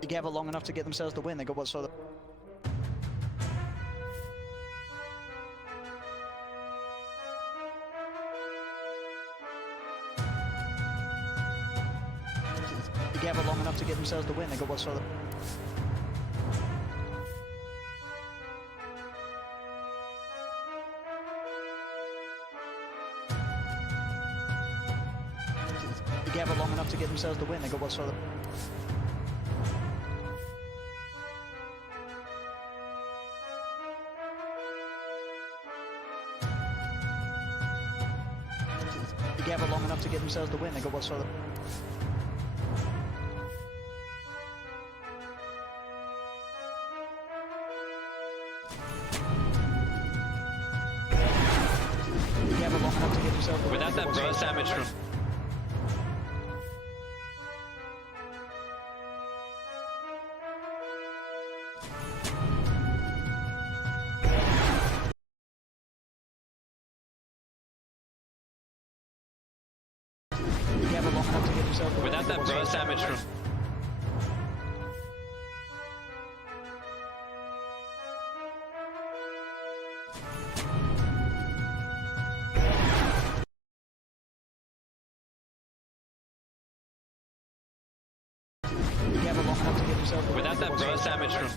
together long enough to get themselves the win. They got what sort of together long enough to get themselves the win. They got what sort of together long enough to get themselves the win. They got what sort of together long enough to get themselves the win. They got what sort of together long enough to get themselves the win. Without that burst damage from together long enough to get themselves the win. without that burst damage from together long enough to get themselves the win. without that burst damage from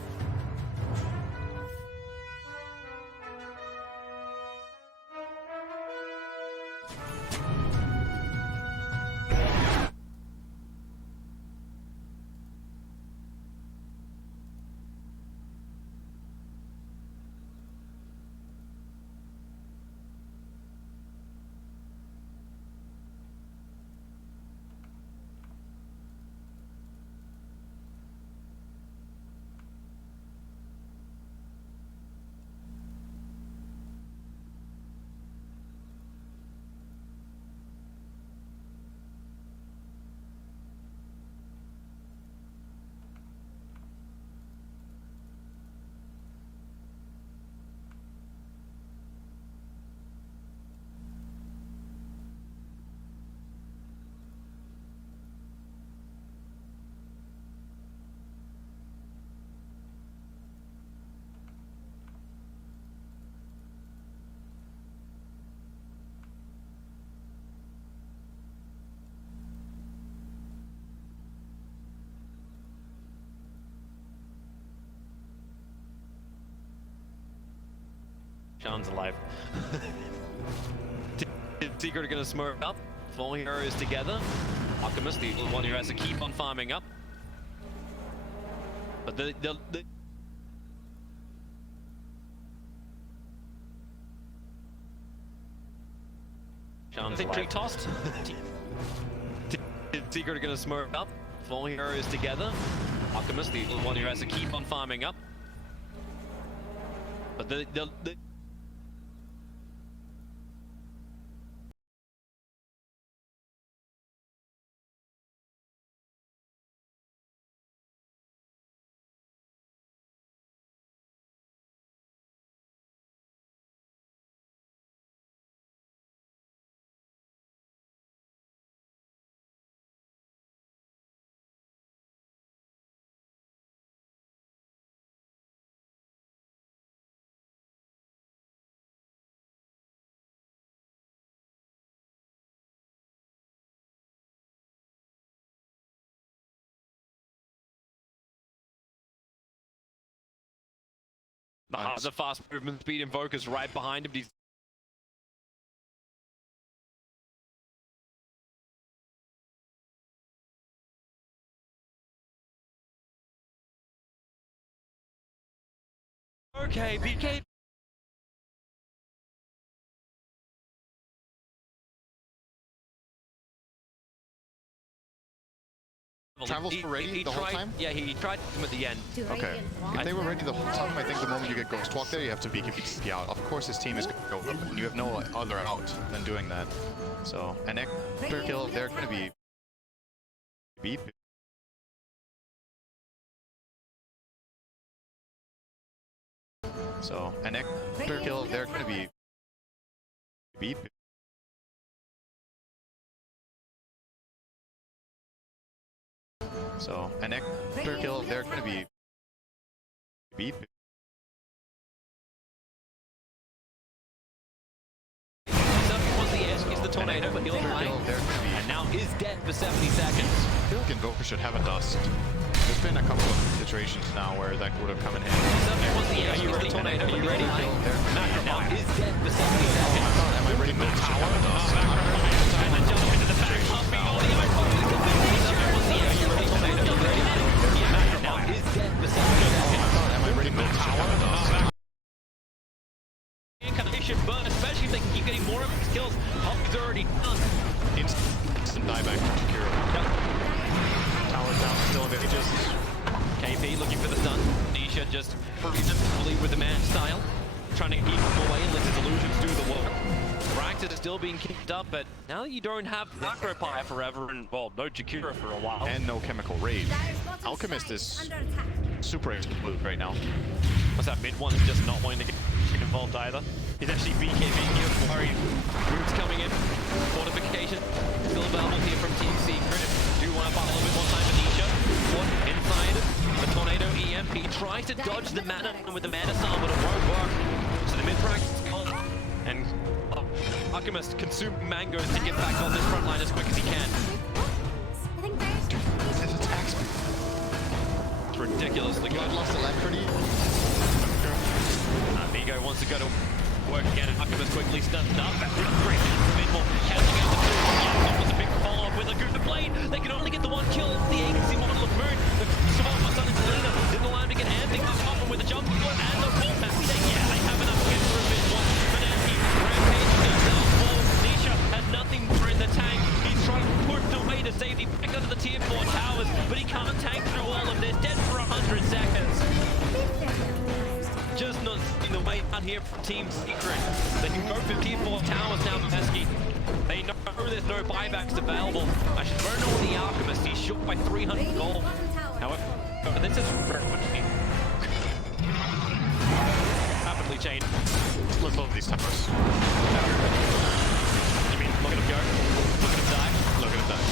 Sean's alive. Secret are gonna smoke up. 4 heroes together. Alchemist, the one who has to keep on farming up. But they'll Sean's alive. Tossed. Secret are gonna smoke up. 4 heroes together. Alchemist, the one who has to keep on farming up. But they'll the fast movement speed invoker's right behind him. He's okay, BK. Travels were ready the whole time? Yeah, he tried them at the end. Okay. If they were ready the whole time, I think the moment you get Ghost Walk there, you have to BKB out. Of course, his team is going to go up, and you have no other out than doing that. So, an extra kill, they're going to be beat. So, an extra kill, they're going to be beat. So, an extra kill, they're going to be beat. He's the tornado, but he'll and now is dead for 70 seconds. I feel like Invoker should have a dust. There's been a couple of situations now where that would have come in handy. Are you ready? Tornado, are you ready? Now is dead for 70 seconds. Am I ready? Invoker should have a dust. And then jump into the back, pumping all the icon. Are you ready? Tornado, you ready? Now is dead for 70 seconds. Am I ready? Invoker should have a dust. Incarnation burn, especially if they can keep getting more of these kills. Hulk is already done. Instant dieback to Kira. Yep. Tower's down, still engages. KP looking for the stun. Nisha just freezing with the man style. Trying to keep him away and let his illusions do the work. Rax is still being kicked up, but now that you don't have Necropire forever and, well, no Jakira for a while. And no Chemical Rage. Alchemist is super explosive right now. What's that mid one? Just not wanting to get involved either. He's actually BKBing here. Worried. Roots coming in. Fortification. Still available here from Team Secret. Do want to buy a little bit more time for Nisha. One inside. The Tornado EMP tries to dodge the mana with the mana style, but it won't work. So the mid frag is gone. And Alchemist consuming mangoes to get back on this front line as quick as he can. His attack speed. It's ridiculously good. Lost Alacrity. Vigo wants to go to work again, and Alchemist quickly stunned up. Great mid-more, canceling out the two. That was a big follow-up with a good blade. They can only get the one kill. The agency model of Moon. The Savant was into Selena. Didn't allow him to get anything on top of with a jump and the pull back. They have enough hits for a bit one. Fnatic rampage himself. Nisha has nothing more in the tank. He's trying to push the way to safety back under the tier 4 towers, but he can't tank through all of this. Dead for 100 seconds. Just not in the way out here for Team Secret. They can go for tier 4 towers now, Pesky. They know there's no buybacks available. I should burn all the Alchemist. He's short by 300 gold. However, this is rapidly changed. Let's load these towers. You mean, look at him go. Look at him die. Look at him die.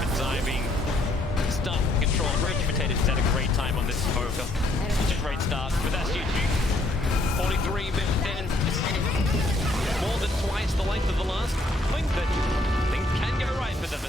And Zaya being stuck, control, Regimentated has had a great time on this smoker. Such a great start with SGG. 43 minutes, more than twice the length of the last. I think that things can go right for them.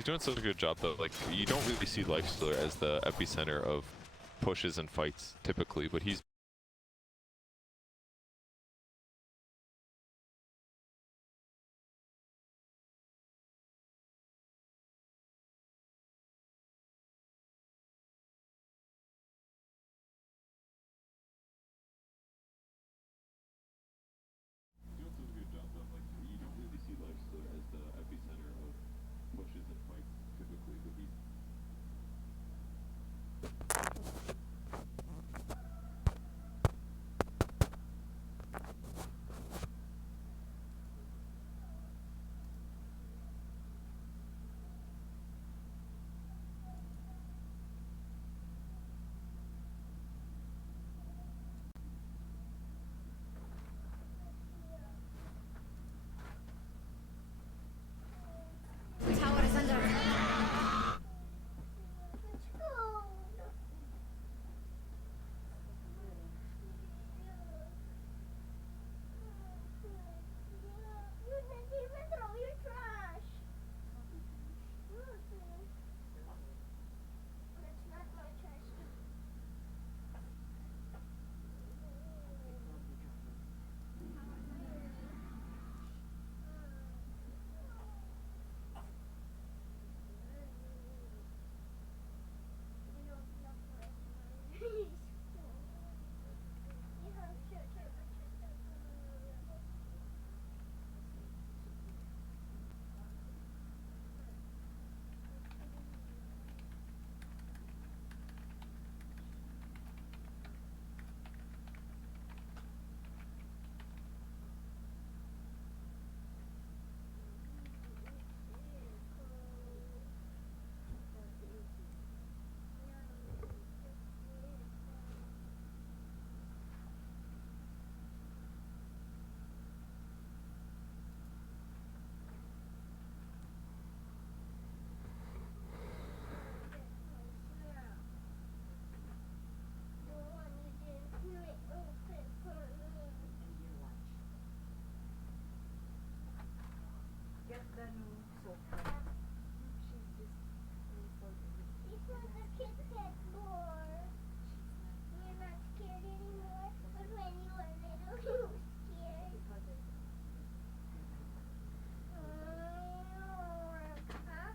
He's doing such a good job though. Like, you don't really see Lifestealer as the epicenter of pushes and fights typically, but he's Tower is under. Get the new sofa. She's just This was a Kit Kat bar. You're not scared anymore, but when you were little, you were scared. Huh?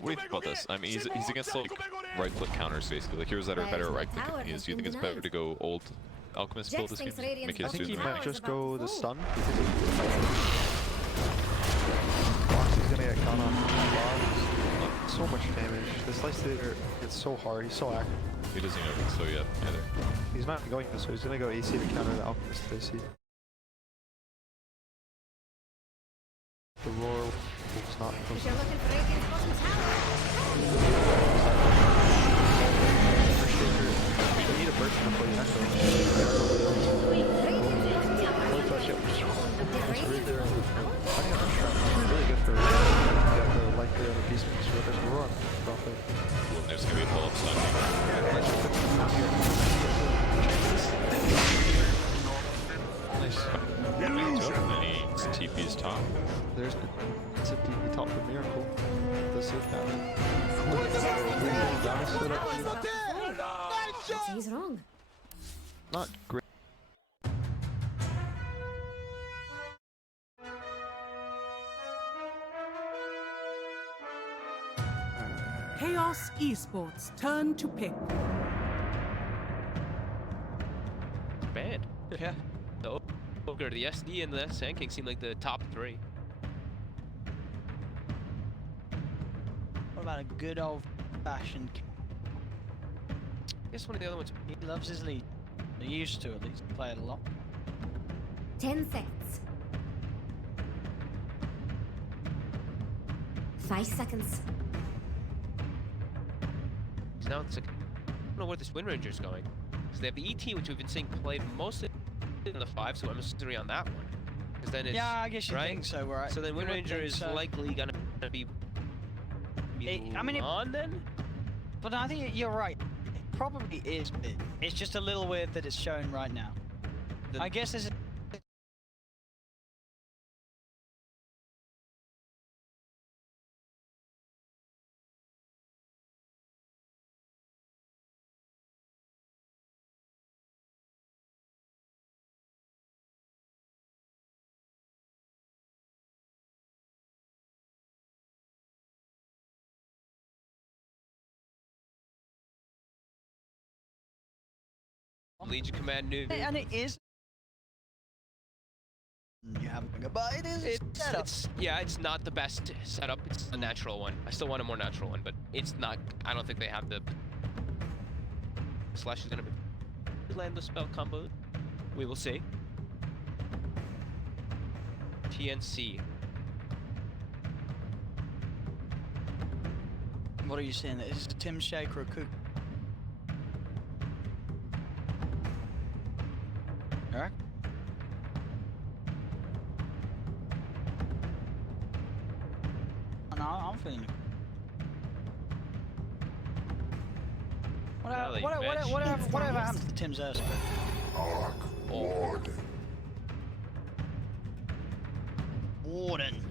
What do you think about this? I mean, he's against like right click counters basically. Like heroes that are better at right clicking than he is. Do you think it's better to go old Alchemist build this game? Make I his think he student might match? just go the stun. gun on bombs. So much damage. This Light Leader, it's so hard. He's so active. He doesn't even know so yet either. He's not going this way. He's gonna go AC to counter the Alchemist AC. The Roar was not If close. you're looking for Radiant's bottom tower, We need a burst before you echo. Radiant's bottom tower. Really touch it. Did Radiant's bottom tower? I think that's really good for get the light clear on the piece so there's a run. Profit. There's gonna be a pull-up stun. Nice. And then he TP's top. There's it's a DP top for Miracle. This is that. He's wrong. Not great. Chaos Esports, turn to pick. Bad. Yeah. The Ogre, the SD, and the Sand King seem like the top three. What about a good old-fashioned? I guess one of the other ones. He loves his lead. He used to at least play it a lot. 10 seconds. 5 seconds. Now it's like, I don't know where this Wind Ranger's going. Because they have the ET, which we've been seeing played mostly in the 5, so I'm assuming on that one. Because then it's, Yeah, I guess you right? think so, right? So then Wind You would Ranger think is so. likely gonna be I mean, on then? But I think you're right. It probably is. It's just a little weird that it's shown right now. I guess this is. Legion Command new. And it is. You haven't but it is. Yeah, it's not the best setup. It's a natural one. I still want a more natural one, but it's not. I don't think they have the. Slash is gonna be land the spell combo. We will see. TNC. What are you saying? That is a Tim Shake or a Cook? Alright. No, I'm feeling it. Whatever happens to Tim's ass? Warden.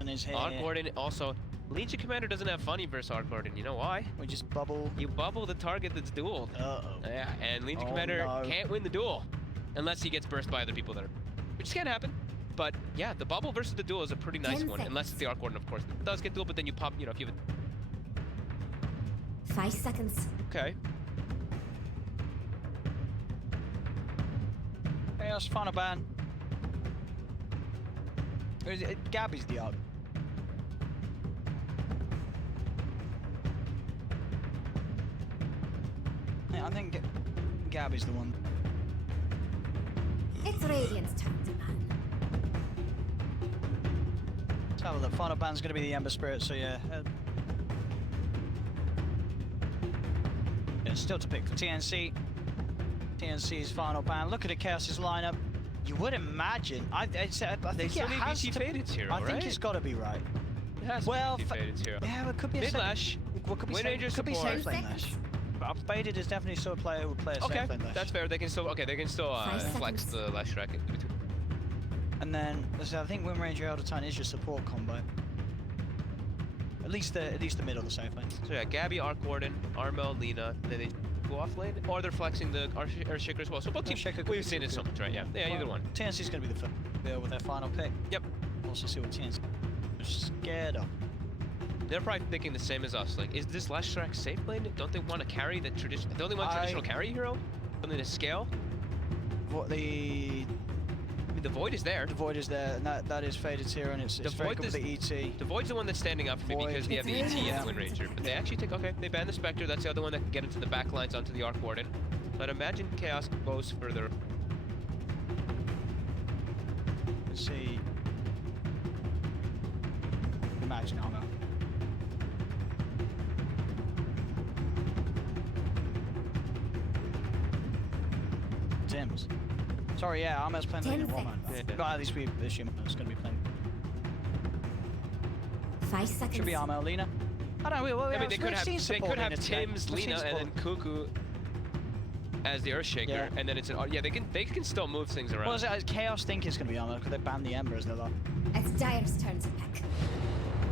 And his hair. Arc Warden also. Legion Commander doesn't have funny versus Arc Warden. You know why? We just bubble. You bubble the target that's dueled. Uh-oh. Yeah, and Legion Oh, Commander no. can't win the duel unless he gets burst by other people that are, which can happen. But yeah, the bubble versus the duel is a pretty nice 10 one, unless it's the Arc Warden, of course. It does get duel, but then you pop, you know, if you have 5 seconds. okay. Chaos Final Ban. Or is it Gabby's the Arc? Yeah, I think Gabby's the one. It's Radiant's turn to ban. So the final band's going to be the Ember Spirit, so yeah. Yeah, still to pick for TNC. TNC's final band. Look at the Chaos's lineup. You would imagine. I think They still it need has BT to. Faded's hero, I think right? it's got to be right. It has Well, BT Faded's hero. Yeah, it could be a Midlash. What could be Wind Ranger could be support. safe lane Lash. But Faded is definitely still a player who would play a Okay, safe lane Lash. that's fair. They can still flex the Lash racket in between. And then I think Wind Ranger Eldertine is your support combo. At least the mid or the safe lane. So yeah, Gabby, Arc Warden, Armel, Lina, then they go off lane, or they're flexing the Earthshaker as well. So both teams, Earthshaker could we've be seen it good. so much, right? Yeah, yeah, either one. TNC's going to be the first with their final pick. Yep. Also see what TNC is scared of. They're probably thinking the same as us. Like, is this Lash Track safe lane? Don't they want to carry the traditional? Don't they want traditional carry hero? Something to scale? What the the Void is there. The Void is there, and that is Faded here, and it's very good with the ET. The Void's the one that's standing up for me Void. because they have the ET Yeah. and the Wind Ranger. But they actually take, okay, they ban the Spectre. That's the other one that can get into the back lines onto the Arc Warden. But imagine Chaos goes further. Let's see. Imagine armor. Tim's. Sorry, yeah, Armour's playing 10 in Warman. seconds. Well, at least we assume it's going to be playing. 5 seconds. Should be Armour, Lena. I don't know. I mean, they could have Tim's, We've seen Lena, and then Cuckoo as the Earthshaker, Yeah. and then it's an yeah. They can still move things around. Well, is it Chaos think it's going to be Armour because they banned the Ember as their lot. It's Dire's turn to pick.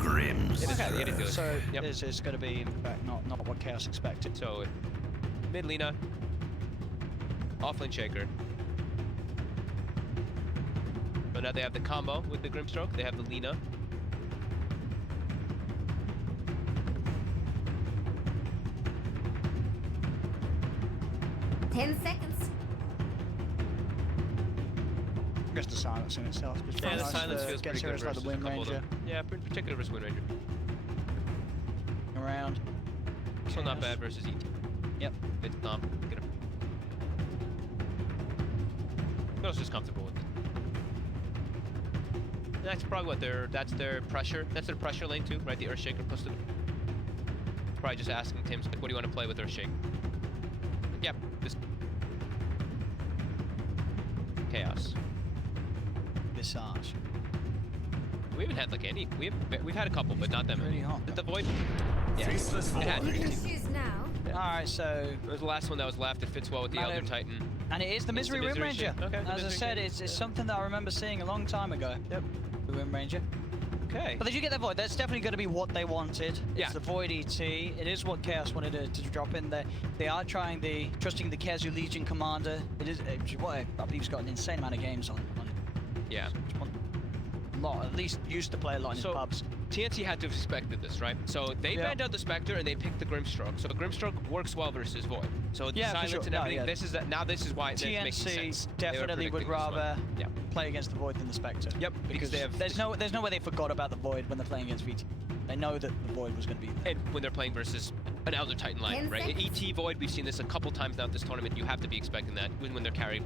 It is, Okay, it is good. so Yep. it's going to be in fact not what Chaos expected. So mid Lena, offlane Shaker. So now they have the combo with the Grimstroke. They have the Lena. Ten seconds. I guess the silence in itself. Is Yeah, the nice silence to feels get pretty good serious like versus the a Wind couple of Ranger them. Yeah, in particular versus Wind Ranger. around. So not Chaos. bad versus ET. Yep. It's not. They're just comfortable with it. That's probably what that's their pressure. That's their pressure lane too, right? The Earthshaker plus the. Probably just asking Tim, what do you want to play with Earthshake? Yep, this. Chaos. Visage. We haven't had like any. We've had a couple, but not that many. Really hot. Did the Void? Yeah. It had. Choose now. Alright, so It was the last one that was left. It fits well with the Matter- Elder Titan. and it is the Misery Wind Misery Ranger. ship. Okay, the As I Misery said, ship. it's Yeah. something that I remember seeing a long time ago. Yep. The Wind Ranger. Okay. But they do get their Void. That's definitely going to be what they wanted. It's Yeah. the Void ET. It is what Chaos wanted to drop in there. They are trusting the Kezu Legion Commander. It is what I believe he's got an insane amount of games on it. Yeah. A lot, at least used to play a lot in So- his pubs. TNT had to have expected this, right? So they Yeah. banned out the Spectre and they picked the Grimstroke. So the Grimstroke works well versus Void. So the Yeah, for silence sure. and No, everything. yeah. This is this is why it's making TNC sense. They were definitely would predicting this one. rather Yeah. play against the Void than the Spectre. Yep, because they have there's no way they forgot about the Void when they're playing against VT. They know that the Void was going to be there. And when they're playing versus an Elder Titan line, 10 right? seconds. ET Void, we've seen this a couple times now at this tournament. You have to be expecting that even when they're carried.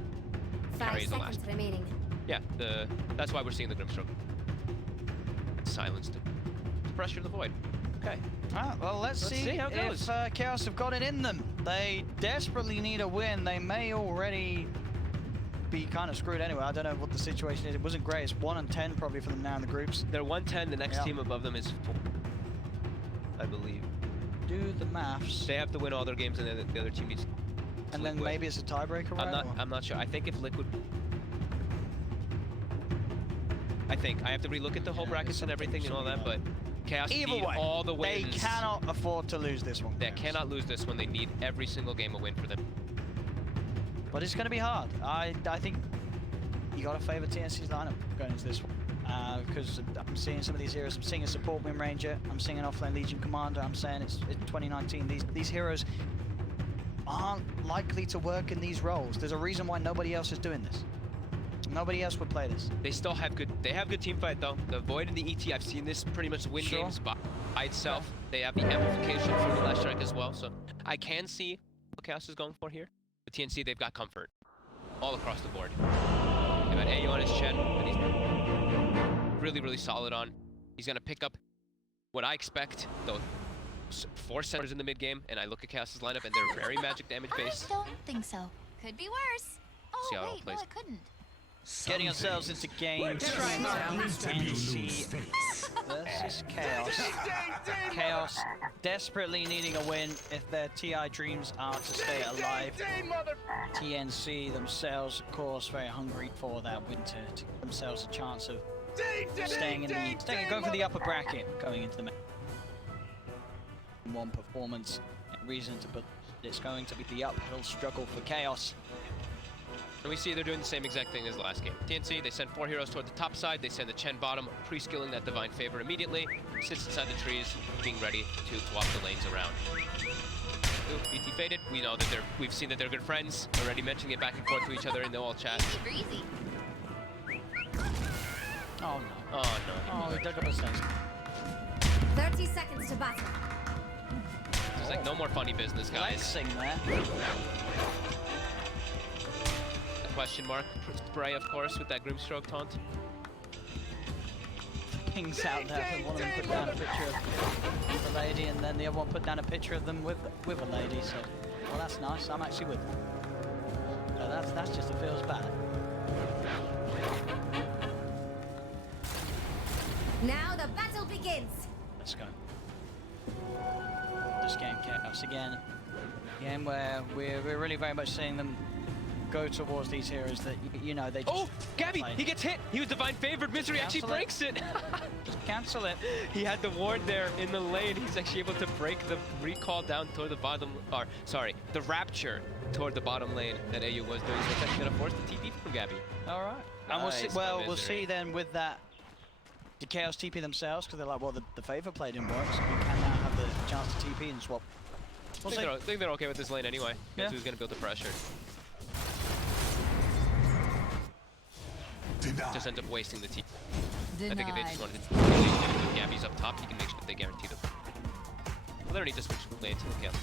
5 Carries the seconds last. remaining. Yeah, that's why we're seeing the Grimstroke. Silenced to pressure the Void. Okay. Alright, well, let's see how it goes. if Chaos have got it in them. They desperately need a win. They may already be kind of screwed anyway. I don't know what the situation is. It wasn't great. It's 1 and 10 probably for them now in the groups. They're 110. The next Yeah. team above them is 4, I believe. Do the maths. They have to win all their games, and the other team needs. to And then Liquid. maybe it's a tiebreaker, right? I'm not sure. I think if Liquid. I have to relook at the whole Yeah, brackets and something- everything and all that, but Chaos Either need way, all the they wins. cannot afford to lose this one. They Chaos. cannot lose this one. They need every single game a win for them. But it's going to be hard. I think you got to favour TNC's lineup going into this one. Because I'm seeing some of these heroes. I'm seeing a support Wind Ranger. I'm seeing an offlane Legion Commander. I'm saying it's 2019. These heroes aren't likely to work in these roles. There's a reason why nobody else is doing this. Nobody else would play this. They still have good. They have good team fight though. The Void and the ET. I've seen this pretty much win Sure. games by itself. They have the amplification from the last strike as well. So I can see what Chaos is going for here. With TNC, they've got comfort all across the board. They've got AO on his Chen, and he's really, really solid on. He's gonna pick up what I expect, though. 4 centers in the mid game, and I look at Chaos's lineup, and they're very magic damage based. I don't think so. Could be worse. Oh, See how it wait, plays. no, it couldn't. Getting ourselves into game TNC versus Chaos. Chaos desperately needing a win if their TI dreams are to stay alive. TNC themselves, of course, very hungry for that win to give themselves a chance of going for the upper bracket going into the main. One performance and reason to believe it's going to be the uphill struggle for Chaos. And we see they're doing the same exact thing as last game. TNC, they send 4 heroes toward the top side. They send the Chen bottom, pre-skilling that Divine Favor immediately. Sits inside the trees, being ready to swap the lanes around. Ooh, BT faded. We know that we've seen that they're good friends. Already mentioning it back and forth to each other in the all chat. Easy breezy. Oh no. Oh no. Oh, he dug up a stairs. 30 seconds to battle. There's like no more funny business, guys. Flexing there. A question mark. Spray, of course, with that Grimstroke taunt. Pings out there, and one of them put down a picture of the lady, and then the other one put down a picture of them with a lady. So, well, that's nice. I'm actually with them. So that's just it feels bad. Now the battle begins. Let's go. This game Chaos again. Game where we're really very much seeing them go towards these heroes that you know they just Oh, Gabby, play. he gets hit. He was divine favored. Misery actually Cancel it. breaks it. Just cancel it. He had the ward there in the lane. He's actually able to break the recall down toward the bottom, or sorry, the rapture toward the bottom lane that AU was doing. So it's actually gonna force the TP from Gabby. All right. And we'll see. Nice by Well, we'll Misery. see then with that. Did Chaos TP themselves? Because they're like, well, the favor play didn't work, so we can now have the chance to TP and swap. We'll see. I think they're okay with this lane anyway. Yeah. Guess who's gonna build the pressure? Just ends up wasting the TP. I think if they just wanted to if Gabby's up top, he can make sure that they guarantee them. Well, they don't need to switch lanes to the kill.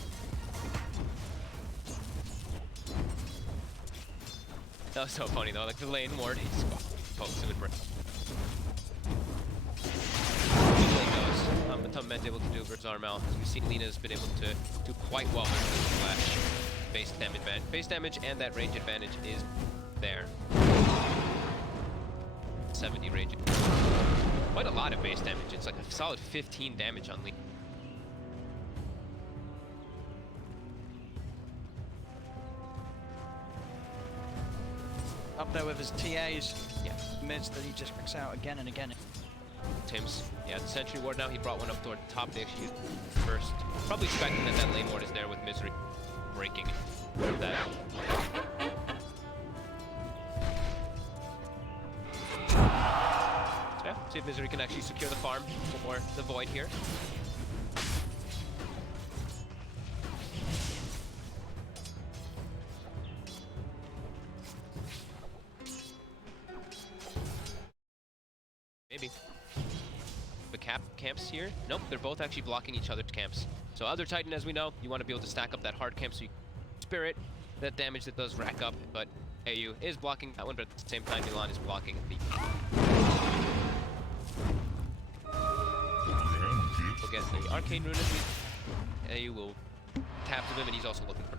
That was so funny though, like the lane ward, he just pokes him and breaks. Matum Men's able to do versus Armel. As we've seen, Lina's been able to do quite well with the flash. Base damage and that range advantage is there. 70 range. Quite a lot of base damage. It's like a solid 15 damage on Lina. Up there with his TAs. Yeah. Mids that he just picks out again and again. Tim's, yeah, the Sentry Ward now, he brought one up toward the top. They actually used first. Probably expecting that that lane ward is there with Misery breaking that. So yeah, see if Misery can actually secure the farm for the Void here. Maybe. The camps here? Nope, they're both actually blocking each other's camps. So other Titan, as we know, you want to be able to stack up that hard camp so you spirit that damage that does rack up, but AU is blocking that one, but at the same time Milan is blocking the... We'll get the Arcane Rune. AU will tap to him, and he's also looking for...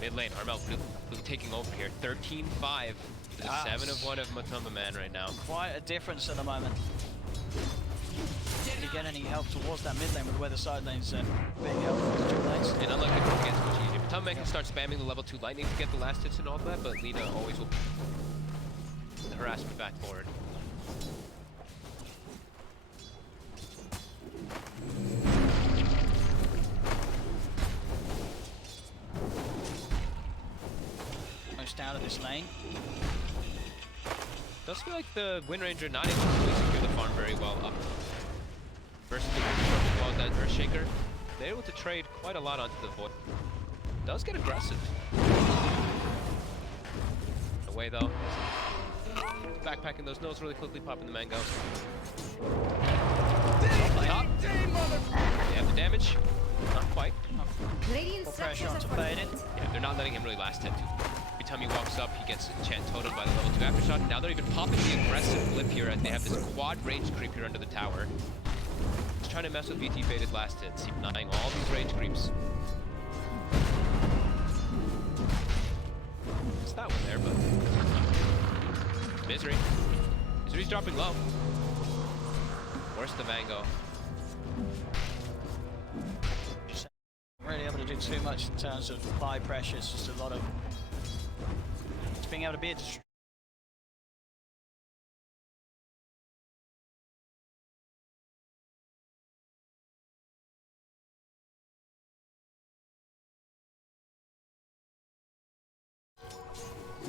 Mid lane, Armel really taking over here. 13-5. The 7 of 1 of Matumba Man right now. Quite a difference at the moment. Did he get any help towards that mid lane with where the side lane's being helped with the 2 lanes? And unlike it gets much easier. Matumba Man can start spamming the level 2 lightning to get the last hits and all that, but Lina always will the harassment back forward. Out of this lane. Does feel like the Wind Ranger not able to really secure the farm very well up versus the Grimstroke as well as that Earthshaker. They're able to trade quite a lot onto the Void. Does get aggressive. Away though. Backpacking those nodes really quickly, popping the mango. Top. They have the damage. Not quite. Radiant Pressure structures are onto fortified. Faded. Yeah, they're not letting him really last hit too. Every time he walks up, he gets enchant totem by the level 2 aftershock. Now they're even popping the aggressive blip here as they have this quad range creep here under the tower. Just trying to mess with VT Faded last hits, denying all these range creeps. It's that one there, but Misery. Misery's dropping low. Where's the Mango? Really able to do too much in terms of high pressure. It's just a lot of just being able to be a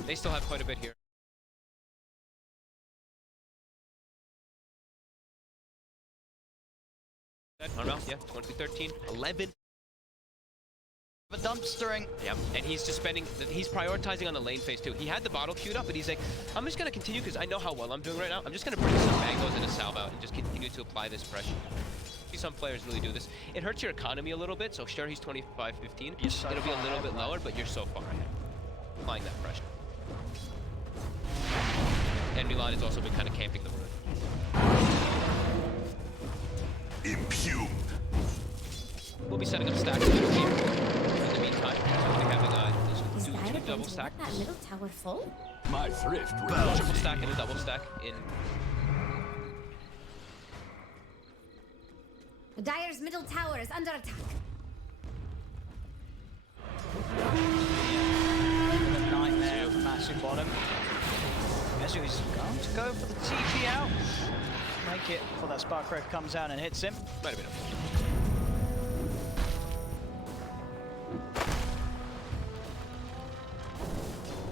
They still have quite a bit here. Armel, yeah, 2013, 11 The dumpstering. Yep, and he's just he's prioritizing on the lane phase too. He had the bottle queued up, but he's like, I'm just gonna continue because I know how well I'm doing right now. I'm just gonna bring some mangoes and a salve out and just continue to apply this pressure. See some players really do this. It hurts your economy a little bit, so sure he's 25-15. So it'll be a little bit lower, but you're so far ahead. Applying that pressure. And Milan has also been kind of camping the rune. Impugned. We'll be setting up stacks in the game. In the meantime, we'll be having two double stack. That middle tower full? My thrift Triple stack and a double stack in. Dire's middle tower is under attack. A nightmare of massive bottom. Mezu is going to go for the TP out. Make it before that spark wreck comes out and hits him. Might have been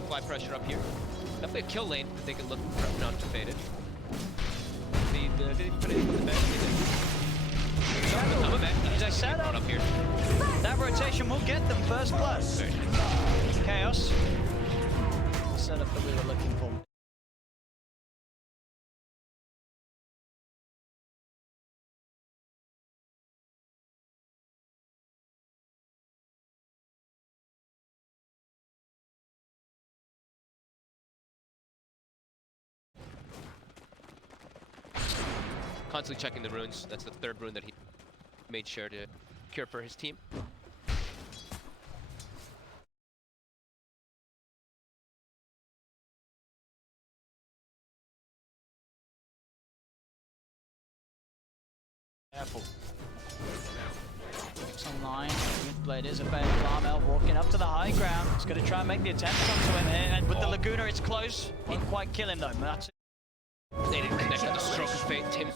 Apply pressure up here. Definitely a kill lane that they can look not too faded. Did he put it in the bed? I'm a man. He's actually Set brought up here. That rotation will get them first blood. Very nice. Chaos. The setup that we were looking for. Constantly checking the runes. That's the third rune that he made sure to cure for his team. Careful. It's online. Blade is available. Armel walking up to the high ground. He's going to try and make the attempt onto him here. And with the Laguna, it's close. Won't quite kill him though. That's it. They didn't connect with the stroke of fate. Tim's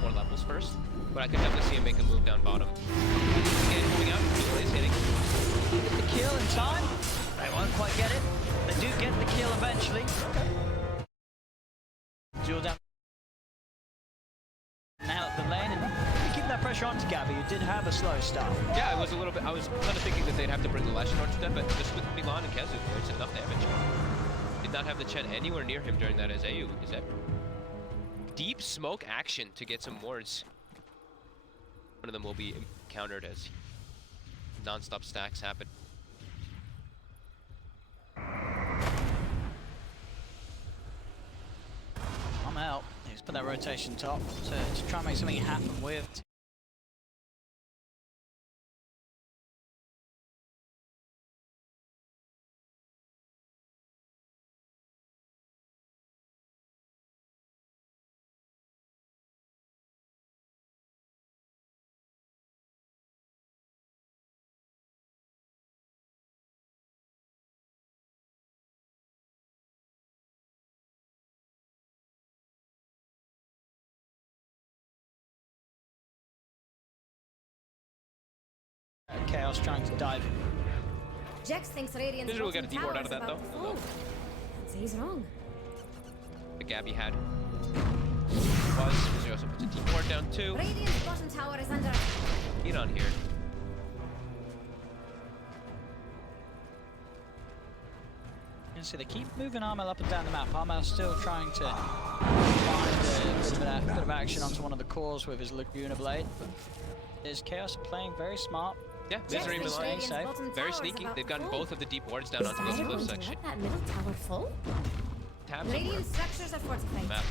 more levels first, but I could definitely see him make a move down bottom. Again, moving out, he's hitting. Get the kill in time. They won't quite get it. They do get the kill eventually. Duel down. Now at the lane, and keep that pressure on to Gabby. You did have a slow start. Yeah, it was a little bit. I was kind of thinking that they'd have to bring the Lash Torch to them, but just with Milan and Kezu, it's enough damage. Did not have the Chen anywhere near him during that as AU. Is that deep smoke action to get some wards? One of them will be countered as non-stop stacks happen. I'm out. He's put that rotation top to try and make something happen with. Chaos trying to dive. Jex thinks Radiant's Didn't we get a D-ward out of that, though? Can't say he's wrong. The Gabby had was. He also puts a D-ward down too. Radiant's bottom tower is under attack. Get on here. You can see they keep moving Armel up and down the map. Armel's still trying to find a bit of action onto one of the cores with his Laguna Blade. There's Chaos playing very smart. Yeah, Misery and Milan, safe. very sneaky. They've gotten both of the deep wards down onto those cliffs section. That middle tower full? Tabs over. Radiant structures are fortified. Map.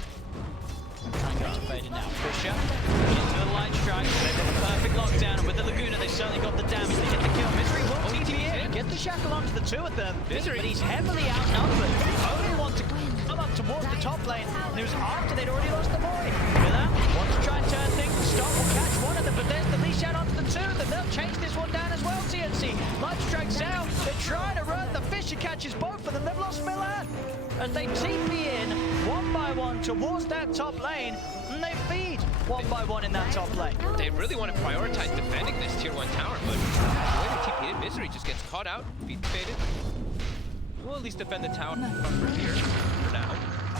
Trying to get activated now. Pusher into the light strike. They've got the perfect lockdown, and with the Laguna, they certainly got the damage. They get the kill. Misery will TP in. Get the shackle onto the two of them, Misery. but he's heavily outnumbered. Only want to come up towards the top lane, and it was after they'd already lost the boy. Miller wants to try and turn things, stop or catch one of them, but there's the leash out onto the two of them. They'll chase this one down as well, TNC. Light strikes out, they're trying to run, the Fisher catches both of them, they've lost Milan. As they TP in, one by one, towards that top lane, and they feed one by one in that top lane. They really want to prioritize defending this tier 1 tower, but the way they TP in, Misery just gets caught out, feed faded. We'll at least defend the tower from here for now.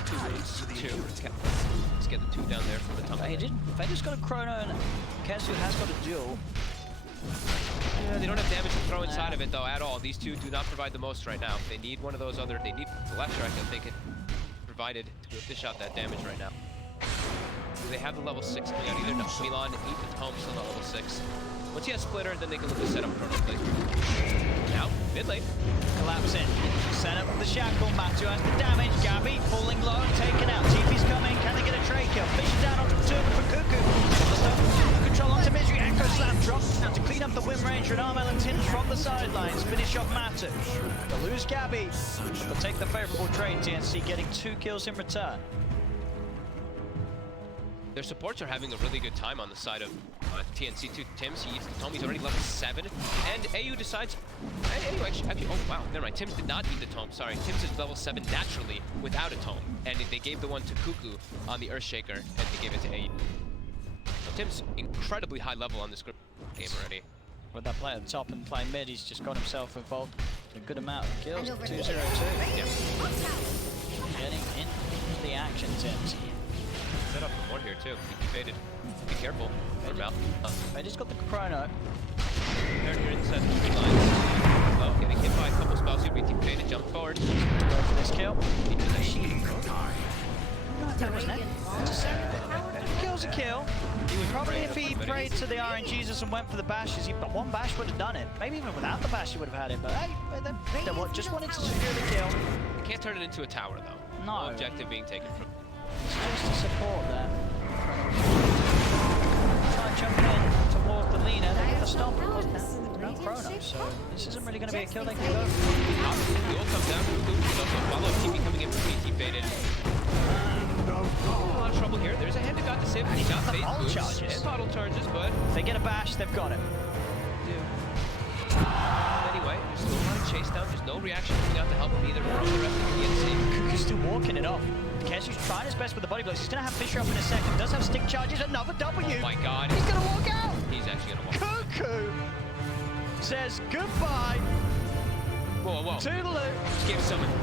2 moves, 2. Let's get the 2 down there from the top. Fader's got a chrono and Kezu has got a duel. Yeah, they don't have damage to throw inside of it though at all. These two do not provide the most right now. They need one of those other, they need the left strike that they could provided to dish out that damage right now. Do they have the level 6 coming out either? No, Milan, 8 to Tom, still not level 6. Once he has Splitter, then they can look to set up chrono play. Now, mid lane. Collapsing. Set up the shackle. Matu has the damage. Gabby falling low and taken out. TP's coming. Can they get a trade kill? Fish down onto the turbo for Cuckoo. Control onto Misery. Echo Slam drops now to clean up the Wind Ranger and Armel and Tinge from the sidelines. Finish off Matu. They'll lose Gabby. They'll take the favorable trade. TNC getting 2 kills in return. Their supports are having a really good time on the side of TNC to Tim's. Tommy's already level 7, and AU decides. Anyway, actually, oh wow, never mind. Tim's did not need the tome. Sorry, Tim's is level 7 naturally without a tome, and they gave the one to Cuckoo on the Earthshaker, and they gave it to AU. So Tim's incredibly high level on this game already. With that play at the top and play mid, he's just got himself involved in a good amount of kills. 2-0-2. Yeah. Getting into the action, Tims. Set up for more here too. He faded. Be careful. I just got the chrono. They're inside the 3 lines. Low, getting hit by a couple spells. He'd be faded. Jump forward. Go for this kill. Kill's a kill. He would probably, if he prayed to the RNGs and went for the bashes, but one bash would have done it. Maybe even without the bash, he would have had it. But hey, they just wanted to secure the kill. You can't turn it into a tower though. No. No objective being taken from. It's just a support there. Try and jump in towards the Lena. They get the stomp. No chrono, so this isn't really going to be a kill they can go for. The ult comes down. There's also a follow-up TP coming in from BT faded. A lot of trouble here. There's a hand that got the save. He got phase boosts and bottle charges, but if they get a bash, they've got it. Anyway, there's still a lot of chase down. There's no reaction coming out to help him either from the rest of the PNC. Cuckoo's still walking it off. Kezu's trying his best with the body blows. He's going to have Fisher up in a second. Does have stick charges. Another W. Oh my god. He's going to walk out. He's actually going to walk out. Cuckoo says goodbye. Whoa, whoa. Toodaloo.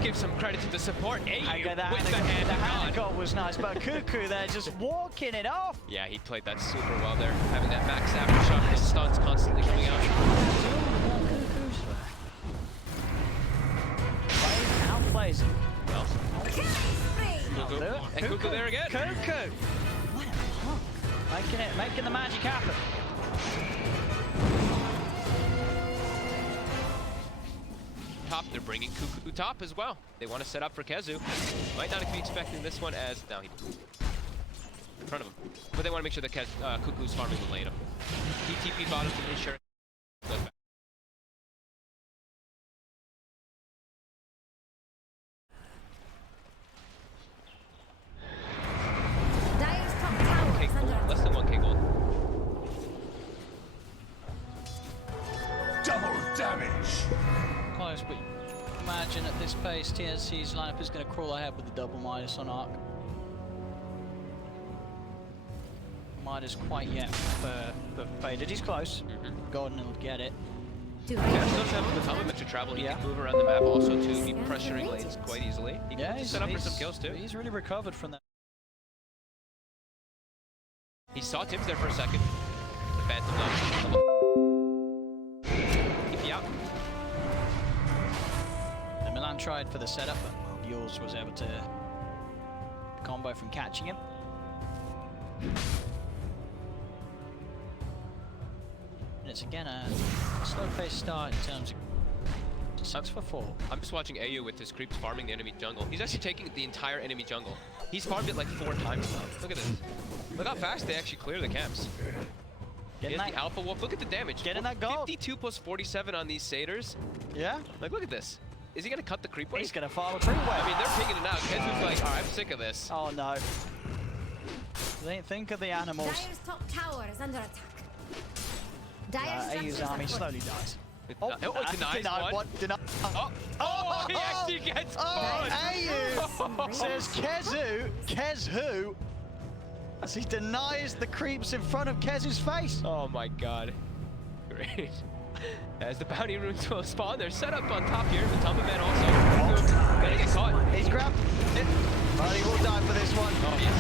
Give some credit to the support. AU that with the hand of God. God was nice, but Cuckoo there just walking it off. Yeah, he played that super well there. Having that max aftershock and his stuns constantly coming out. Outplays him. Well. Cuckoo. And Cuckoo there again. Cuckoo. What a punk. Making the magic happen. Top, they're bringing Cuckoo top as well. They want to set up for Kezu. Might not be expecting this one as now he in front of him, but they want to make sure that Cuckoo's farming the lane up. He TP bottom to ensure. Okay, gold. Less than 1k gold. Double damage. Close, but imagine at this pace, TNC's lineup is going to crawl ahead with the double Midas on Arc. Midas quite yet for Faded. He's close. Gordon will get it. Yeah, still have the time to travel. He can move around the map also to be pressuring lanes quite easily. He can set up for some kills too. He's really recovered from that. He saw Tim's there for a second. The Phantom level. TP out. The Milan tried for the setup, but yours was able to combo from catching him. And it's again a slow-paced start in terms of 6 for 4. I'm just watching AU with his creeps farming the enemy jungle. He's actually taking the entire enemy jungle. He's farmed it like 4 times now. Look at this. Look how fast they actually clear the camps. Getting Here's that, the Alpha Wolf. Look at the damage. getting that gold. 52 plus 47 on these Satyrs. Yeah. Like, look at this. Is he going to cut the creep wave? He's going to follow through. I mean, they're picking it out. Kenzu's like, all right, I'm sick of this. Oh, no. Think of the animals. Dyer's top tower is under attack. Dyer's AU's structures army are slowly dies. Oh, it denies one. Denied. Oh, he actually gets one. AU says Kez who? As he denies the creeps in front of Kez's face. Oh my god. Great. As the bounty runes will spawn, they're set up on top here. The Tumba Man also. Gonna get caught. He's grabbed it. But he will die for this one. Oh, yes.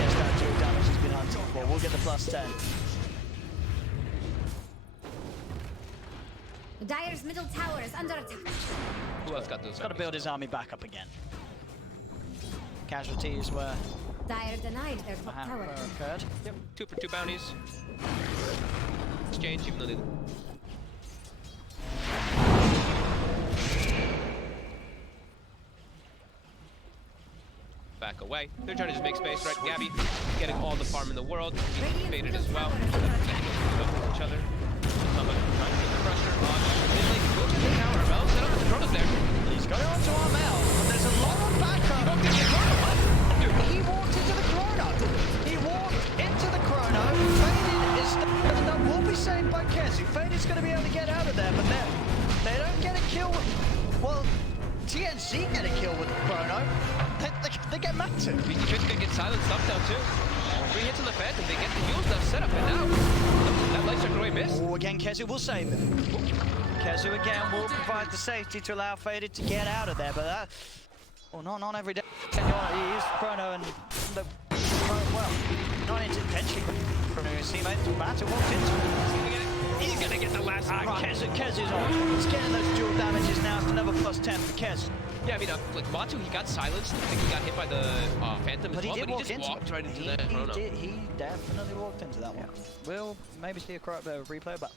Yes, that dual damage has been hunted for. We'll get the plus 10. Dyer's middle tower is under attack. Who else got those? Got to build his army back up again. Casualties were Dyer denied their top tower. occurred. Yep, 2 for 2 bounties. Exchange, even though they... Back away. They're trying to just make space, right? Gabby getting all the farm in the world. He's faded as well. Each other. Tumba trying to put the pressure on Finley. Go to the tower. Mel set up the Chronos there. He's got it onto Armel, but there's a lot of backup. He walked into the chrono. He walked into the chrono. Faded is that will be saved by Kezi. Faded's going to be able to get out of there, but they don't get a kill. Well, TNC get a kill with the chrono. They get mad too. He could get silenced up now too. 3 hits on the Phantom. They get the heals now set up, and now that light strike away miss. Oh, again, Kezu will save it. Kezu again will provide the safety to allow Faded to get out of there, but that... Well, not every day. He used Chrono and... well, not intentionally Chrono his teammate. Matter walked into it. He's gonna get the last one. Kezu's on. He's getting those dual damages now. It's another plus 10 for Kez. Yeah, I mean, like Matu, he got silenced. I think he got hit by the Phantom But as well, he did but walk he just walked right into that Chrono. He definitely walked into that one. We'll maybe see a replay, but...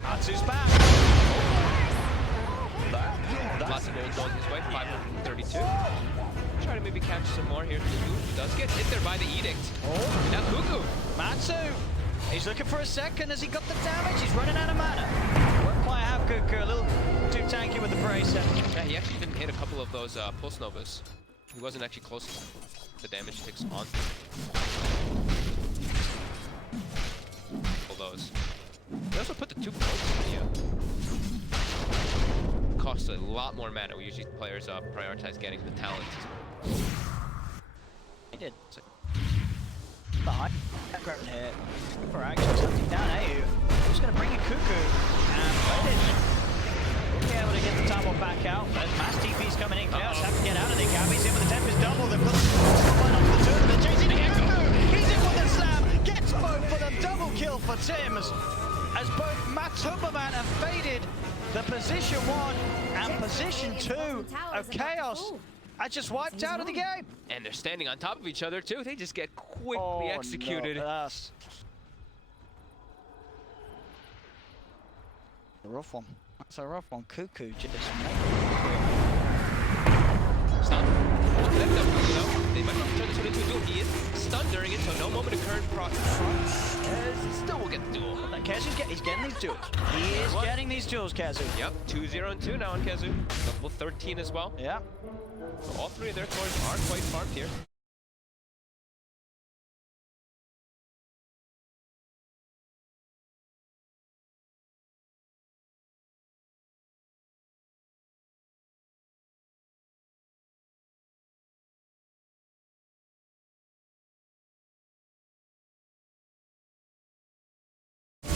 Matsu's back. Lots of gold going his way, 532. Try to maybe catch some more here. Cuckoo does get hit there by the Edict. Oh. Now Cuckoo. Matsu. He's looking for a second as he got the damage. He's running out of mana. Won't quite have Cuckoo. A little too tanky with the bracer. Yeah, he actually didn't hit a couple of those Pulse Novas. He wasn't actually close to the damage ticks on. Pull those. They also put the 2 points in the costs a lot more mana. We usually players prioritize getting the talent. He did. The high grabbing hit. For action, something down AU. Just going to bring in Cuckoo. And Faded will be able to get the tumble back out. But mass TP's coming in. Chaos have to get out of there. Gabby's in with the Tempest double. They've got the onto the turn. They're chasing Cuckoo. He's in with the slam. Gets both for the double kill for Tims. As both Matumbaman and Faded, the position 1 and position 2 of Chaos are just wiped out of the game. And they're standing on top of each other too. They just get quickly executed. No, that's a rough one. That's a rough one. Cuckoo just Stun. We'll connect them, though. They might not turn this one into a duel. He is stunned during it, so no moment of current progress. Still will get the duel. He's getting these duels. He is getting these duels, Kazu. Yep, 2-0 and 2 now on Kazu. Level 13 as well. Yeah. So all 3 of their cores are quite farmed here.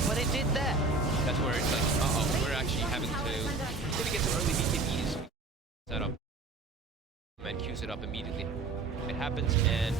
But it did that. That's where it's like, uh-oh, we're actually having to maybe get some early BKBs set up. And queues it up immediately. It happens, and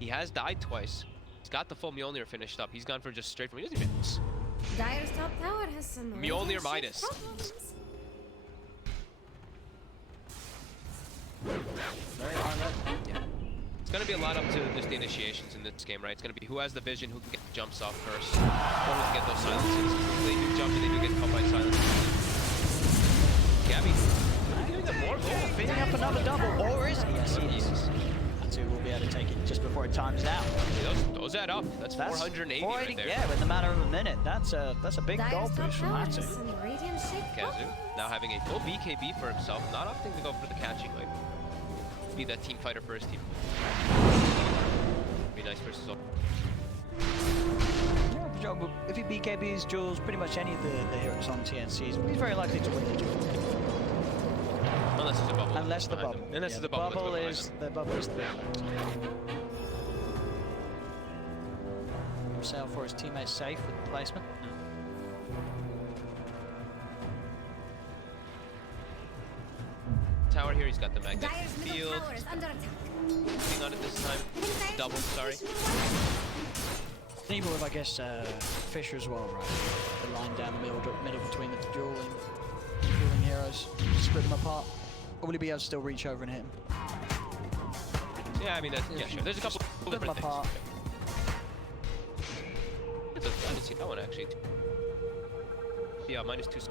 He has died twice. He's got the full Mjolnir finished up. He's gone for just straight from. He doesn't even miss. Dire's top tower has some Mjolnir Midas. problems. Yeah. It's going to be a lot up to just the initiations in this game, right? It's going to be who has the vision, who can get the jumps off first, or who can get those silences. They do jump and they do get caught by silences. Gabby, giving them more gold. Feeding up another double, or is it? Yes, he is. That's who will be able to take it just before it times out. Yeah, those add up. That's 480 right there. Yeah, in the matter of a minute. That's a big goal Dire's top boost from tower that has too. some radiant shape Kazu now having a full BKB for himself, not opting to go for the catching, like be that team fighter for his team. Be nice versus all. Yeah, if he BKBs duels pretty much any of the heroes on TNCs, he's very likely to win the duel. Unless there's a bubble. Unless the behind bubble. him. Unless Yeah, the bubble. the bubble is the big factor. Himself or his teammates safe with the placement. Tower here, he's got the magnetic Dire's middle field. tower is under attack. Working on it this time. Double, sorry. Even with, I guess, Fisher as well, right? The line down the middle between the dueling heroes, split them apart. Or will he be able to still reach over and hit him? Yeah, I mean, yeah, sure. There's a couple Split them different things. apart. I didn't see that one actually. Yeah, -2.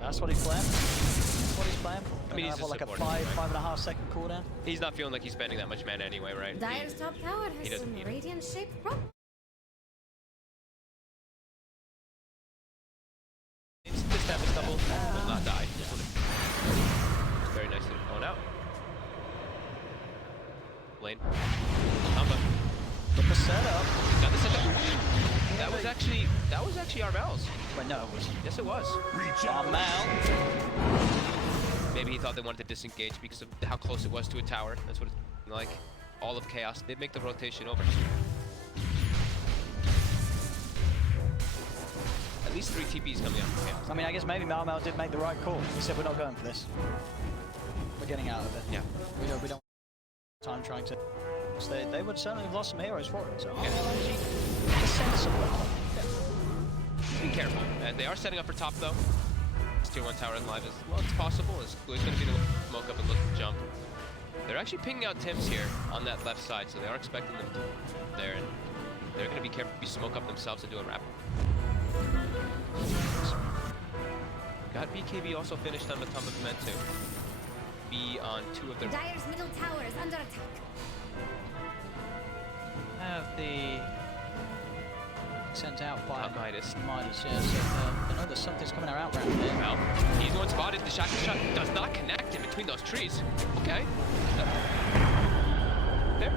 That's what he's playing. That's what he's playing for. I mean, he's a like a support, 5.5 second cooldown. He's not feeling like he's spending that much mana anyway, right? Dire's top tower he has doesn't some need it. radiant shape problems. This time is double, will not die. Very nicely going out. Lane. Amba. But the setup. Got the setup. That was actually Armel's. Wait, no, it wasn't. Yes, it was. Armel. Maybe he thought they wanted to disengage because of how close it was to a tower. That's what it's like. All of Chaos did make the rotation over. At least 3 TPs coming up from Chaos. I mean, I guess maybe Armel did make the right call. He said, we're not going for this. We're getting out of it. Yeah. We don't time trying to. So they would certainly have lost some heroes for it. So Yeah. it's sensible. Be careful. They are setting up for top though. This tier 1 tower live as well as possible. It's going to be the smoke up and look to jump. They're actually pinging out Tims here on that left side, so they are expecting them there, and they're going to be careful to smoke up themselves and do a wrap. Got BKB also finished on the top of Memento. Be on 2 of their. Dire's middle tower is under attack. Have the sent out by Midas. Midas, yeah. So I know there's something's coming out around there. Well, he's the one spotted. The shackle shot does not connect in between those trees. Okay. There.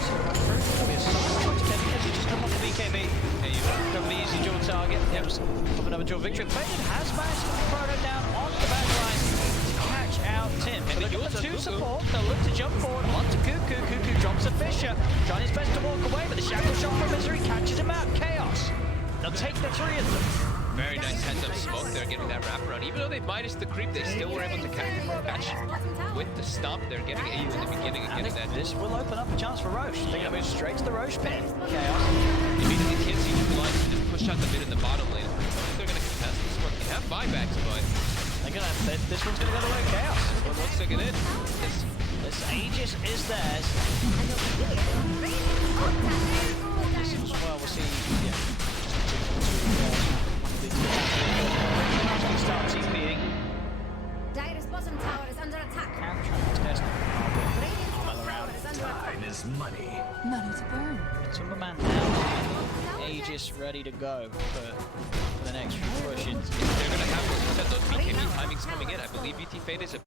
So there'll be a side shot to take it. He just come off the BKB. There you go. Cover the easy dual target. Yep. Of another dual victory. Faded has managed to get Proto down on the back line to catch out Tim. And So the they've got the duels 2 are Cuckoo. support. They'll look to jump forward onto Cuckoo. Cuckoo drops a Fisher. Trying his best to walk away, but the shackle shot from Misery catches him out. Chaos. They'll take the 3 of them. Very nice heads up smoke there, getting that wraparound. Even though they've minus the creep, they still were able to catch with the stomp. They're getting AU in the beginning and And getting that. this will open up a chance for Roche. They're going to move straight to the Roche pit. Chaos. Immediately can't see the lines and just push out the mid in the bottom lane. I think they're going to contest this one. They have buybacks, but They're gonna. This one's going to go the way of Chaos. but once they get in, This Aegis is theirs. This as well, we'll see. Yeah. Start TPing. Dire's bottom tower is under attack. Now trying to test Radiant's top tower is under attack. Money to burn. Timberman now. Aegis ready to go for the next few pushes. they're going to have, like you said, those BKB timings coming in. I believe BT Fade is a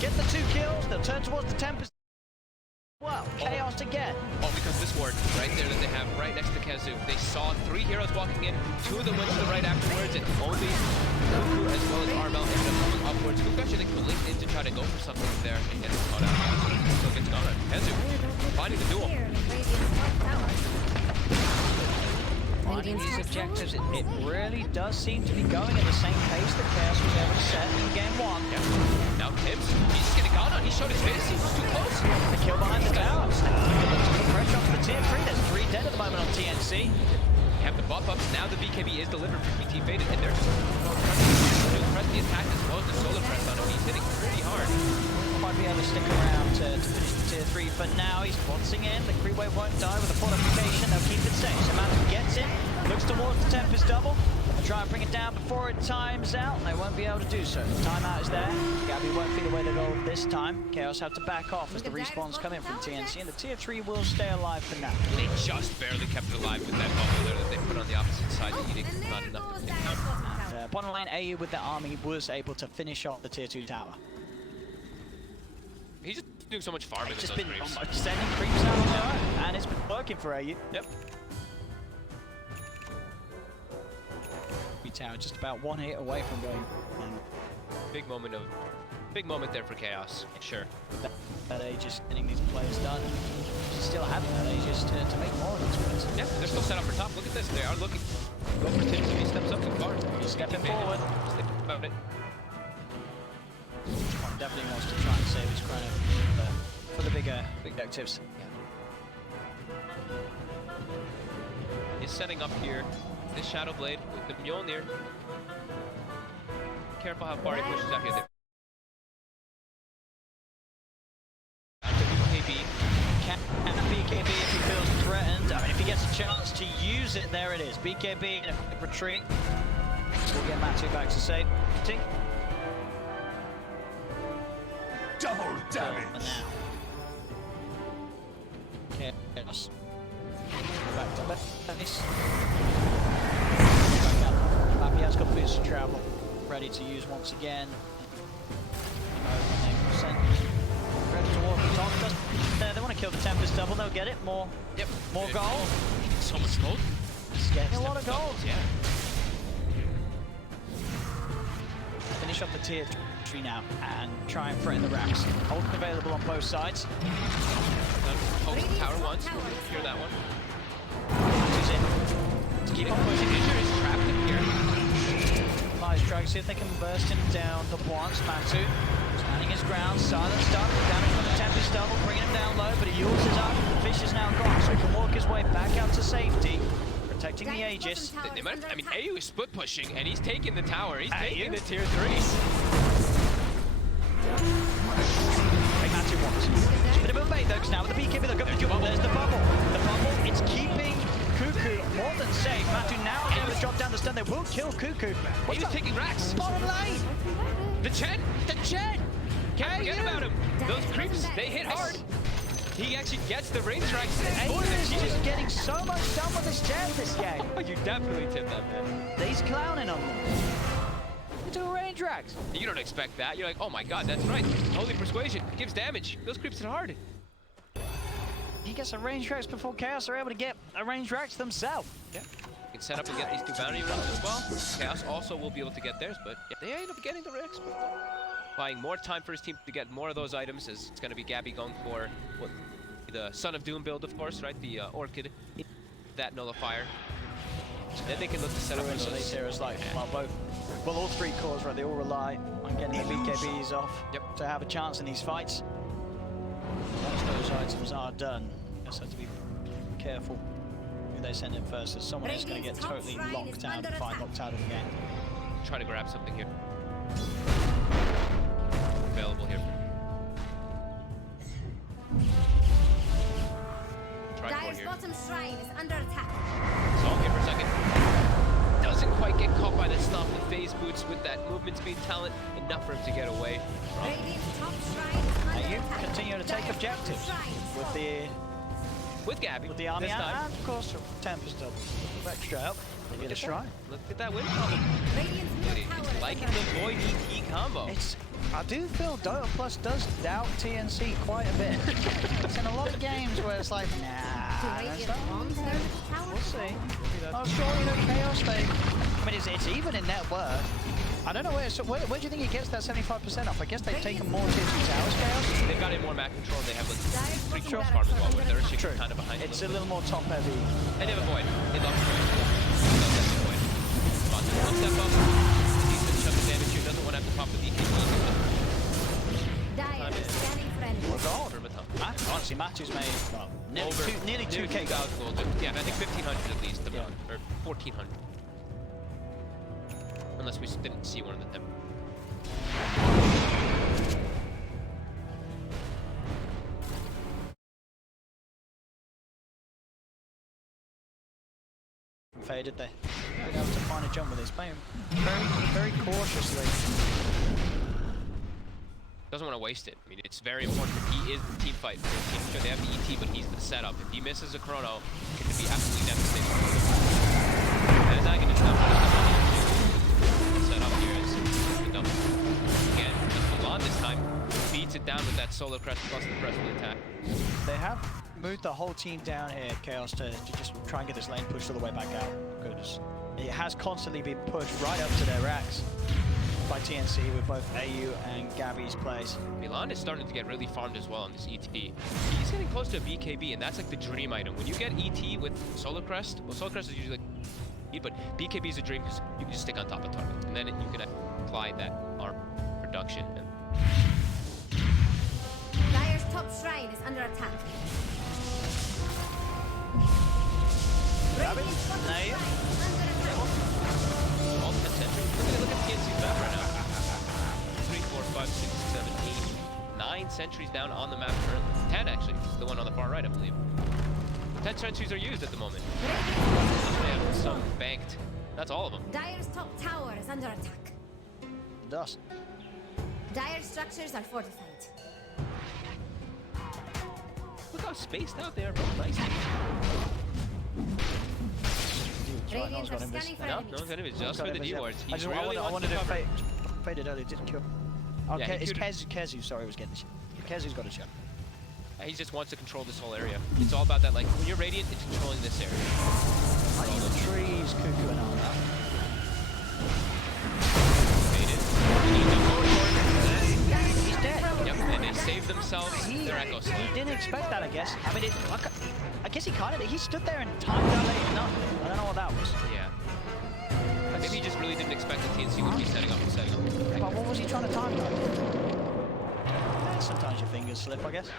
get the 2 kills. They'll turn towards the Tempest. Well, Chaos again. Oh, because this ward right there that they have right next to Kazu. They saw 3 heroes walking in, 2 of them went to the right afterwards, and only Cuckoo as well as Armel ended up coming upwards. Cuckoo actually linked in to try to go for something there and gets caught out. So gets caught out. Kazu finding the duel. Finding these objectives, it really does seem to be going at the same pace that Chaos was able to set in game 1. Yeah. Now Tibbs, he's just getting caught on. He showed his face. He was too close. The kill behind the tower. Put pressure onto the tier 3. There's 3 dead at the moment on TNC. Have the buff ups. Now the BKB is delivered for BT Faded, and they're just press the attack as well as the solar press on him. He's hitting pretty hard. Might be able to stick around to finish the tier 3 for now. He's boxing in. The creep wave won't die with the fortification. They'll keep it safe. So Matu gets it. Looks towards the Tempest double. They'll try and bring it down before it times out. They won't be able to do so. The timeout is there. Gabby won't feed away the goal this time. Chaos have to back off as the respawns come in from TNC, and the tier 3 will stay alive for now. They just barely kept it alive with that bubble there that they put on the opposite side. Eating not enough to count. Bottom lane, AU with the army was able to finish off the tier 2 tower. He's just doing so much farming with Just those been creeps. sending creeps out on their own, and it's been working for AU. Yep. Tower just about 1 hit away from going. Big moment there for Chaos. Sure. That Aegis getting these players done. Still having that Aegis to make more of these wins. Yeah, they're still set up for top. Look at this. They are looking. Go for Tibbs if he steps up too far. He's stepping forward. Just think about it. Definitely wants to try and save his chrono for the big objectives. Yeah. He's setting up here. This Shadow Blade with the Mjolnir. Careful how far he pushes out here. BKB. Can BKB if he feels threatened. I mean, if he gets a chance to use it, there it is. BKB in a quick retreat. We'll get Matu back to safety. Double damage. Okay, yes. Back to base. He has got boots to travel, ready to use once again. Ready to walk the top. They want to kill the Tempest double. They'll get it. More. Yep. More gold. So much gold. It's getting a lot of gold. Yeah. Finish up the tier 3 now and try and threaten the racks. Ult available on both sides. Hold the tower once. Hear that one. He's in. To keep on pushing. Ninja is trapped in here. Nice try, see if they can burst him down the once. Matu standing his ground, silenced up, damage from the Tempest double, bringing him down low, but he uses up. The fish is now gone, so he can walk his way back out to safety, protecting the Aegis. They might have, I mean, AU is split pushing, and he's taking the tower. He's taking the tier 3. Hey, Matu wants. It's a bit of a bait though, because now with the BKB, they'll go for the bubble. There's the bubble. The bubble, it's keeping Cuckoo more than safe. Matu now able to drop down the stun. They will kill Cuckoo. He was taking racks. Bottom lane. The Chen. Can't forget about him. Those creeps, they hit hard. He actually gets the range racks. He's just getting so much done with his Chen this game. You definitely tipped that, man. He's clowning on them. Do range racks. You don't expect that. You're like, oh my god, that's right. Holy Persuasion gives damage. Those creeps hit hard. He gets a range racks before Chaos are able to get a range racks themselves. Yeah. You can set up and get these 2 bounty runs as well. Chaos also will be able to get theirs, but if they end up getting the racks, buying more time for his team to get more of those items, as it's going to be Gabby going for what, the Son of Doom build, of course, right? The Orchid, that nullifier. Then they can look to set up for those heroes like, well, all 3 cores, right? They all rely on getting the BKBs off to have a chance in these fights. Once those items are done, you just have to be careful who they send in first, as someone is going to get totally locked out and find locked out of the game. Try to grab something here. Available here. Dire's bottom shrine is under attack. So I'll here for a second. Doesn't quite get caught by that stop the phase boots with that movement speed talent, enough for him to get away. And you continue to take objectives with Gabby. With the army this time. and of course Tempest double. Extra help. They get a shrine. Look at that win problem. He's liking the Void ET combo. It's I do feel Dota Plus does doubt TNC quite a bit. It's in a lot of games where it's like, nah, that's not. We'll see. Oh, sure, you know, Chaos, I mean, it's even in net worth. I don't know where do you think he gets that 75% off? I guess they've taken more tier 2 towers, Chaos? They've got in more map control. They have like pretty close farm as well, where they're actually kind of behind. It's a little more top heavy. And they have a void. They love void. But one step up. Decent chunk of damage here. Doesn't want to have to pop the BKB. We're gone. Honestly, Matthew's made well, nearly 2K gold. Yeah, I think 1,500 at least, or 1,400. Unless we didn't see one of them. Faded there. Being able to find a jump with his playing very cautiously. Doesn't want to waste it. I mean, it's very important. He is the team fight. Sure, they have the ET, but he's the setup. If he misses a chrono, it could be absolutely devastating. And is that going to jump? Set up here is the double. Again, Milan this time beats it down with that solo crest plus the crest of the attack. They have moved the whole team down here, Chaos, to just try and get this lane pushed all the way back out. Because it has constantly been pushed right up to their racks by TNC with both AU and Gabby's plays. Milan is starting to get really farmed as well on this ET. He's getting close to a BKB, and that's like the dream item. When you get ET with Solar Crest, well, Solar Crest is usually like, but BKB is a dream because you can just stick on top of targets, and then you can apply that arm production. Dire's top shrine is under attack. Gabby? All 10 sentries. Look at TNC's map right now. 3, 4, 5, 6, 7, 8, 9 sentries down on the map currently. 10 actually, the one on the far right, I believe. 10 sentries are used at the moment. They have some banked. That's all of them. Dire's top tower is under attack. It does. Dire structures are fortified. Look how spaced out they are, bro. Nice. Radiant are scanning for enemies. No enemies, just for the D-wards. I wanted to fade it early, didn't kill. Oh, Yeah, it's Kezu, sorry, was getting the shot. Kezu's got a shot. He just wants to control this whole area. It's all about that, like, when you're Radiant, it's controlling this area. I think the trees cuckooing on that. He's dead. Yep, and they saved themselves their Echo Slam. He didn't expect that, I guess. I mean, I guess he kind of, he stood there and timed out late nothing. I don't know what that was. Yeah. Maybe he just really didn't expect the TNC would be setting up and setting up. But what was he trying to time that? Sometimes your fingers slip, I guess.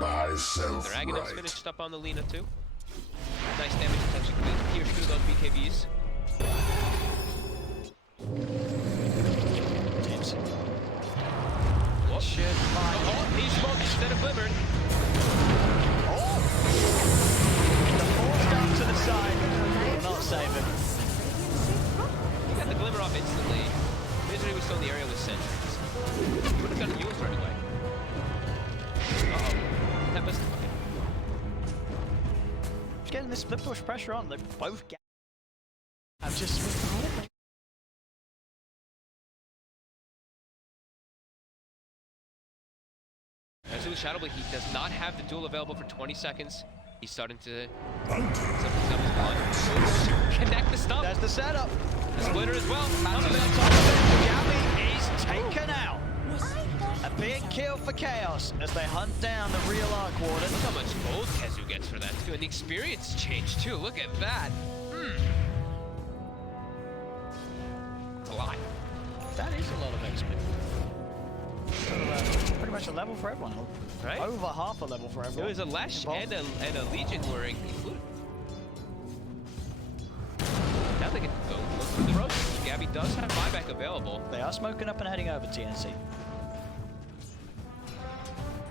Dragon's finished up on the Lina too. Nice damage potentially to pierce through those BKBs. James. What? Should find he smoked instead of glimmered. Oh! The force down to the side. Will not save him. He got the glimmer off instantly. Misery was still in the area with sentries. He would have gotten used right away. Uh-oh. Tempest. He's getting this split push pressure on. They both get. I'm just. As with Shadow Blade, he does not have the duel available for 20 seconds. He's starting to connect the stump. There's the setup. The splitter as well. Gabby is taken out. A big kill for Chaos as they hunt down the real Arc Warden. Look how much gold Kezu gets for that too, and the experience change too. Look at that. It's a lot. That is a lot of XP. Pretty much a level for everyone. Right? Over half a level for everyone. It was a Lesh and a Legion were included. Now they get to go look for the roach. Gabby does have buyback available. They are smoking up and heading over TNC.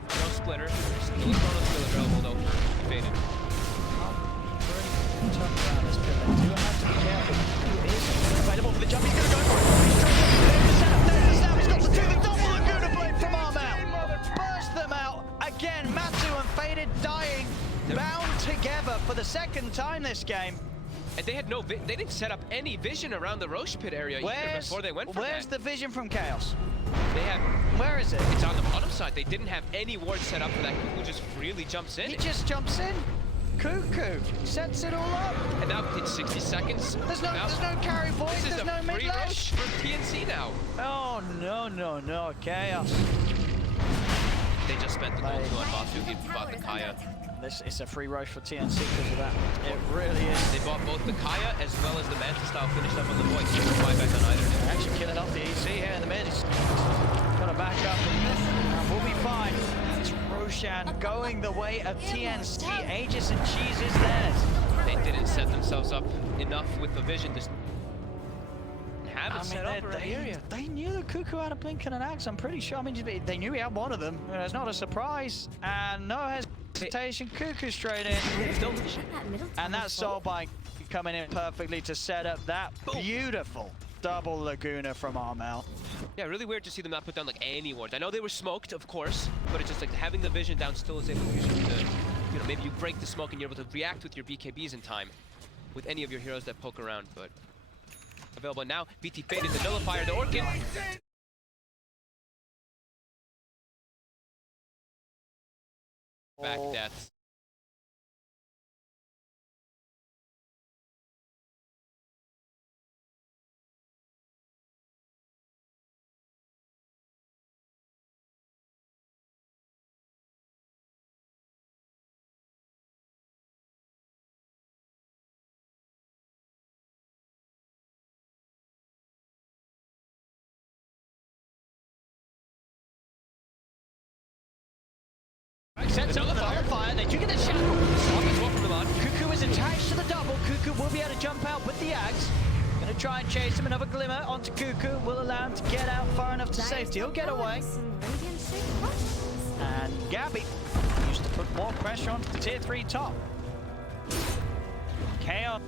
No splitter. Still still available though. He faded. Turn around this pit. They do have to be careful. Who is available for the jump? He's going to go for it. There's the setup. There's the snap. He's got the two. The double Laguna Blade from Armel. Burst them out. Again, Matsu and Faded dying. Bound together for the second time this game. And they had they didn't set up any vision around the Roche pit area either before they went for Where's that. the vision from Chaos? They have. Where is it? It's on the bottom side. They didn't have any ward set up for that. Cuckoo just freely jumps in. He just jumps in. Cuckoo sets it all up. And now it's 60 seconds. There's no carry void. This There's is no a free mid rush for TNC now. Oh no, Chaos. They just spent the gold on Batu. He bought the Kaya. This is a free rush for TNC because of that. It really is. They bought both the Kaya as well as the Manta style finished up on the void. So no buyback on either. They're actually killing off the EC here in the mid. He's got to back up and we'll be fine. It's Roshan going the way of TNC. Aegis and Cheese is theirs. They didn't set themselves up enough with the vision to have it set up around the area. They knew that Cuckoo had a blink and an axe, I'm pretty sure. I mean, they knew he had one of them. It's not a surprise. And no hesitation, Cuckoo straight in. And that's Soulbind coming in perfectly to set up that beautiful double Laguna from Armel. Yeah, really weird to see them not put down like any wards. I know they were smoked, of course, but it's just like having the vision down still is able to use it to, you know, maybe you break the smoke and you're able to react with your BKBs in time with any of your heroes that poke around, but available now. BT faded the nullifier, the Orchid. Back deaths. Sets up the nullifier, they do get the shadow. Cuckoo is attached to the double. Cuckoo will be able to jump out with the axe. Gonna try and chase him. Another glimmer onto Cuckoo will allow him to get out far enough to safety. He'll get away. And Gabby used to put more pressure onto the tier 3 top. Chaos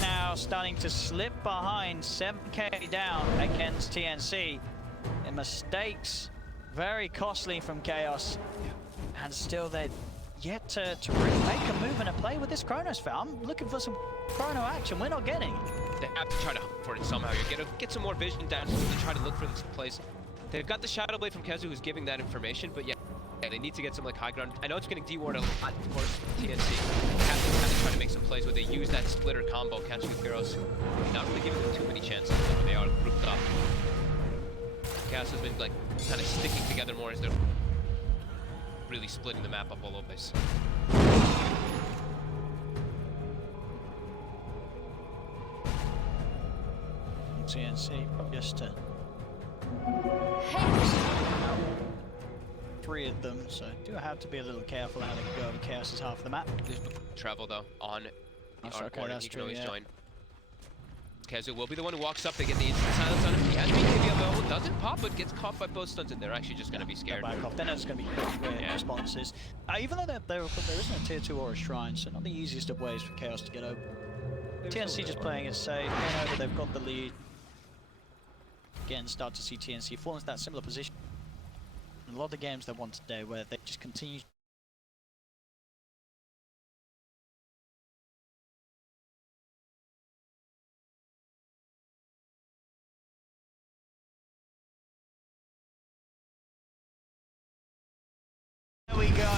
now starting to slip behind, 7k down against TNC. And mistakes very costly from Chaos. And still they're yet to really make a move and a play with this Chronosphere. I'm looking for some Chrono action. We're not getting it. They have to try to hunt for it somehow. You get some more vision down to try to look for this place. They've got the Shadow Blade from Kezu who's giving that information, but yeah, they need to get some like high ground. I know it's getting D-ward a lot, of course, TNC. Have to try to make some plays where they use that splitter combo, catching the heroes. Not really giving them too many chances, but they are grouped up. Chaos has been like kind of sticking together more as they're really splitting the map up all over the place. TNC just to three of them, so do have to be a little careful how they can go over Chaos is half the map. There's travel though on the R corner. He can always join. Kezu will be the one who walks up. They get the instant silence on him. He has BKB available, doesn't pop, but gets caught by both stuns, and they're actually just going to be scared. Back off. Then there's going to be weird responses. Even though there isn't a tier 2 or a shrine, so not the easiest of ways for Chaos to get over. TNC just playing it safe. They know that they've got the lead. Again, start to see TNC fall into that similar position. In a lot of the games they won today, where they just continue. There we go.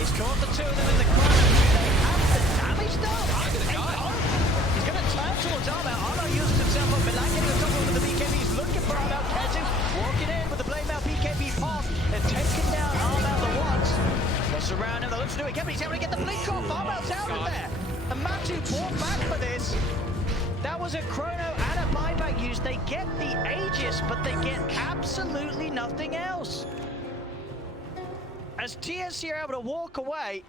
He's caught the two of them in the corner. They have the damage done. He's going to turn towards Armel. Armel uses himself up. Milan getting on top of the BKB. He's looking for Armel. Kezu walking in with the blade mail BKB pop. They're taking down Armel the once. They'll surround him. They'll look to do it again, but he's able to get the blink off. Armel's out of there. And Matu fought back for this. That was a chrono and a buyback use. They get the Aegis, but they get absolutely nothing else. As TNC are able to walk away,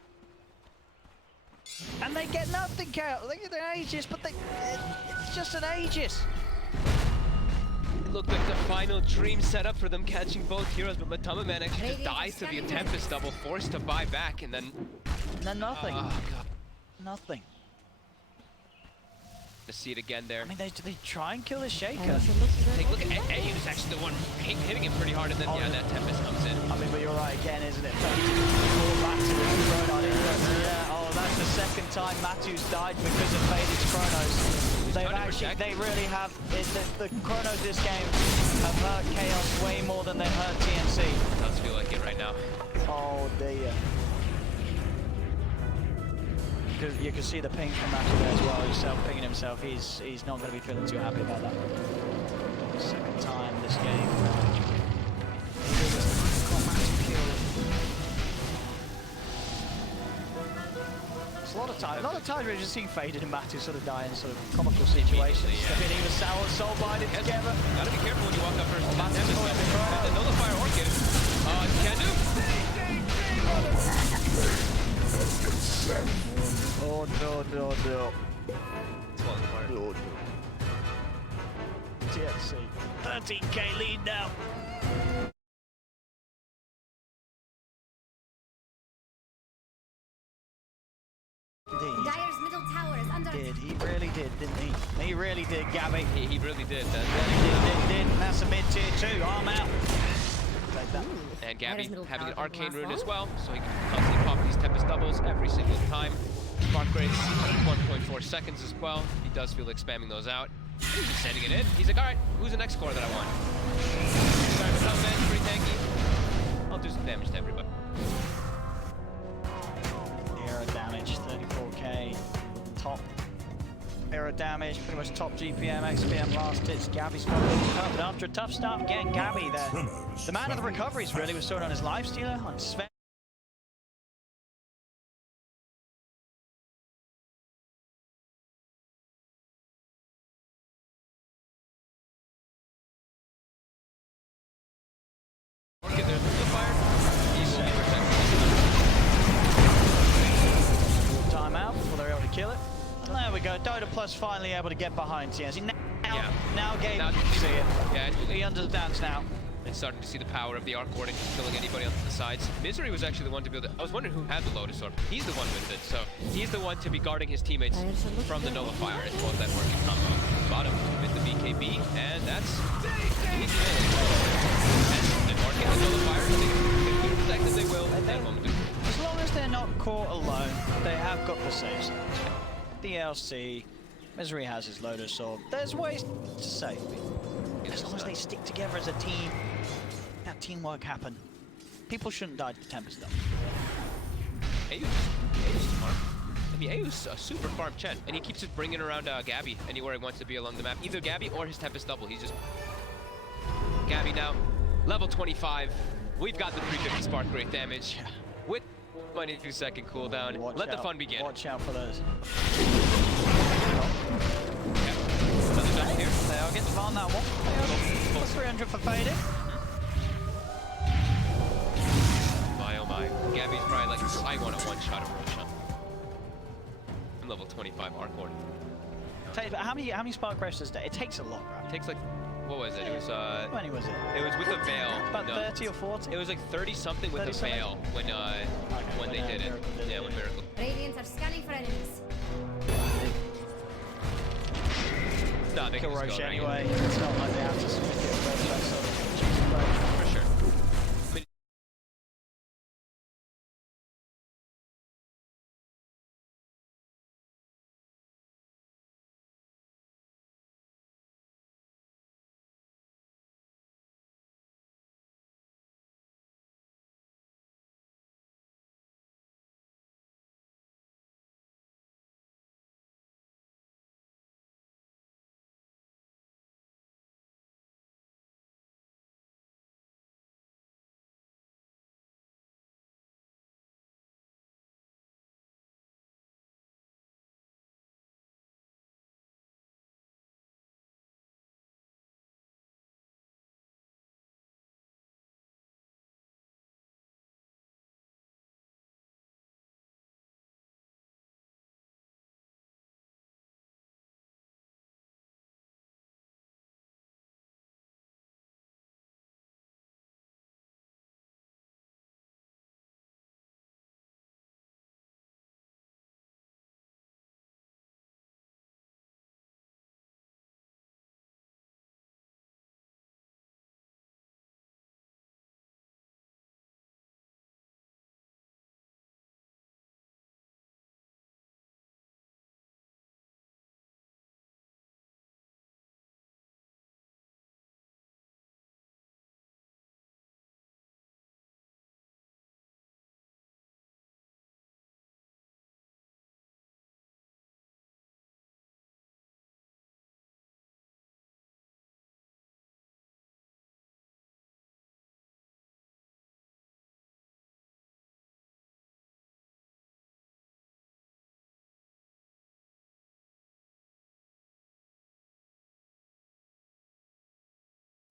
and they get nothing, Chaos. They get an Aegis, but it's just an Aegis. It looked like the final dream setup for them catching both heroes, but Matama Man actually just dies to the Tempest double, forced to buy back, and then nothing. Oh, God. Nothing. To see it again there. I mean, they try and kill the Shaker. Take a look at Eddie, who's actually the one hitting him pretty hard, and then yeah, that Tempest comes in. I mean, but you're right again, isn't it? Back to the yeah, oh, that's the second time Matthews died because of Faded's Chronos. They really have, the Chronos this game have hurt Chaos way more than they hurt TNC. Does feel like it right now. Oh dear. You can see the ping from Matthew there as well. He's self-pinging himself. He's not going to be feeling too happy about that. Second time this game. It's a lot of times we're just seeing Faded and Matthew sort of die in sort of comical situations. Yeah. They're hitting the soul binding together. Gotta be careful when you walk up first. Oh, Matthew's going to try. And Nullifier or get it. Can do. Oh no. It's falling apart. TNC. 13k lead now. Dyer's middle tower is under attack. He really did, didn't he? He really did, Gabby. He really did. Did. That's a mid-tier 2. Arm out. Take that. And Gabby having an arcane rune as well, so he can constantly pop these Tempest doubles every single time. Spark rates 1.4 seconds as well. He does feel like spamming those out. He's just sending it in. He's like, alright, who's the next core that I want? Starting with Hellman, pretty tanky. I'll do some damage to everybody. Aero damage, 34k. Top aero damage, pretty much top GPM, XPM last hits. Gabby's got it. But after a tough start, getting Gabby there. The man of the recoveries really was sorted on his lifestealer, on Sven. Get their Nullifier. He will be protected. Timeout before they're able to kill it. And there we go. Dota Plus finally able to get behind TNC. Now Gabe Now can see it. Yeah, He understands now. and starting to see the power of the arc warding, killing anybody on the sides. Misery was actually the one to build it. I was wondering who had the Lotus Orb. He's the one with it, so he's the one to be guarding his teammates from the Nullifier as well as that working combo. Bottom with the BKB, and that's easy. And the Orc and the Nullifier, if they're protected, they will at that moment. As long as they're not caught alone, they have got the saves. DLC, Misery has his Lotus Orb. There's ways to save. As long as they stick together as a team, that teamwork happen. People shouldn't die to the Tempest though. Ayu's smart. I mean, Ayu's a super farm Chen, and he keeps just bringing around Gabby anywhere he wants to be along the map. Either Gabby or his Tempest double. He's just... Gabby now, level 25. We've got the 350 spark rate damage with 22-second cooldown. Let the fun begin. Watch out for those. Another double here. They are getting to farm that one. Plus 300 for Faded. My oh my. Gabby's probably like, I want a one-shot of Roshan. I'm level 25 arc ward. How many spark breaths does that? It takes a lot, right? It takes like, what was it? It was How many was it? It was with the veil. About 30 or 40? It was like 30 something with the veil when they did it. Yeah, when Miracle. Radiants are scanning for enemies. No, they can Kill just Roche go right anyway. It's not like they have to switch it. For sure.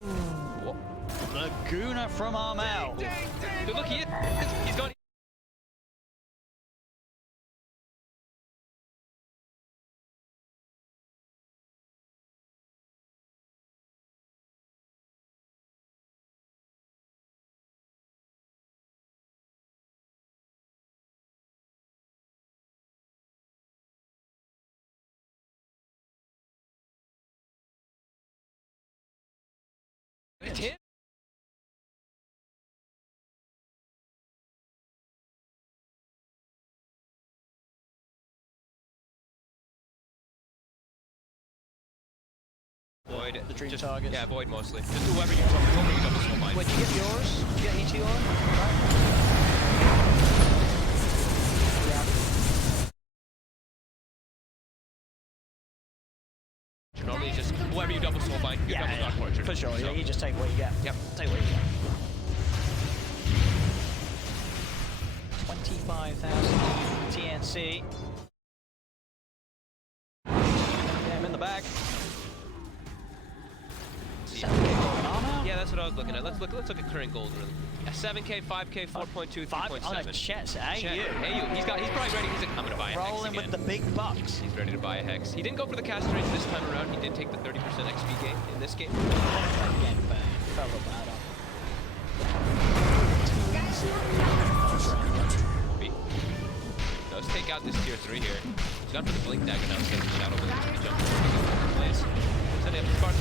Laguna from Armel. Good look, he's gone. It's him. Void. The dream just, targets. Yeah, void mostly. Just whoever you double slow mine. Wait, did you get yours? Did you get ET on? Yeah. Normally it's just whoever you double soul mine, you double dark orchard. For sure, So, you just take what you get. Yep. Take what you get. 25,000 TNC. Yeah, I'm in the back. 7K golden armor. Yeah, that's what I was looking at. Let's look at current gold really. 7K, 5K, 4.2, 3.7. Oh, no, Chet's Hey you. He's probably ready. He's like, I'm gonna buy a hex Rolling again. with the big bucks. He's ready to buy a hex. He didn't go for the cast range this time around. He did take the 30% XP gain in this game. Let's take out this tier 3 here. He's gone for the blink dagger now. He's getting the shadow with his jump. Nice. Sending up the spark.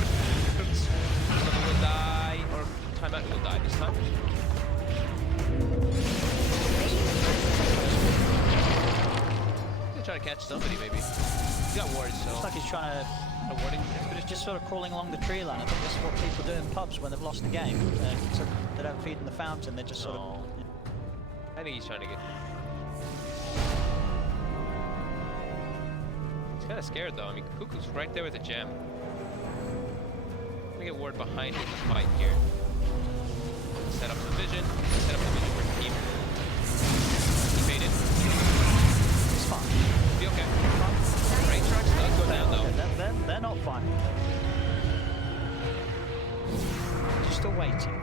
Someone will die, or timeout will die this time. He'll try to catch somebody maybe. He's got wards, so. Looks like he's trying to. A warding. But it's just sort of crawling along the tree line. I think this is what people do in pubs when they've lost the game. So they don't feed in the fountain, they just sort of. I think he's trying to get. He's kind of scared though. I mean, Cuckoo's right there with a gem. I'm gonna get ward behind his fight here. Set up the vision. Set up the vision for team. He baited. It's fine. Be okay. Rain tracks does go down though. They're not fine. Just still waiting.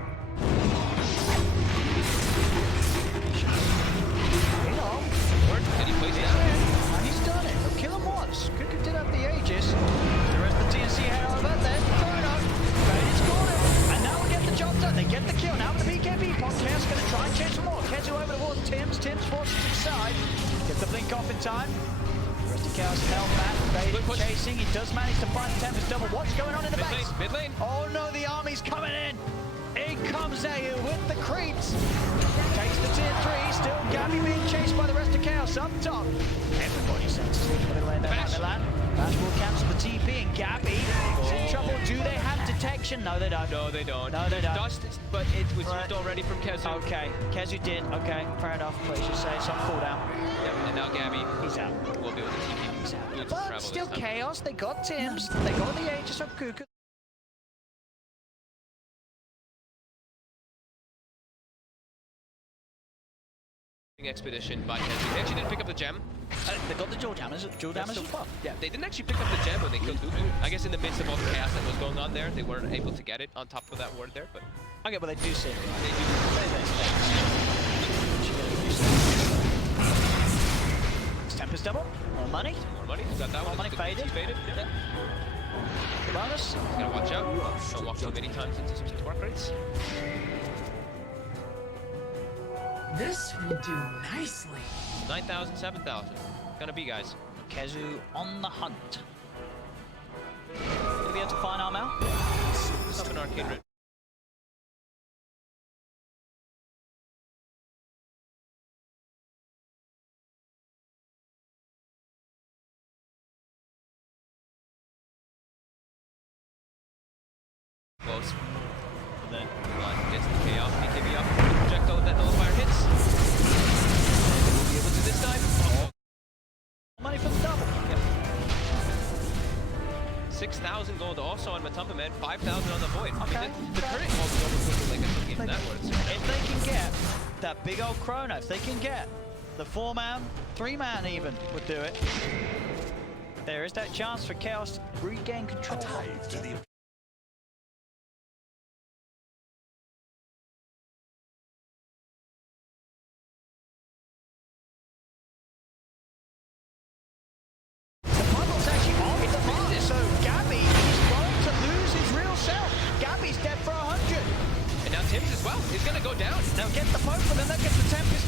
Did he place down? And he's done it. He'll kill him once. Cuckoo did have the Aegis. The rest of the TNC head over. Then Chrono. Ready's corner. And now we get the job done. They get the kill. Now with the BKB pot. Chaos going to try and chase for more. Kezu over towards Tim's. Tim's forces inside. Get the blink off in time. The rest of Chaos held back. Baited, chasing. He does manage to find the Tempest double. What's going on in the base? Mid lane. Oh no, the army's coming in. In comes Zayu with the creeps. Takes the tier 3. Still Gabby being chased by the rest of Chaos up top. Everybody senses which way they're in there. Bash will cancel the TP and Gabby is in trouble. Do they have detection? No, they don't. No, they don't. No, they don't. Dust, but it was used already from Kezu. Okay, Kezu did. Okay, fair enough. But you should say it's on cooldown. Yep, and now Gabby. He's out. Will be with the TP. He's out. We'll just But travel still this time. Chaos. They got Tim's. They got the Aegis of Cuckoo. Expedition by Kezu. They actually didn't pick up the gem. They got the dual damage as well. Yeah, they didn't actually pick up the gem when they killed Cuckoo. I guess in the midst of all the chaos that was going on there, they weren't able to get it on top of that ward there, but... Okay, but they do see it. They do. It's Tempest double. More money. More money. He's got that More one. money faded. He's faded. Yeah. The bonus. He's gotta watch out. Don't walk too many times into some spark rates. This will do nicely. 9,000, 7,000. Gonna be, guys. Kezu on the hunt. Gonna be able to find Armel? Up in Arcade Ridge. Close. And then gets the chaos, BKB up, projectile that nullifier hits. Will be able to this time. Money for the double. Yep. 6,000 gold also on Matumba Man, 5,000 on the Void. Okay. I mean, the current gold is overcooking like a game that works. If they can get that big old Chrono, if they can get the 4-man, 3-man even would do it. There is that chance for Chaos to regain control.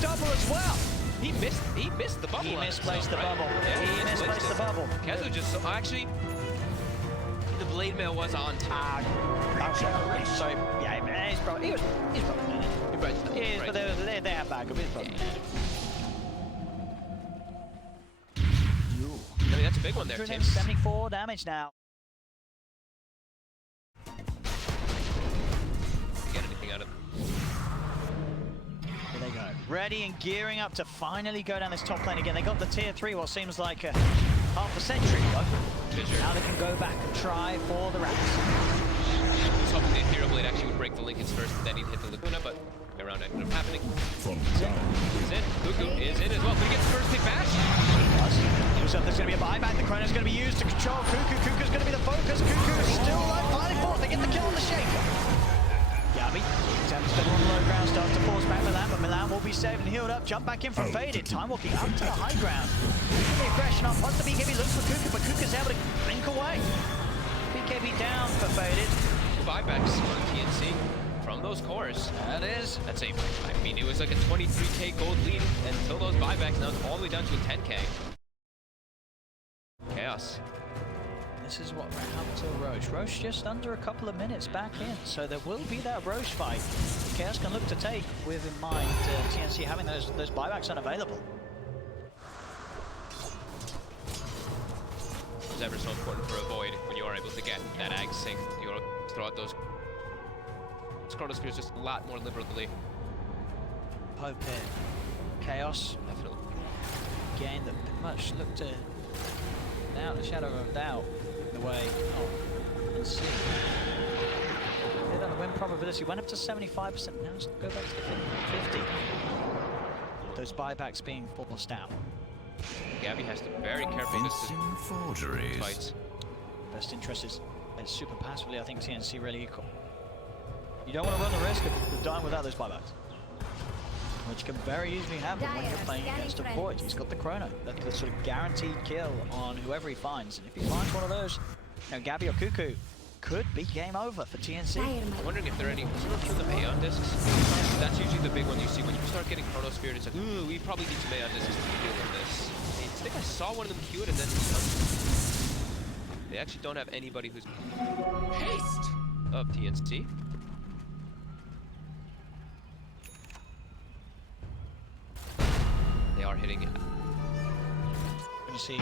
double as well. He missed the bubble. He on misplaced himself, the right? bubble. Yeah, He misplaced the bubble. Kezu just actually the blade mail was on time. Sorry, yeah, he's probably doing it. He is, but they have backup. He's probably doing it. I mean, that's a big one there, Tim. 174 damage now. Get anything out of Here they go. Ready and gearing up to finally go down this top lane again. They got the tier 3, what seems like a half a century ago. Now they can go back and try for the rats. I was hoping the Ethereal Blade actually would break the Linken's first, and then he'd hit the Laguna, but around it ended up happening. He's in. Cuckoo is in as well. But he gets the first hit back. He was up. There's going to be a buyback. The Chrono's going to be used to control Cuckoo. Cuckoo's going to be the focus. Cuckoo's still alive. Fighting forth. They get the kill on the Shaker. Gabby attempts to on the low ground, starts to force back Milan, but Milan will be saved and healed up. Jump back in from Faded. Time walking up to the high ground. The aggression up. Once the BKB looks for Cuckoo, but Cuckoo's able to blink away. BKB down for Faded. Buybacks on TNC from those cores. That is. That's a, I mean, it was like a 23k gold lead until those buybacks. Now it's all the way down to a 10k. Chaos. This is what happened to Roche. Roche just under a couple of minutes back in, so there will be that Roche fight. Chaos can look to take with in mind TNC having those buybacks unavailable. It's ever so important for a Void when you are able to get that Ag sync. You are throw out those Chronospheres just a lot more liberally. Pope here. Chaos. Definitely. Game that pretty much looked to now the shadow of doubt the way. Oh, let's see. Did on the win probability went up to 75%. Now let's go back to 50. Those buybacks being forced out. Gabby has to be very careful this fights. Best interest is super passively. I think TNC really equal. You don't want to run the risk of dying without those buybacks, which can very easily happen when you're playing against a Void. He's got the Chrono. That's the sort of guaranteed kill on whoever he finds. And if he finds one of those, you know, Gabby or Cuckoo, could be game over for TNC. I'm wondering if there are any for the Aeon discs. That's usually the big one you see when you start getting Chronosphere. It's like, ooh, we probably need some Aeon discs to deal with this. I think I saw one of them queue it, and then they actually don't have anybody who's Haste of TNC. They are hitting it. Going to see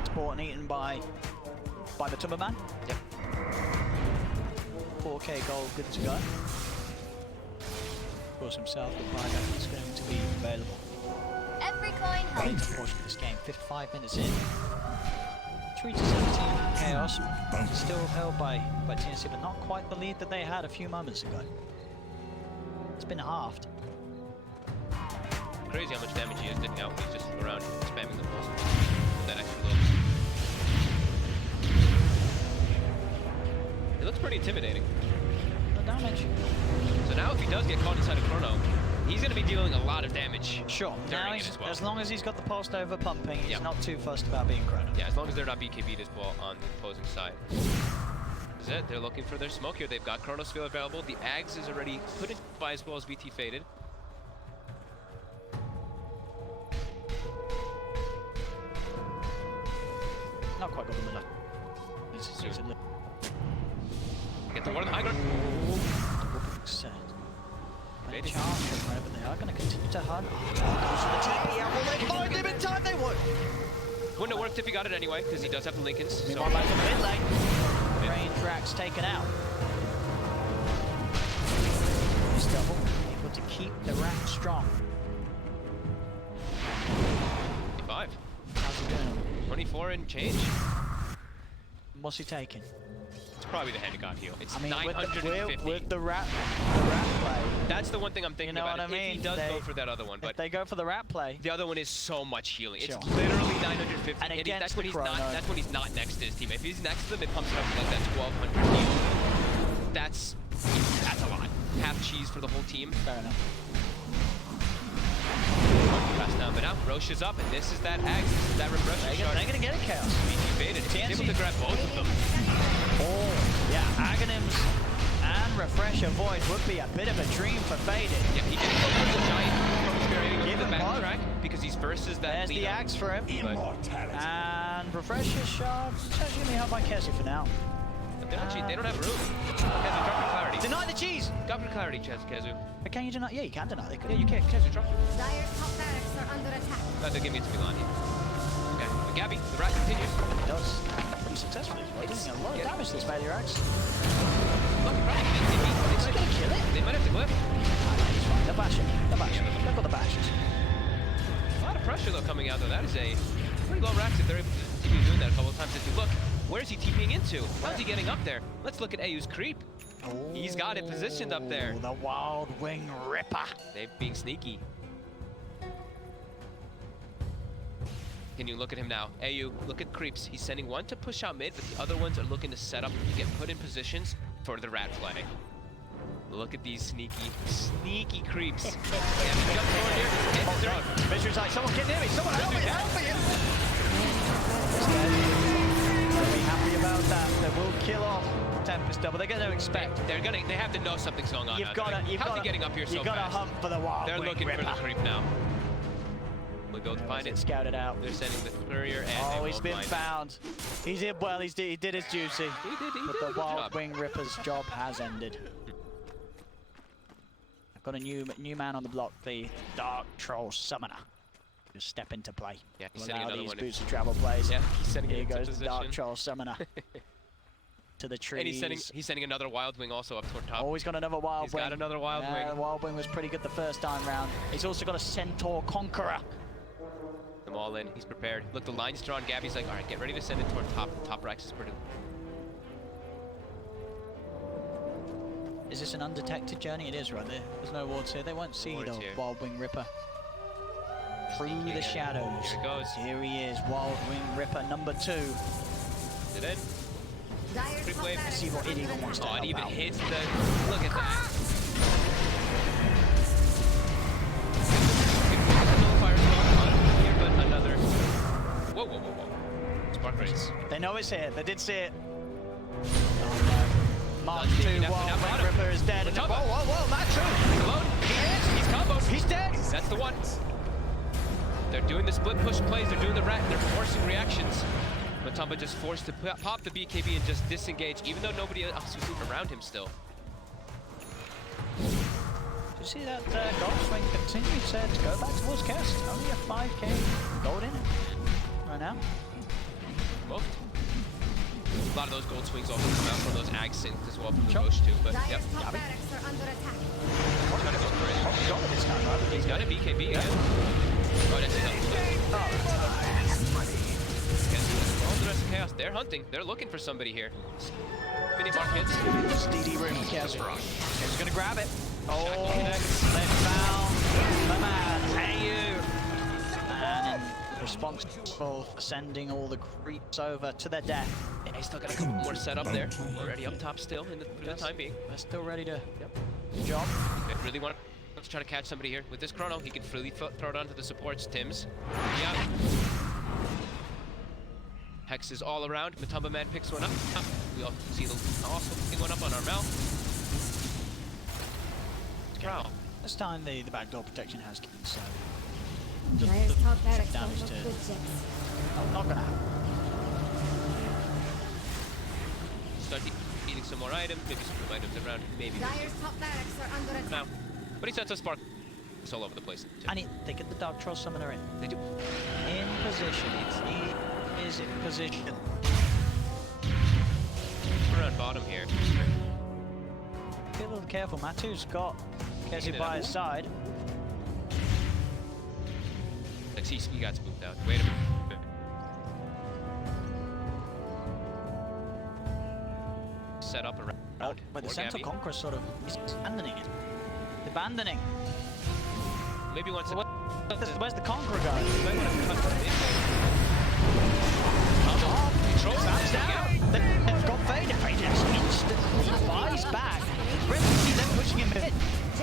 it's bought and eaten by the Timberman. Yep. 4k gold, good to go. Of course, himself, the buyback is going to be available. Every coin helps. Portion of this game, 55 minutes in. 3 to 17 Chaos, still held by TNC, but not quite the lead that they had a few moments ago. It's been halved. Crazy how much damage he is dishing out when he's just around spamming the pulse with that extra load. It looks pretty intimidating. The damage. So now if he does get caught inside a Chrono, he's going to be dealing a lot of damage. Sure. Now It as, well. as long as he's got the pulsed over pumping, he's not too fussed about being Chrono. Yeah, as long as they're not BKB'd as well on the opposing side. This is it. They're looking for their smoke here. They've got Chronosphere available. The Ags is already put in by as well as VT Faded. Not quite got the middle. Get the one on the high ground. They chance from there, but they are going to continue to hunt. Will they find him in time? They would. Wouldn't have worked if he got it anyway, because he does have the Lincolns. So Meanwhile, back in the mid lane. Rain Drax taken out. This double able to keep the Rat strong. 25. How's he doing? 24 and change. What's he taking? It's probably the hand-to-god heal. It's I mean, 950. with the rat play. That's the one thing I'm thinking You know about. what I mean? If he does go for that other one, but if they go for the rat play, the other one is so much healing. Sure. It's literally 950. And against that's the when he's Chrono. not. That's when he's not next to his team. If he's next to them, it pumps it up to like that 1200 heal. That's a lot. Half cheese for the whole team. fair enough. Pass down, but now Roche is up, and this is that Ags. This is that refresher shard. They're going to get a chaos. BT Faded. He's able to grab both of them. Oh, yeah, Aghanims and Refresher Void would be a bit of a dream for Faded. Yeah, he didn't go for the giant that There's lead the up. axe for him. Immortality. And refresher shard. It's actually going to be held by Kessie for now. But they don't have room. Kezu, drop your clarity. Deny the cheese! Drop your clarity, Kezu. But can you deny? Yeah, you can deny. They could. Yeah, you can. Kezu, drop. Dire's top barracks are under attack. No, they're giving it to Milan here. Okay, but Gabby, the rat continues. It does. Pretty successfully. It's doing a lot of damage to this failure axe. Look, right. Is it going to kill it? They might have to clip. They'll bash it. They'll bash it. Look at the bashes. A lot of pressure though coming out though. That is a pretty low rax if they're able to continue doing that a couple of times. If you look, where's he TPing into? How's he getting up there? Let's look at AU's creep. He's got it positioned up there. The Wild Wing Ripper. They're being sneaky. Can you look at him now? AU, look at creeps. He's sending one to push out mid, but the other ones are looking to set up and get put in positions for the rat play. Look at these sneaky creeps. Yeah, he jumps forward here. Visual's like, someone get near me, someone help me, help me! They'll be happy about that. They will kill off Tempest Double. They're going to expect. They have to know something's going on. You've got to, how's he getting up here so you've got to fast? hunt for the Wild They're Wing looking Ripper. for the creep now. We'll go to find it. Scouted out. They're sending the courier and oh, they he's won't been find found. He's in well. He did his duty. He did But a the good Wild job. Wing Ripper's job has ended. I've got a new man on the block, the Dark Troll Summoner. Just step into play. Yeah, he's Will sending allow another these one. boots of travel plays. Yeah, he's sending Here it into goes the Dark position. Troll Summoner. To the trees. And he's sending another Wild Wing also up toward top. Oh, he's got another Wild He's Wing. got another Wild The Wing. Wild Wing was pretty good the first time round. He's also got a Centaur Conqueror. Them all in. He's prepared. Look, the line's drawn. Gabby's like, all right, get ready to send it toward top. Top Rex is pretty. Is this an undetected journey? It is right there. There's no wards here. They won't see Wards the here. Wild Wing Ripper. Through Sneaking the in. shadows. Here it goes. Here he is, Wild Wing Ripper number 2. Is it in? Dire's Creep top wave. barracks See what are it even under wants to attack. Oh, it help even out. hits the. Look at that. Here, but another. Whoa, whoa, whoa, whoa. Spark race. They know it's here. They did see it. Oh no. Mark 2 Now Wild got Wing him. Ripper is dead. Whoa, whoa, that's true. He's alone. He is. He's comboed. He's dead. That's the one. They're doing the split push plays. They're doing the rat. They're forcing reactions. Matumba just forced to pop the BKB and just disengage, even though nobody else was around him still. Did you see that gold swing continue to go back towards Cast? Only a 5k gold in it right now. Well, a lot of those gold swings also come out from those ag syncs as well from the push too. But yep, Dire's top barracks are under attack. trying to go for it. Oh, got it this time, right? He's got a BKB again. Oh, that's enough. All the rest of Chaos, they're hunting. They're looking for somebody here. Mini markets. DD room, Kaz. He's gonna grab it. Oh, connects. they found the man, AU. And responsible for sending all the creeps over to their death. Yeah, he's still got a couple more set up there. Already up top still for the time being. They're still ready to job. They really want to try to catch somebody here. With this chrono, he can freely throw it onto the supports. Tim's. Yeah. Hex is all around. Matumba Man picks one up. We all see the awesome thing one up on our Mel. Wow. This time the backdoor protection has kicked, so Dire's top barracks don't damage look to good yet. not gonna happen. Start eating some more items, maybe some more items around, maybe. Dire's top barracks are under attack. Now. But he sets a spark. It's all over the place. Too. And they get the Dark Troll Summoner in. They do. In position. He is in position. Around bottom here. Be a little careful. Matu's got Kezi by his side. Like, he got spooked out. Wait a minute. Set up around. But the Or Centaur Gabby. Conqueror sort of is abandoning it. Abandoning. Maybe once. Where's the Conqueror going? Controls That's down. They've got Vader. Vader just instantly buys back. Ripper then pushing him in.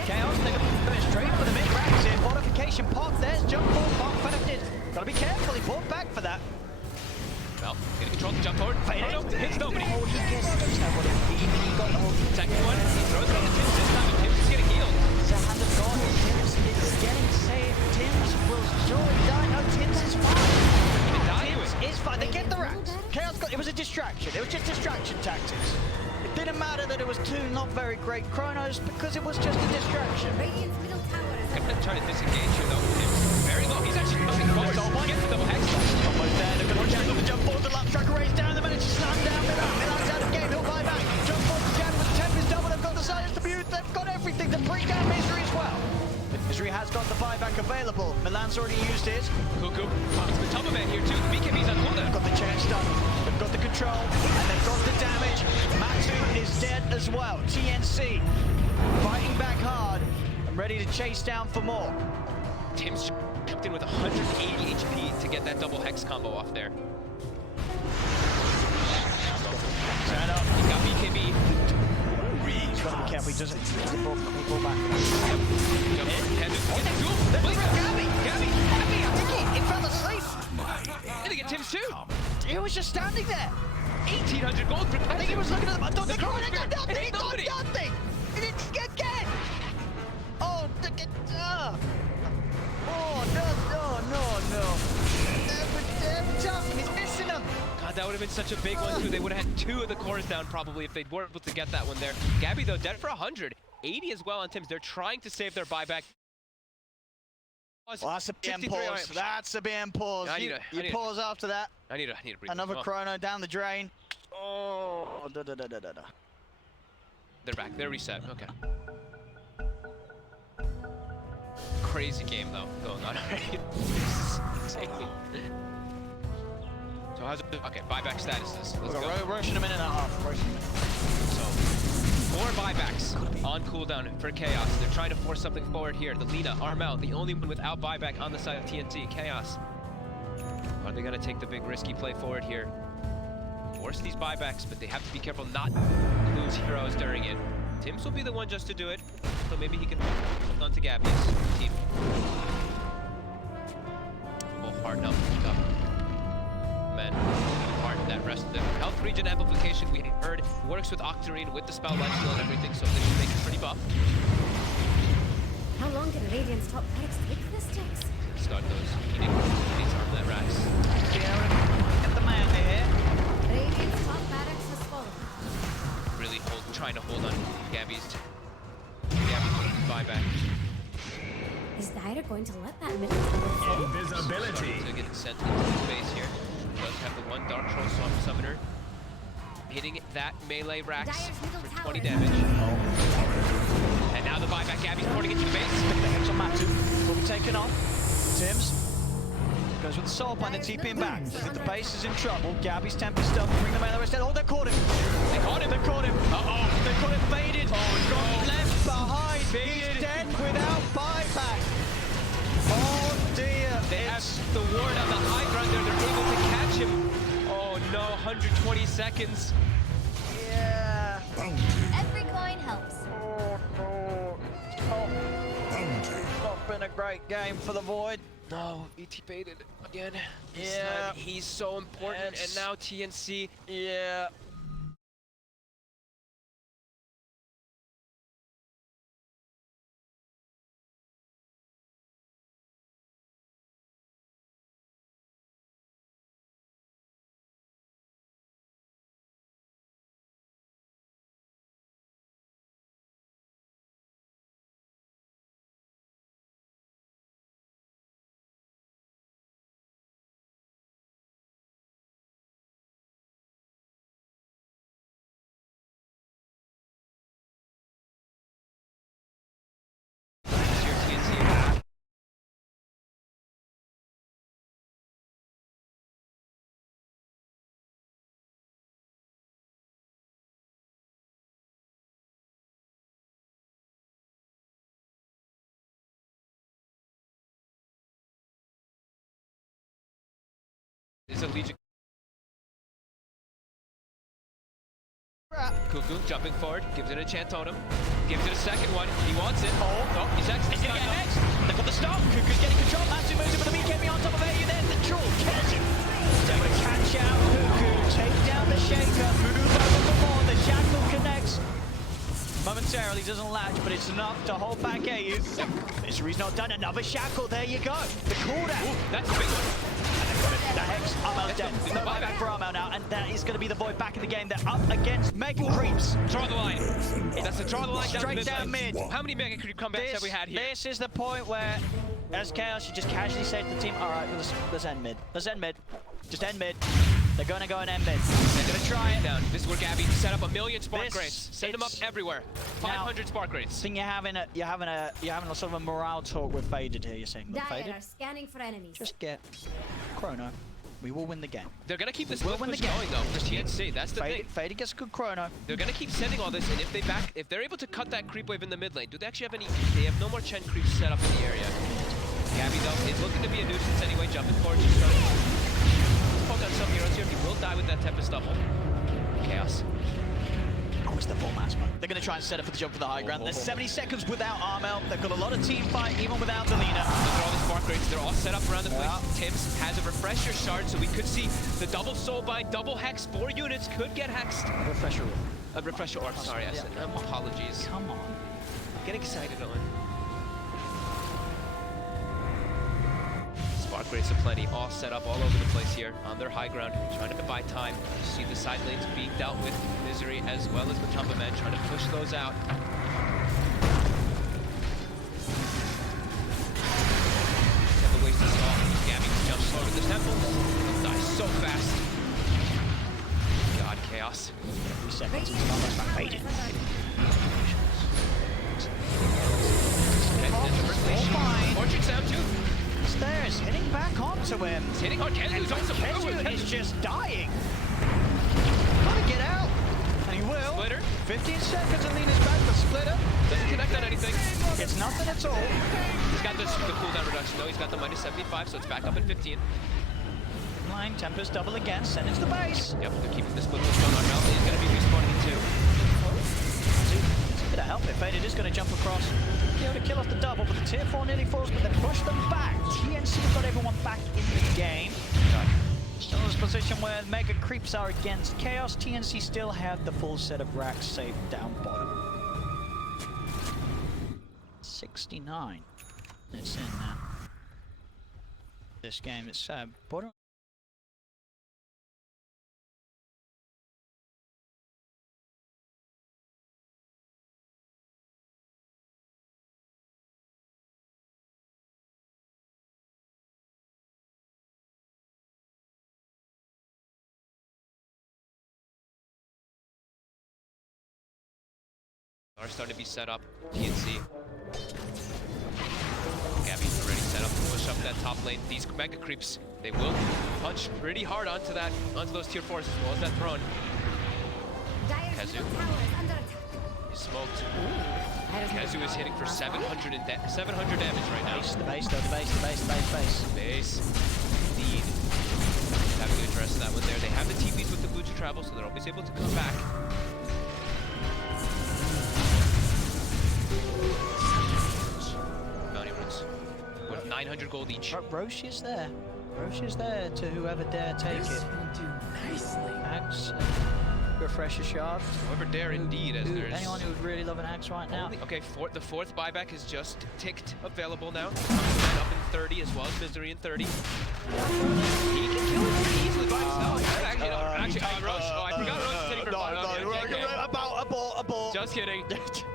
Chaos, they're going straight for the mid-ranks here. Fortification pop. There's jump forward. Pop perfected. Gotta be careful. He bought back for that. Well, get control to jump forward. Vader Hits nobody. Oh, he gets he got the whole Second one. He throws it on the Tims this time, and Tims is getting healed. It's a hand of God. Tims is getting saved. Tims will surely die. No, Tims distraction. It was just distraction tactics. It didn't matter that it was two not very great chronos because it was just a distraction. Radiant's middle tower is Gonna try to disengage here though. It's very low. He's actually moving forward. Get the double hex. Almost there. They're going to jump the jump forward. The lap tracker race down. They managed to slam down Milan. Milan's out of game. He'll buy back. Jump forward again with the Tempest double. They've got the Silence to Mute. They've got everything to bring down Misery as well. Misery has got the buyback available. Milan's already used his. Cuckoo pops the Tubba Man here too. The BKB's on cooldown. They've got the chance done. They've got the control. And they've got the damage. Matsu is dead as well. TNC fighting back hard and ready to chase down for more. Tim's jumped in with 180 HP to get that double hex combo off there. Turn up. He's got BKB. He's got to be careful. He doesn't. He pull back. Gabby, I think he fell asleep. I think it Tim's too. He was just standing there. 1,800 gold for I think he was looking at them. I don't think he Crown got nothing. He got Nobody. nothing. He didn't get again. Oh, look at. Oh, no. Every time he's missing them. God, that would have been such a big one too. They would have had 2 of the cores down probably if they were able to get that one there. Gabby though, dead for 100. 80 as well on Tim's. They're trying to save their buyback. Well, that's a BM pause. That's a BM pause. You pause after that. I need to breathe. Another chrono down the drain. Oh, They're back. They're reset. Okay. Crazy game though going on already. Insane. So how's it? Okay, buyback statuses. Let's go. Rushing a minute and a half. So 4 buybacks on cooldown for Chaos. They're trying to force something forward here. The Lina, Armel, the only one without buyback on the side of TNT. Chaos. Are they gonna take the big risky play forward here? Force these buybacks, but they have to be careful not to lose heroes during it. Tim's will be the one just to do it, so maybe he can hold on to Gabby's team. We'll harden up, keep up. Men, harden that rest of the health regen amplification we heard works with Octarine with the spell lifesteal and everything, so this should make it pretty buff. How long can Radiant's top barracks take for this, Jax? Start those heating arm that racks. Get the man here. Radiant's top barracks has fallen. Really trying to hold on to Gabby's buyback. Is Dire going to let that middle tower fall? Invisibility. To get sent into the space here. Does have the 1 Dark Troll Summoner hitting that melee racks for 20 damage. And now the buyback. Gabby's porting into the base. The hex on Matsu will be taken off. Tims goes with the soul plan, they're TPing back. The base is in trouble. Gabby's Tempest up. Bring the melee instead. Oh, they caught him. They caught him. They caught him. Uh-oh. They caught him faded. Oh, no. Left behind. He's dead without buyback. Oh, dear. They have the ward on the high ground there. They're able to catch him. Oh, no. 120 seconds. Yeah. Every coin helps. It's not been a great game for the Void. No, VT baited again. Yeah. He's so important, and now TNC. Yeah. Is a Legion. Cuckoo jumping forward, gives it a chance on him. Gives it a second one. He wants it. Oh, he's actually gonna get next. They've got the stop. Cuckoo's getting control. Matsu moves it with the BKB on top of AU. Then the troll catch him. They're going to catch out Cuckoo. Take down the Shaker. Move over for more. The Shackle connects. Momentarily doesn't latch, but it's enough to hold back AU. Misery's not done. Another Shackle. There you go. The cooldown. Ooh, that's a big one. The Hex, Armel's dead. No buyback for Armel now, and that is going to be the Void back in the game. They're up against Mega Creeps. Draw the line. That's a draw the line Straight down mid. mid. How many Mega Creep comebacks have we had here? This is the point where, as Chaos, you just casually say to the team, all right, let's end mid. Let's end mid. Just end mid. They're going to go and end mid. They're going to try it. Down. This is where Gabby set up 1,000,000 spark rates. Send them up everywhere. 500 spark I rates. think you're having a sort of a morale talk with Faded here. You're saying, look, Dire Faded, are scanning for enemies. just get chrono. We will win the game. They're gonna keep this We'll split win push the game. going though for TNC. That's the thing. Faded gets a good chrono. They're gonna keep sending all this, and if they're able to cut that creep wave in the mid lane, do they actually have any? They have no more Chen creeps set up in the area. Gabby though is looking to be a nuisance anyway. Jumping forward, just starting to poke on some heroes here. He will die with that Tempest double. Chaos. Oh, it's the full match, man. They're going to try and set up for the jump for the high ground. There's 70 seconds without Armel. They've got a lot of team fight, even without Delina. Look at all the spark rates. They're all set up around the place. Tims has a refresher shard, so we could see the double soul bind, double hex. 4 units could get hexed. Refresher orb. A refresher orb, sorry. I said, apologies. Come on. Get excited, Owen. Spark rates aplenty, all set up all over the place here on their high ground, trying to buy time. You see the side lanes being dealt with, Misery as well as the Tumba Men trying to push those out. Temple wastes this all. Gabby jumps slow to the temple. He'll die so fast. God, Chaos. 3 seconds. It's almost back Faded. Orchard's down too. Stairs hitting back onto him. He's hitting hard. Kenzu's also Kenzu is just dying. Gotta get out. And he will. Splitter. 15 seconds and Lena's back for Splitter. Doesn't connect on anything. It's nothing at all. He's got the cooldown reduction though. He's got the minus 75, so it's back up at 15. Line Tempest double again. Send it to the base. Yep, they're keeping this split push going on. Ralph is going to be respawning in 2. It's a bit of help if Faded is going to jump across. Be able to kill off the double, but the tier 4 nearly falls, but they push them back. TNC got everyone back in the game. Still in this position where Mega Creeps are against Chaos. TNC still have the full set of racks safe down bottom. 69. It's in now. This game is bottom. Are starting to be set up. TNC. Gabby's already set up to push up that top lane. These Mega Creeps, they will punch pretty hard onto those tier 4s as well as that throne. Kazu. He's smoked. Kazu is hitting for 700 damage right now. The base though, the base. Base. Indeed. Having to address that one there. They have the TPs with the blue to travel, so they're always able to come back. Bounty runes. With 900 gold each. Roche is there. Roche is there to whoever dare take This it. will do nicely. Axe, refresher shard. Whoever dare indeed, as there's... Anyone who would really love an axe right now. Okay, the 4th buyback is just ticked available now. And up in 30 as well as Misery in 30. He can kill it pretty easily by himself. Roche. Oh, I forgot Roche is hitting for A ball. Just kidding.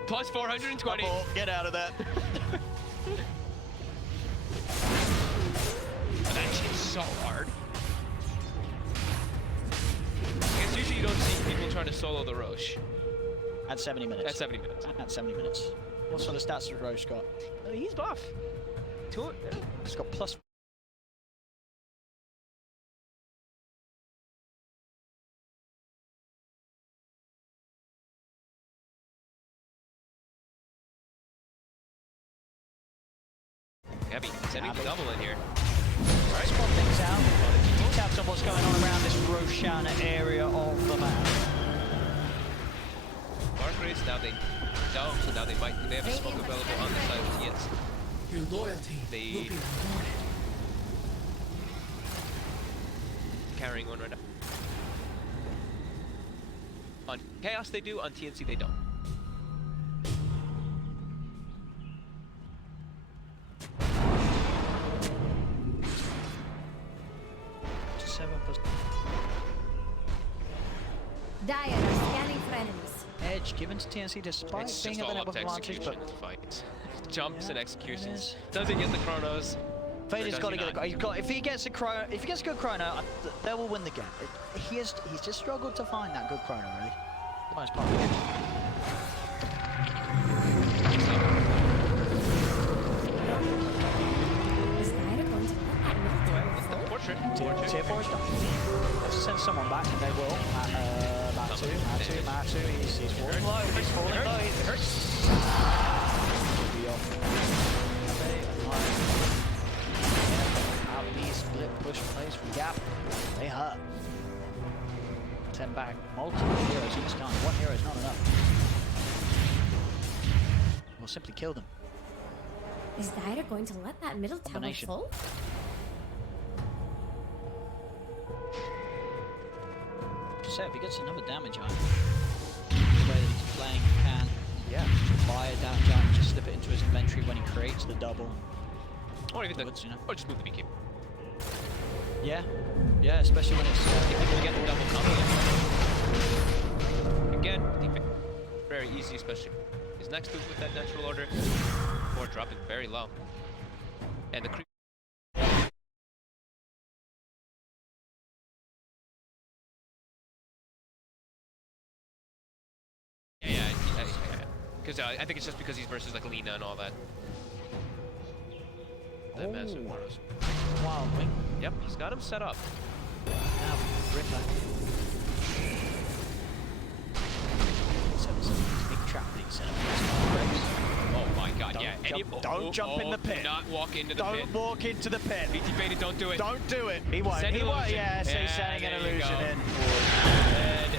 Plus 420. Get out of that. That shit's so hard. I guess usually you don't see people trying to solo the Roche. At 70 minutes. At 70 minutes. At 70 minutes. What sort of stats has Roche got? He's buff. He's got plus. Gabby sending the double in here. Right. Spot things out. Details on what's going on around this Roshan area of the map. Mark rates now they don't, so now they have a smoke available on the side of the TNC. Your loyalty will be rewarded. Carrying one right now. On Chaos they do, on TNC they don't. Dire are scanning for enemies. Edge given to TNC despite It's being just at the all up network to advantage, execution but and fights. Jumps Yeah, and it executions. is. Does he get the chronos? Vader's does got to he get not? a. He's got. If he gets a chrono, if he gets a good chrono, they will win the game. He's just struggled to find that good chrono, really. For the most part. Is Dire going to let that middle tower It's the fall? portrait. Tier 4 is done. Let's send someone back, and they will. Matu, he's falling low. He's falling low. It hurts. Be off. Out these split push plays from Gap. They hurt. 10 back. Multiple heroes in this time. One hero is not enough. We'll simply kill them. Is Dire going to let that middle tower Combination. fall? So if he gets another damage item, the way that he's playing, he can just buy a damage item, just slip it into his inventory when he creates the double. Or even Afterwards, you know. or just move the beekeeper. Yeah, especially when it's If you can get the double combo. Again, very easy, especially his next move with that natural order. Or dropping very low. And the creep. Yeah. Because I think it's just because he's versus like Lina and all that. That massive Boros. wild wing. Yep, he's got him set up. Now Ripper. So it's a big trap that he set up. Oh my god, Don't yeah. jump- don't jump in the pit. Do not walk into the pit. Don't walk into the pit. BT Beta, don't do it. Don't do it. He won't. Send He won't. illusion. Yeah, so he's Yeah, sending an there you illusion go. in. And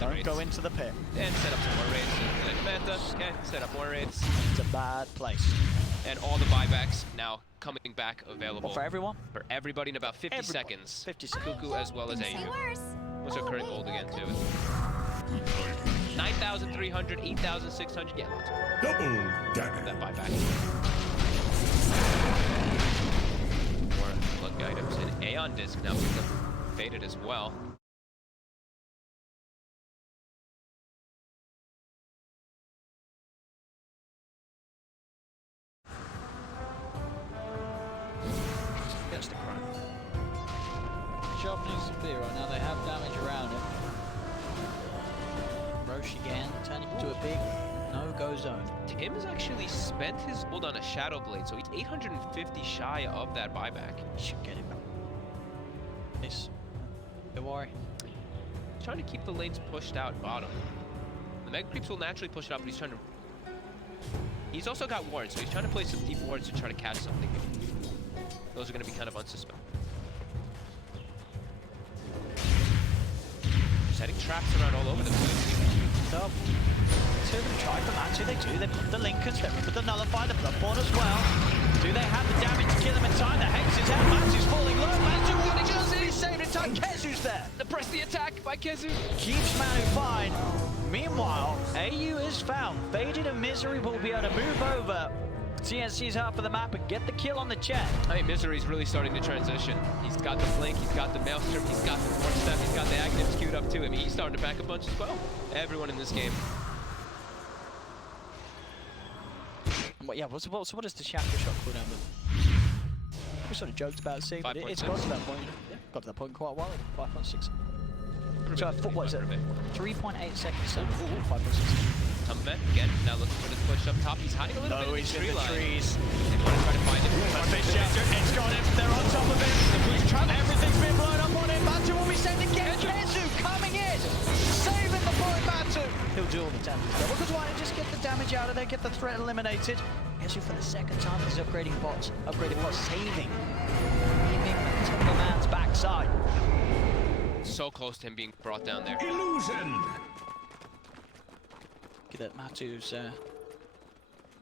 Don't go into the pit. and set up some more raids. Manta, okay, set up more raids. It's a bad place. And all the buybacks now coming back available Well, for everyone? for everybody in about 50 Everybody. seconds. 50 seconds. Cuckoo as well as Say AU. worse. What's our current gold again, too? 9,300, 8,600. Yeah, lots. Double damage. That buyback. More luck items. And Aeon Disc now picked up faded as well. Gets the crown. Shop needs to be right now. They have damage around him. Roche again, turning into a big no-go zone. Tim has actually spent his gold on a Shadow Blade, so he's 850 shy of that buyback. Should get him. Nice. Don't worry. He's trying to keep the lanes pushed out bottom. The Mega Creeps will naturally push it up, but he's trying to... He's also got wards, so he's trying to play some deep wards to try to catch something. Those are going to be kind of unsuspected. Setting traps around all over the place. So, two of them try for Matu, they do. They put the Lincolns, they put the Nullify, the Bloodborne as well. Do they have the damage to kill him in time? The Haste is out, Matu's falling low. Matu will just be saved in time. Kezu's there. Press the attack by Kezu. Keeps Manu fine. Meanwhile, AU is found. Faded and Misery will be able to move over TNC's half of the map and get the kill on the jet. I mean, Misery's really starting to transition. He's got the Blink, he's got the Maelstrom, he's got the Force Step, he's got the Agnus queued up too. I mean, he's starting to back a bunch as well. Everyone in this game. What, yeah, what is the chakra shot cooldown? We sort of joked about seeing, but it's got to that point. Yeah, got to that point quite a while. 5.6. So what is it? 3.8 seconds. So 5.6. Tumbleman again, now looking for the push up top. He's hiding a little bit in the tree line. trees. They want to try to find him. It's got him. They're on top of him. Everything's been blown up on him. Matu will be saved again. Kezu coming in. Saving the boy Matu. He'll do all the damage. Because why not just get the damage out of there, get the threat eliminated. Kezu for the second time is upgrading bots. Saving. Leaving Tumbleman's backside. So close to him being brought down there. Illusion. That Matu's,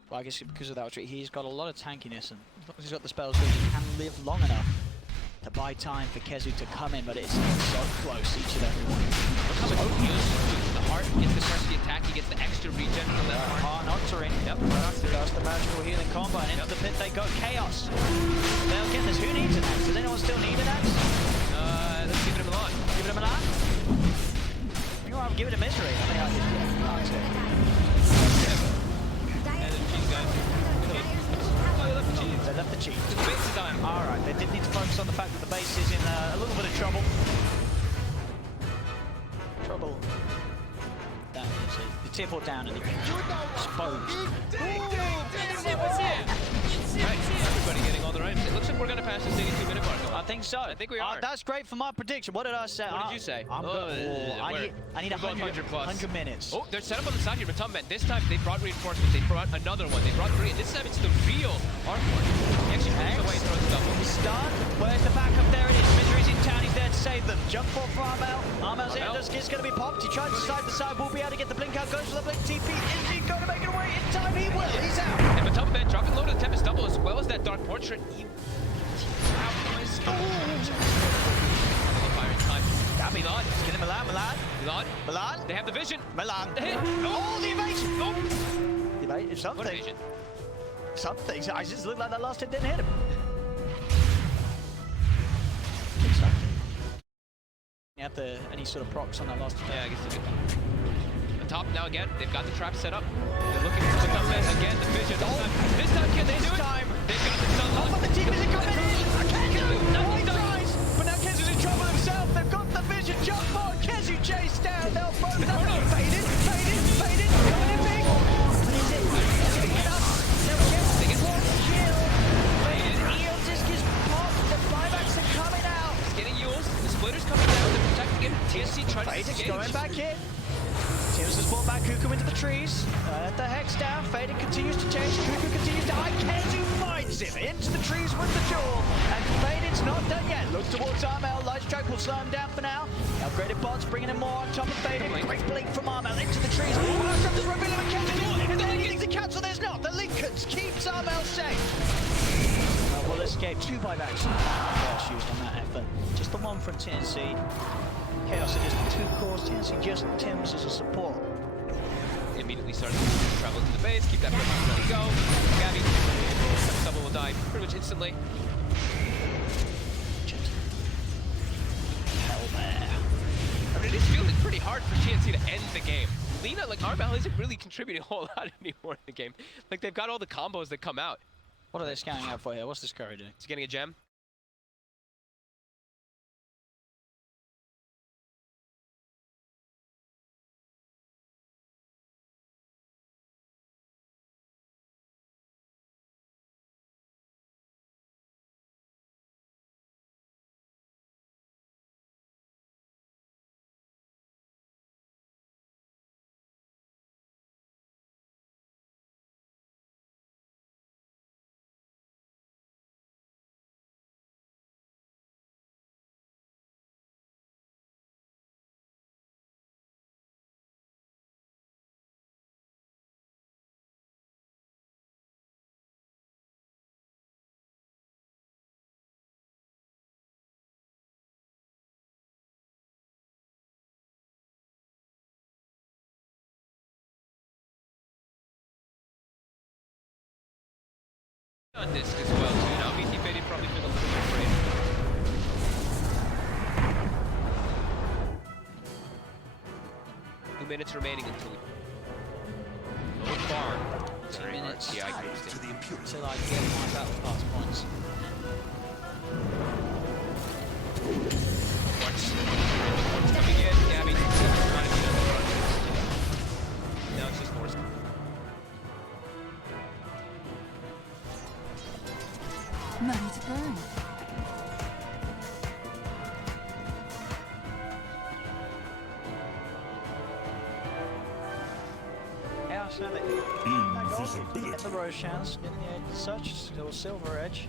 well, I guess because of that retreat, he's got a lot of tankiness, and as long as he's got the spells, he can live long enough to buy time for Kezu to come in, but it's so close, each and every one. Look how much he uses the heart, gets the mercy attack, he gets the extra regen from that heart. Nocturne. Yep, that's the magical healing combo, and into the pit they go. Chaos. They'll get this. Who needs an axe? Does anyone still need an axe? Let's give him a lot. Give him an axe. You know, I'll give it a misery. I think I just They left the cheese. It's base time. All right, they did need to focus on the fact that the base is in a little bit of trouble. That is it. The tip or down and exposed. Right, everybody getting all the items. It looks like we're going to pass this 82-minute mark. I think so. I think we are. That's great for my prediction. What did I say? What did you say? I'm I need 100 plus. 100 minutes. Oh, they're set up on the side here, but Tom, this time they brought reinforcements. They brought another one. They brought 3, and this time it's the real Artwork. He actually pulls away and throws the double. Stun. Where's the backup? There it is. Misery's in town. He's there to save them. Jump for Armel. Armel's in. It's going to be popped. He tries to side to side. Will be able to get the blink out. Goes for the blink TP. Is he going to make it away in time? He will. He's out. And Matamba Man dropping low to the Tempest double as well as that Dark Portrait. Milan. Get him, Milan. They have the vision. Milan. The hit. Oh, the evasion. Oh. The evasion. Something. What evasion? Something. I just looked like that last hit didn't hit him. You have any sort of procs on that last hit? Yeah, I guess they could. On top now again. They've got the trap set up. They're looking for the comeback again. The vision. This time can they do it? They've got the stun lock. But the team isn't coming in. No, he tries. But now Kezu's in trouble himself. They've got the vision. Jump for Kezu chased down. They'll both faded. Coming in big. They get one kill. Eel just gets popped. The buybacks are coming out. He's getting Yules. The splitter's coming down. They're protecting him. TSC trying to Faded's going back in. Teams has brought back Kuku into the trees. The hex down. Faded continues to chase. Kuku continues to hide. Kezu finds him into the trees with the jewel. And Faded's not done yet. Looks towards Armel. Light Strike will slow him down for now. Upgraded bots bringing in more on top of Faded. Great blink from Armel into the trees. There's reveal of Kezu. Is there anything to cancel? There's not. The Lincolns keeps Armel safe. Will escape 2 buybacks. Chaos used on that effort. Just the one from TNC. Chaos are just the 2 cores. TNC just Tim's as a support. Immediately starts to travel to the base. Keep that person ready to go. Gabby. Double will die pretty much instantly. Hell there. I mean, it is feeling pretty hard for TNC to end the game. Lina, like, Armel isn't really contributing a whole lot anymore in the game. Like, they've got all the combos that come out. What are they scanning out for here? What's this Curry doing? He's getting a gem. On disc as well, too. Now BT Faded probably feel a little bit afraid. 2 minutes remaining until we... So far, 2 minutes. TI groups in. Until I get my battle pass points. Once coming in, Gabby trying to be on the front. Now it's just Norse. Money to burn. Yeah, so they get the Roshans, getting the edge as such, still silver edge.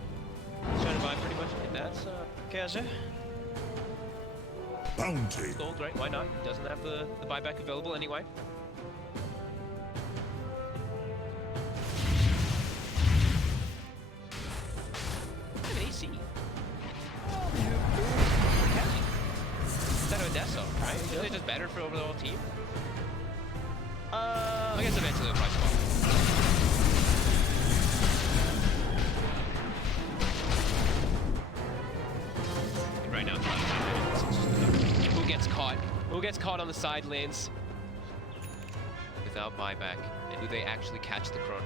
He's trying to buy pretty much. And that's Kezu. Bounty. gold, right? Why not? He doesn't have the buyback available anyway. An AC. Instead of Odessa, right? Isn't it just better for over the whole team? I guess eventually it'll probably swap. Right now, who gets caught? Who gets caught on the side lanes without buyback? And do they actually catch the Chrono?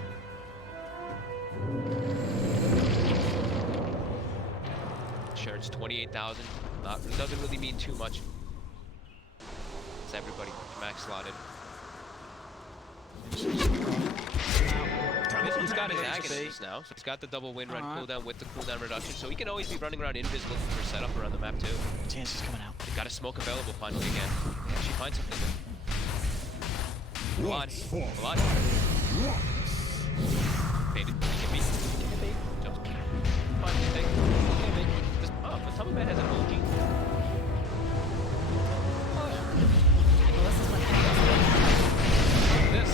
Sure, it's 28,000. Doesn't really mean too much. It's everybody max slotted. This one's got his Aghanim now, so he's got the double win run cooldown with the cooldown reduction, so he can always be running around invis looking for setup around the map too. TNC is coming out. They've got a smoke available finally again. They actually find something good. Blood. Baited. He can be. Jumps. Fine mistake. Oh, but Tumble Man has an OG. This.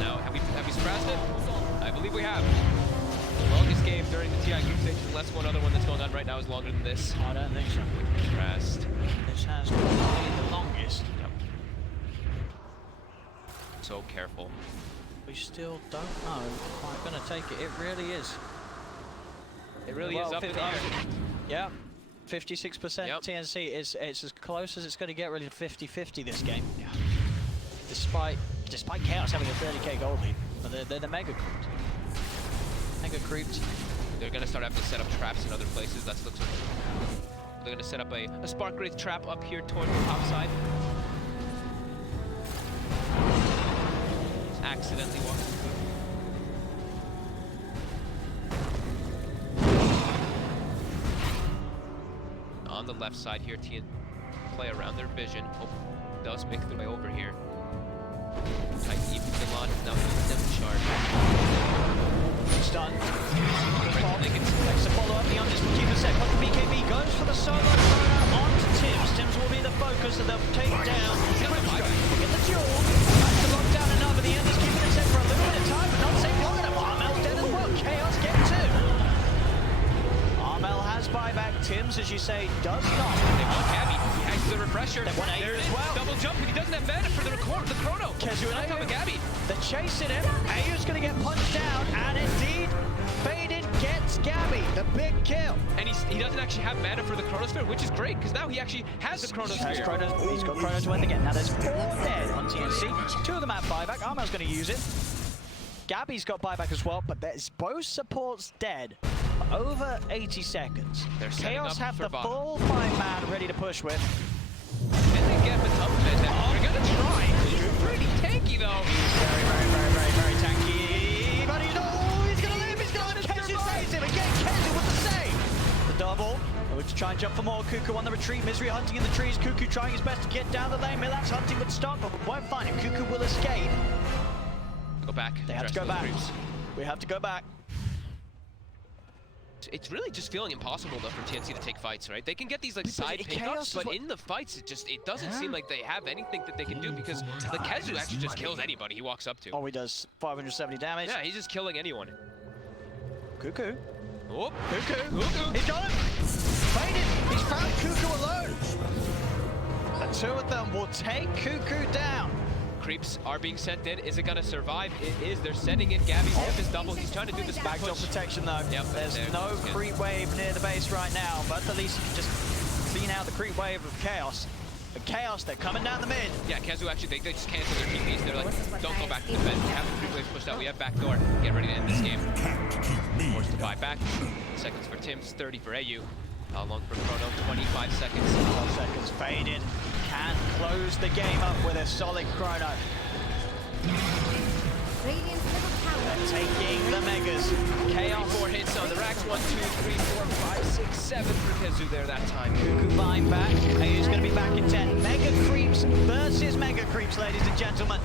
Now, have we surpassed it? I believe we have. The longest game during the TI group stage, unless one other one that's going on right now is longer than this. I don't think so. Surpassed. This has been the longest. Yep. So careful. We still don't know if we're going to take it. It really is. It really is up in the air. Yeah. 56% Yep. TNC is it's as close as it's going to get really to 50-50 this game. Yeah. Despite Chaos having a 30k gold lead, but they're the mega creeps. Mega creeps. They're gonna start having to set up traps in other places. That looks like they're gonna set up a Spark Wraith trap up here toward the top side. Just accidentally walked through. On the left side here, TN play around their vision. Oh, does make their way over here. Tight even Milan is now using them to charge. Stun. Next to follow up, beyond just will keep a sec. But the BKB goes for the solo throw onto Tims. Tims will be the focus that they'll take down. Get the duel. Back to lock down another. The end is keeping it set for a little bit of time, but not safe long enough. Armel's dead as well. Chaos get two. Armel has buyback. Tims, as you say, does not. They want Gabby. He has the refresher. They want there Ayu it as is. well. Double jump, but he doesn't have mana for the Chrono. Kezu and on top of Gabby. They're chasing him. Ayu's going to get punched down, and indeed, Faded gets Gabby, the big kill. And he doesn't actually have mana for the Chronosphere, which is great, because now he actually has the Chronosphere. He's got Chrono to win again. Now there's 4 dead on TNC. 2 of them have buyback. Armel's going to use it. Gabby's got buyback as well, but there's both supports dead for over 80 seconds. Chaos have the full 5-man ready to push with. And they get the top bit. They're going to try. He's pretty tanky, though. He's very tanky. But he's going to live. He's going to live. Kezu saves him. Again, Kezu with the save. The double. We're to try and jump for more. Kuku on the retreat. Misery hunting in the trees. Kuku trying his best to get down the lane. Milan's hunting with stop, but we won't find him. Kuku will escape. Go back. They have to go back. We have to go back. It's really just feeling impossible though for TNC to take fights, right? They can get these like side pickups, but in the fights it doesn't seem like they have anything that they can do, because the Kezu actually just kills anybody he walks up to. Oh, he does 570 damage. Yeah, he's just killing anyone. Kuku. Oh, Kuku. He's got him. Faded. He's found Kuku alone. The 2 of them will take Kuku down. Creeps are being sent in. Is it going to survive? It is. They're sending in Gabby's his double. He's trying to do this back Backdoor protection though. Yep, there's no creep wave near the base right now, but at least you can just clean out the creep wave of Chaos. But Chaos, they're coming down the mid. Yeah, Kezu actually, they just cancel their TPs. They're like, don't go back to defend. We have the creep wave pushed out. We have backdoor. Get ready to end this game. Forced to buy back. Seconds for Tims, 30 for Ayu. How long for Chrono? 25 seconds. 12 seconds. Faded. Can close the game up with a solid Chrono. They're taking the Megas. Chaos. 4 hits on the racks. 1, 2, 3, 4, 5, 6, 7 for Kezu there that time. Kuku buying back. Ayu's going to be back in 10. Mega Creeps versus Mega Creeps, ladies and gentlemen.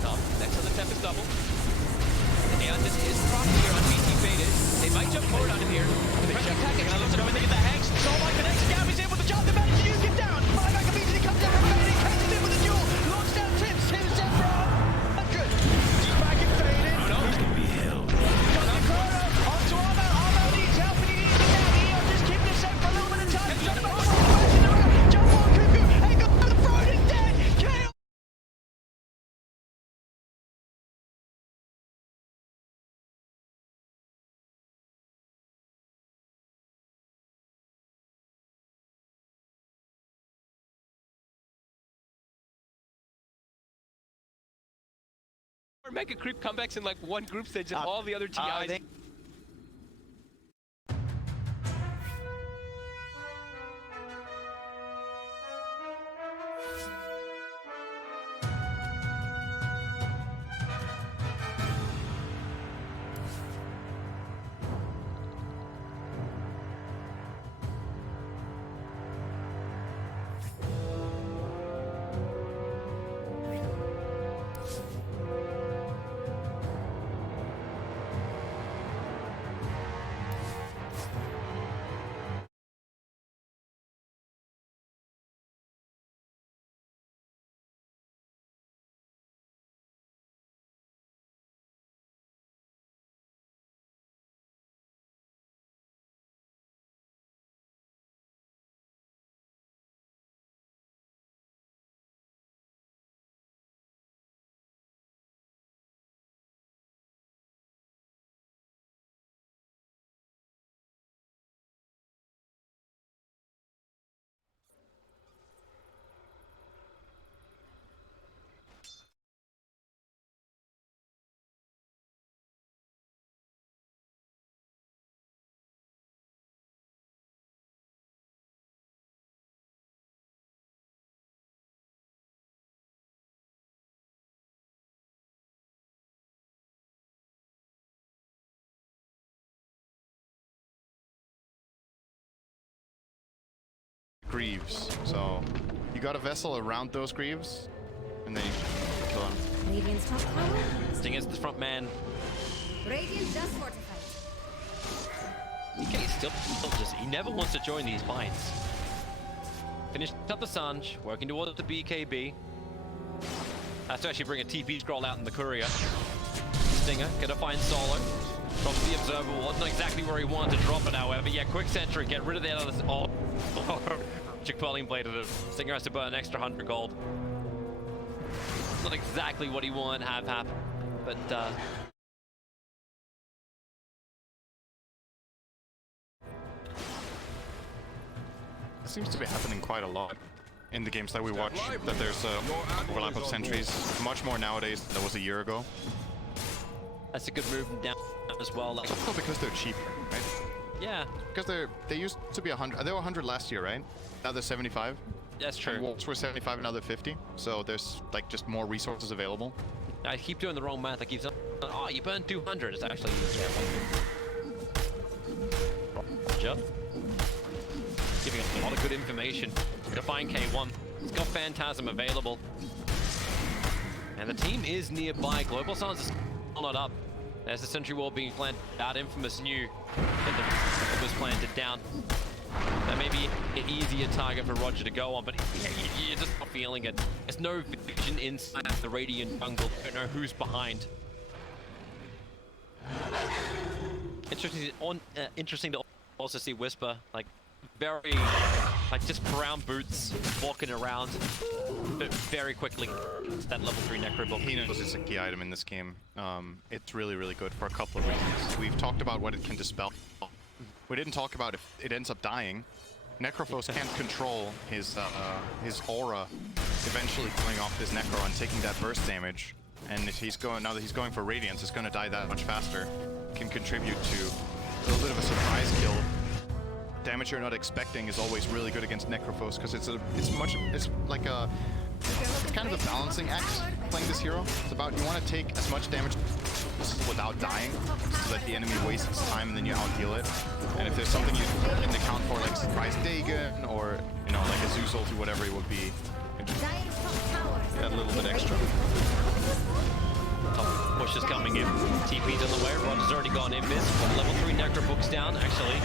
Stop. Next on the Tempest double. And this is proc here on BT Faded. They might jump forward on him here. The pressure attack is going to go in the Hex. So like the next Gabby's in with the jump. They manage to use him down. Buyback immediately comes down from Faded. Kezu's in with the duel. Locks down Tims. Tims dead for 100. He's back in Faded. Oh no. mega creep comebacks in like one group stage and all the other TIs. Greaves. So you got a vessel around those Greaves, and then you kill him. Radiant's top tower. Sting is the front man. Radiant just fortified. Okay, still just, he never wants to join these fights. Finished up the Sanj, working towards the BKB. Has to actually bring a TP scroll out in the courier. Stinger, gonna find Solo. Drops the Observer Ward, not exactly where he wanted to drop it, however. Yeah, quick sentry, get rid of the other. Oh, Magic Quelling bladed it. Stinger has to burn an extra 100 gold. Not exactly what he wanted to have happen, but It seems to be happening quite a lot in the games that we watch, that there's overlap of sentries. Much more nowadays than there was a year ago. that's a good move down as well. Like, Also because they're cheaper, right? yeah, Because they used to be 100. They were 100 last year, right? Now they're 75. that's And true. Wolves were 75, and now they're 50. So there's like just more resources available. I keep doing the wrong math. I keep saying, oh, you burned 200. It's actually, yeah, Roger. Giving us a lot of good information. Define K1. It's got Phantasm available. And the team is nearby. Global Suns is not up. There's the Sentry Wall being planted out. Infamous knew that it was planted down. That may be an easier target for Roger to go on, but you're just not feeling it. There's no vision inside the Radiant jungle. Don't know who's behind. Interesting to also see Whisper, like, very, like, just brown boots, walking around, but very quickly. It's that level 3 Necro book. He knows it's a key item in this game. It's really, really good for a couple of reasons. We've talked about what it can dispel. We didn't talk about if it ends up dying. Necrophos can't control his aura eventually going off this Necro and taking that burst damage. And if he's going, now that he's going for Radiance, it's going to die that much faster. Can contribute to a little bit of a surprise kill. Damage you're not expecting is always really good against Necrophos because it's kind of a balancing act playing this hero. It's about, you want to take as much damage without dying so that the enemy wastes its time and then you out-heal it. And if there's something you can account for, like surprise Dagon or, you know, like a Zeus ulti, whatever it would be, add a little bit extra. Top push is coming in. TP's on the way. Roger's already gone in mid. Level 3 Necro books down, actually.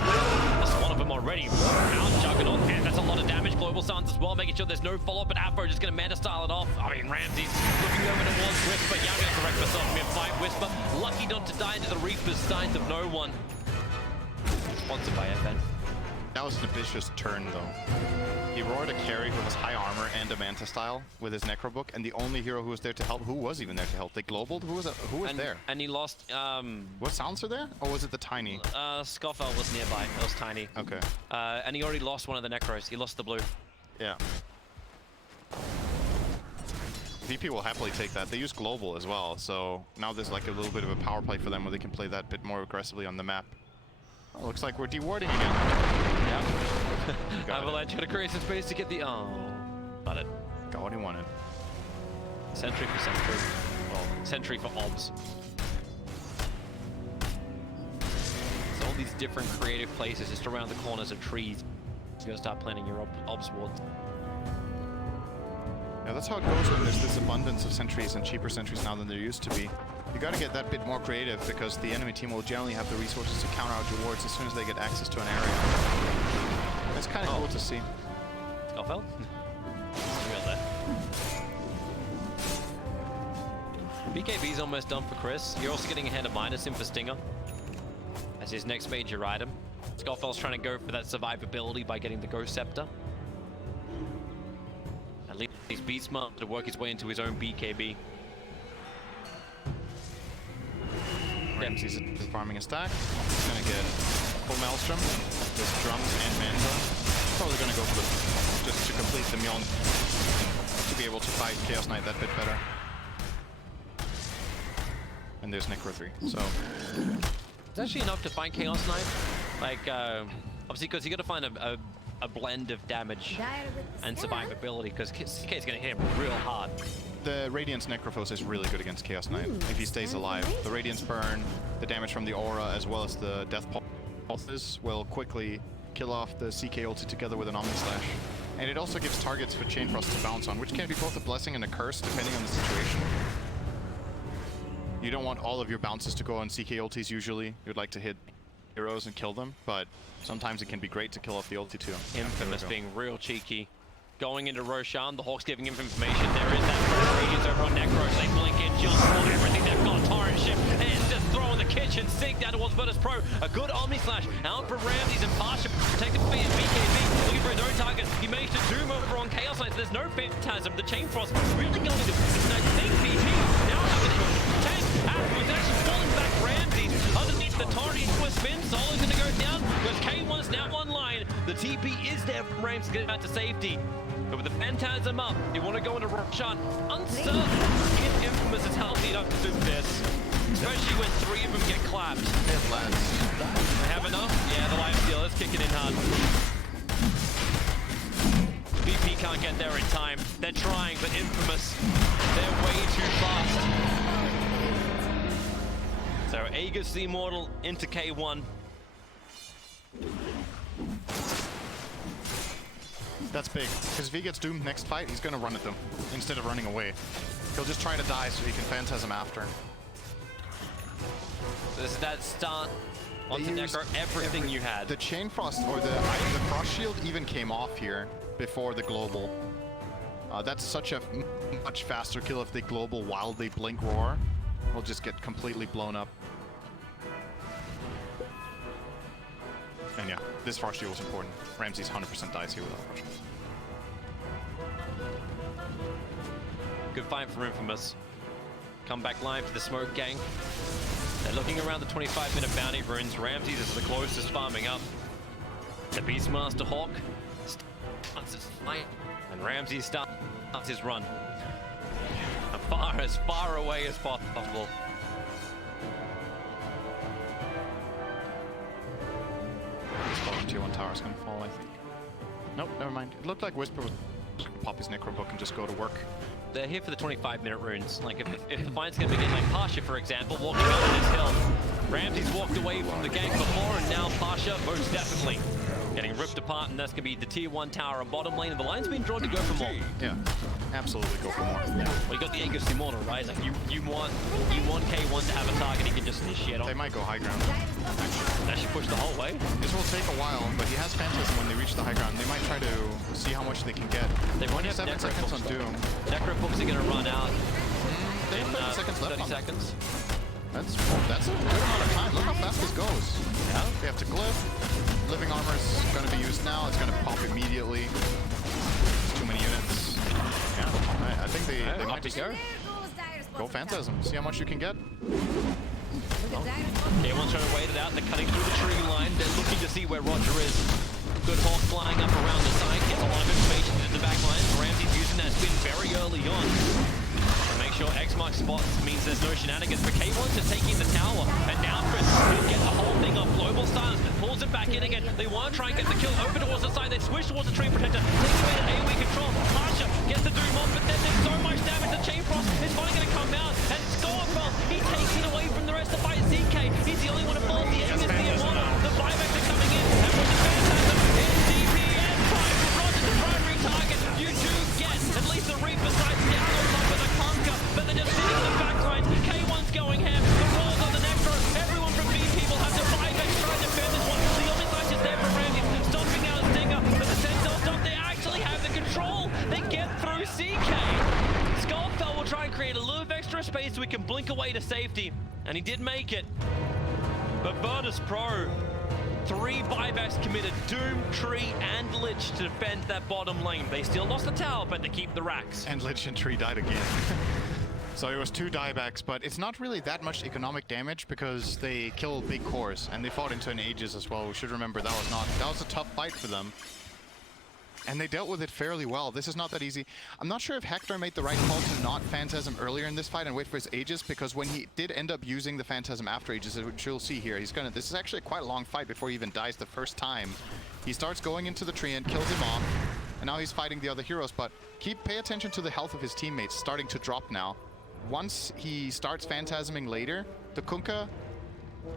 That's one of them already. Out Juggernaut, and that's a lot of damage. Global Suns as well, making sure there's no follow-up, but Afro just going to mana style it off. I mean, Ramsey's looking over towards Whisper. Young going to correct herself mid-fight. Whisper, lucky not to die into the Reaper's Signs of No One. Sponsored by FN. That was an ambitious turn, though. He roared a carry who has high armor and a Manta style with his Necro book, and the only hero who was there to help, who was even there to help? They globaled? Who was there? And he lost, What sounds are there? Or was it the Tiny? Scoffel was nearby. It was Tiny. Okay. And he already lost one of the Necros. He lost the blue. Yeah. VP will happily take that. They use global as well, so now there's like a little bit of a power play for them where they can play that bit more aggressively on the map. Oh, looks like we're dewarding again. Yeah. Avalanche gonna create some space to get the... Oh, got it. Got what he wanted. Sentry for Sentry. Well, Sentry for Obs. So all these different creative places just around the corners of trees. You're gonna start planning your Obs wards. Yeah, that's how it goes when there's this abundance of sentries and cheaper sentries now than there used to be. You gotta get that bit more creative because the enemy team will generally have the resources to counter out your wards as soon as they get access to an area. It's kind of cool to see. Scoffel? Real there. BKB's almost done for Chris. You're also getting ahead of Sim for Stinger as his next major item. Scoffel's trying to go for that survivability by getting the Ghost Scepter. At least he's beat smart to work his way into his own BKB. Ramsey's farming a stack. He's gonna get full Maelstrom with drums and Manta. Probably gonna go for the just to complete the Mjolnir to be able to fight Chaos Knight that bit better. And there's Necro 3. So it's actually enough to find Chaos Knight. Like obviously because you got to find a blend of damage and survivability because KK's gonna hit him real hard. the Radiance Necrophos is really good against Chaos Knight if he stays alive. The Radiance Burn, the damage from the Aura, as well as the Death Pulses will quickly kill off the CK ulti together with an Omni Slash. And it also gives targets for Chain Frost to bounce on, which can be both a blessing and a curse depending on the situation. You don't want all of your bounces to go on CK ultis usually. You'd like to hit heroes and kill them, but sometimes it can be great to kill off the ulti too. Infamous being real cheeky. Going into Roshan, the Hawks giving him information. There is that Radiance over on Necros. They blink in just for everything they've got. Torrent ship and just throwing the kitchen sink down towards Virtus Pro. A good Omni Slash out for Ramses and Pasha protected by his BKB. Looking for his own target. He managed to doom over on Chaos Knights. There's no Phantasm. The Chain Frost really going to I think VP now having a tank. Who's actually falling back Ramses underneath the torrent into a spin. Solo's going to go down because K1 is now online. The TP is there for Ramses getting back to safety. But with the Phantasm up, you want to go into Roshan. Uncertain if Infamous is healthy enough to do this. Especially when three of them get clapped. They have enough? Yeah, the life steal is kicking in hard. VP can't get there in time. They're trying, but Infamous, they're way too fast. So Aegis the Immortal into K1. That's big, because if he gets doomed next fight, he's going to run at them instead of running away. He'll just try to die so he can Phantasm after. So this is that start onto Necro, everything you had. The Chain Frost or the Frost Shield even came off here before the Global. That's such a much faster kill if they Global while they Blink Roar. We'll just get completely blown up. And yeah, this Frost Shield was important. Ramses 100% dies here without Frost Shield. Good fight from Infamous. Come back line for the Smoke Gang. They're looking around the 25-minute bounty runes. Ramses is the closest farming up. The Beastmaster Hawk starts his fight, and Ramses starts his run. As far away as possible. Tier 1 tower's gonna fall, I think. Nope, never mind. It looked like Whisper was gonna pop his Necro Book and just go to work. They're here for the 25-minute runes. Like, if the fight's gonna begin, like Pasha, for example, walking up this hill. Ramses walked away from the gank before, and now Pasha, most definitely, getting ripped apart, and that's gonna be the Tier 1 tower and bottom lane, and the line's been drawn to go for more. Yeah, absolutely go for more. Well, you got the Aegis Immortal, right? Like, you want K1 to have a target he can just initiate on. They might go high ground. Actually push the whole way. This will take a while, but he has Phantasm when they reach the high ground. They might try to see how much they can get. They won't have 7 seconds on Doom. Necropooks are gonna run out. They have 30 seconds left. 30 seconds. That's a good amount of time. Look how fast this goes. Yeah. They have to glyph. Living armor is going to be used now. It's going to pop immediately. It's too many units. Yeah, I think they might just go Phantasm. See how much you can get. K1's trying to wait it out. They're cutting through the tree line. They're looking to see where Roger is. Good Hawk flying up around the side. Gets a lot of information into the back line. Ramsey's using that spin very early on. sure X marks spots means there's no shenanigans. But K1's just taking the tower, and now Chris will get the whole thing off. Global silence, pulls it back in again. They want to try and get the kill over towards the side. They switch towards the Train Protector, takes away the AoE control. Pasha gets the Doom off, but then there's so much damage. The Chain Frost is finally going to come out, and Scorefell, he takes it away from the rest of the fight. ZK, he's the only one involved. The aim is the Immortal. The buybacks are coming in, and with the Phantasm, it's DPS time. Roger's the primary target. You do get at least the Reaper sights down on top of the Conquer, but they're just sitting on the back lines. K1's going ham. The rolls on the Necro. Everyone from BP will have to buyback try and defend this one. The only sight is there for Ramsey, stomping out Stinger, but the Sentinels don't. They actually have the control. They get through CK. Skullfell will try and create a little bit of extra space so we can blink away to safety, and he did make it. But Virtus Pro, 3 buybacks committed, Doom, Tree, and Lich to defend that bottom lane. They still lost the tower, but they keep the racks. And Lich and Tree died again. So it was 2 diebacks, but it's not really that much economic damage because they kill big cores and they fought into an Aegis as well. We should remember that was a tough fight for them. And they dealt with it fairly well. This is not that easy. I'm not sure if Hector made the right call to not Phantasm earlier in this fight and wait for his Aegis, because when he did end up using the Phantasm after Aegis, which you'll see here, this is actually quite a long fight before he even dies the first time. He starts going into the tree and kills him off, and now he's fighting the other heroes, but pay attention to the health of his teammates starting to drop now. Once he starts Phantasming later, the Kunkka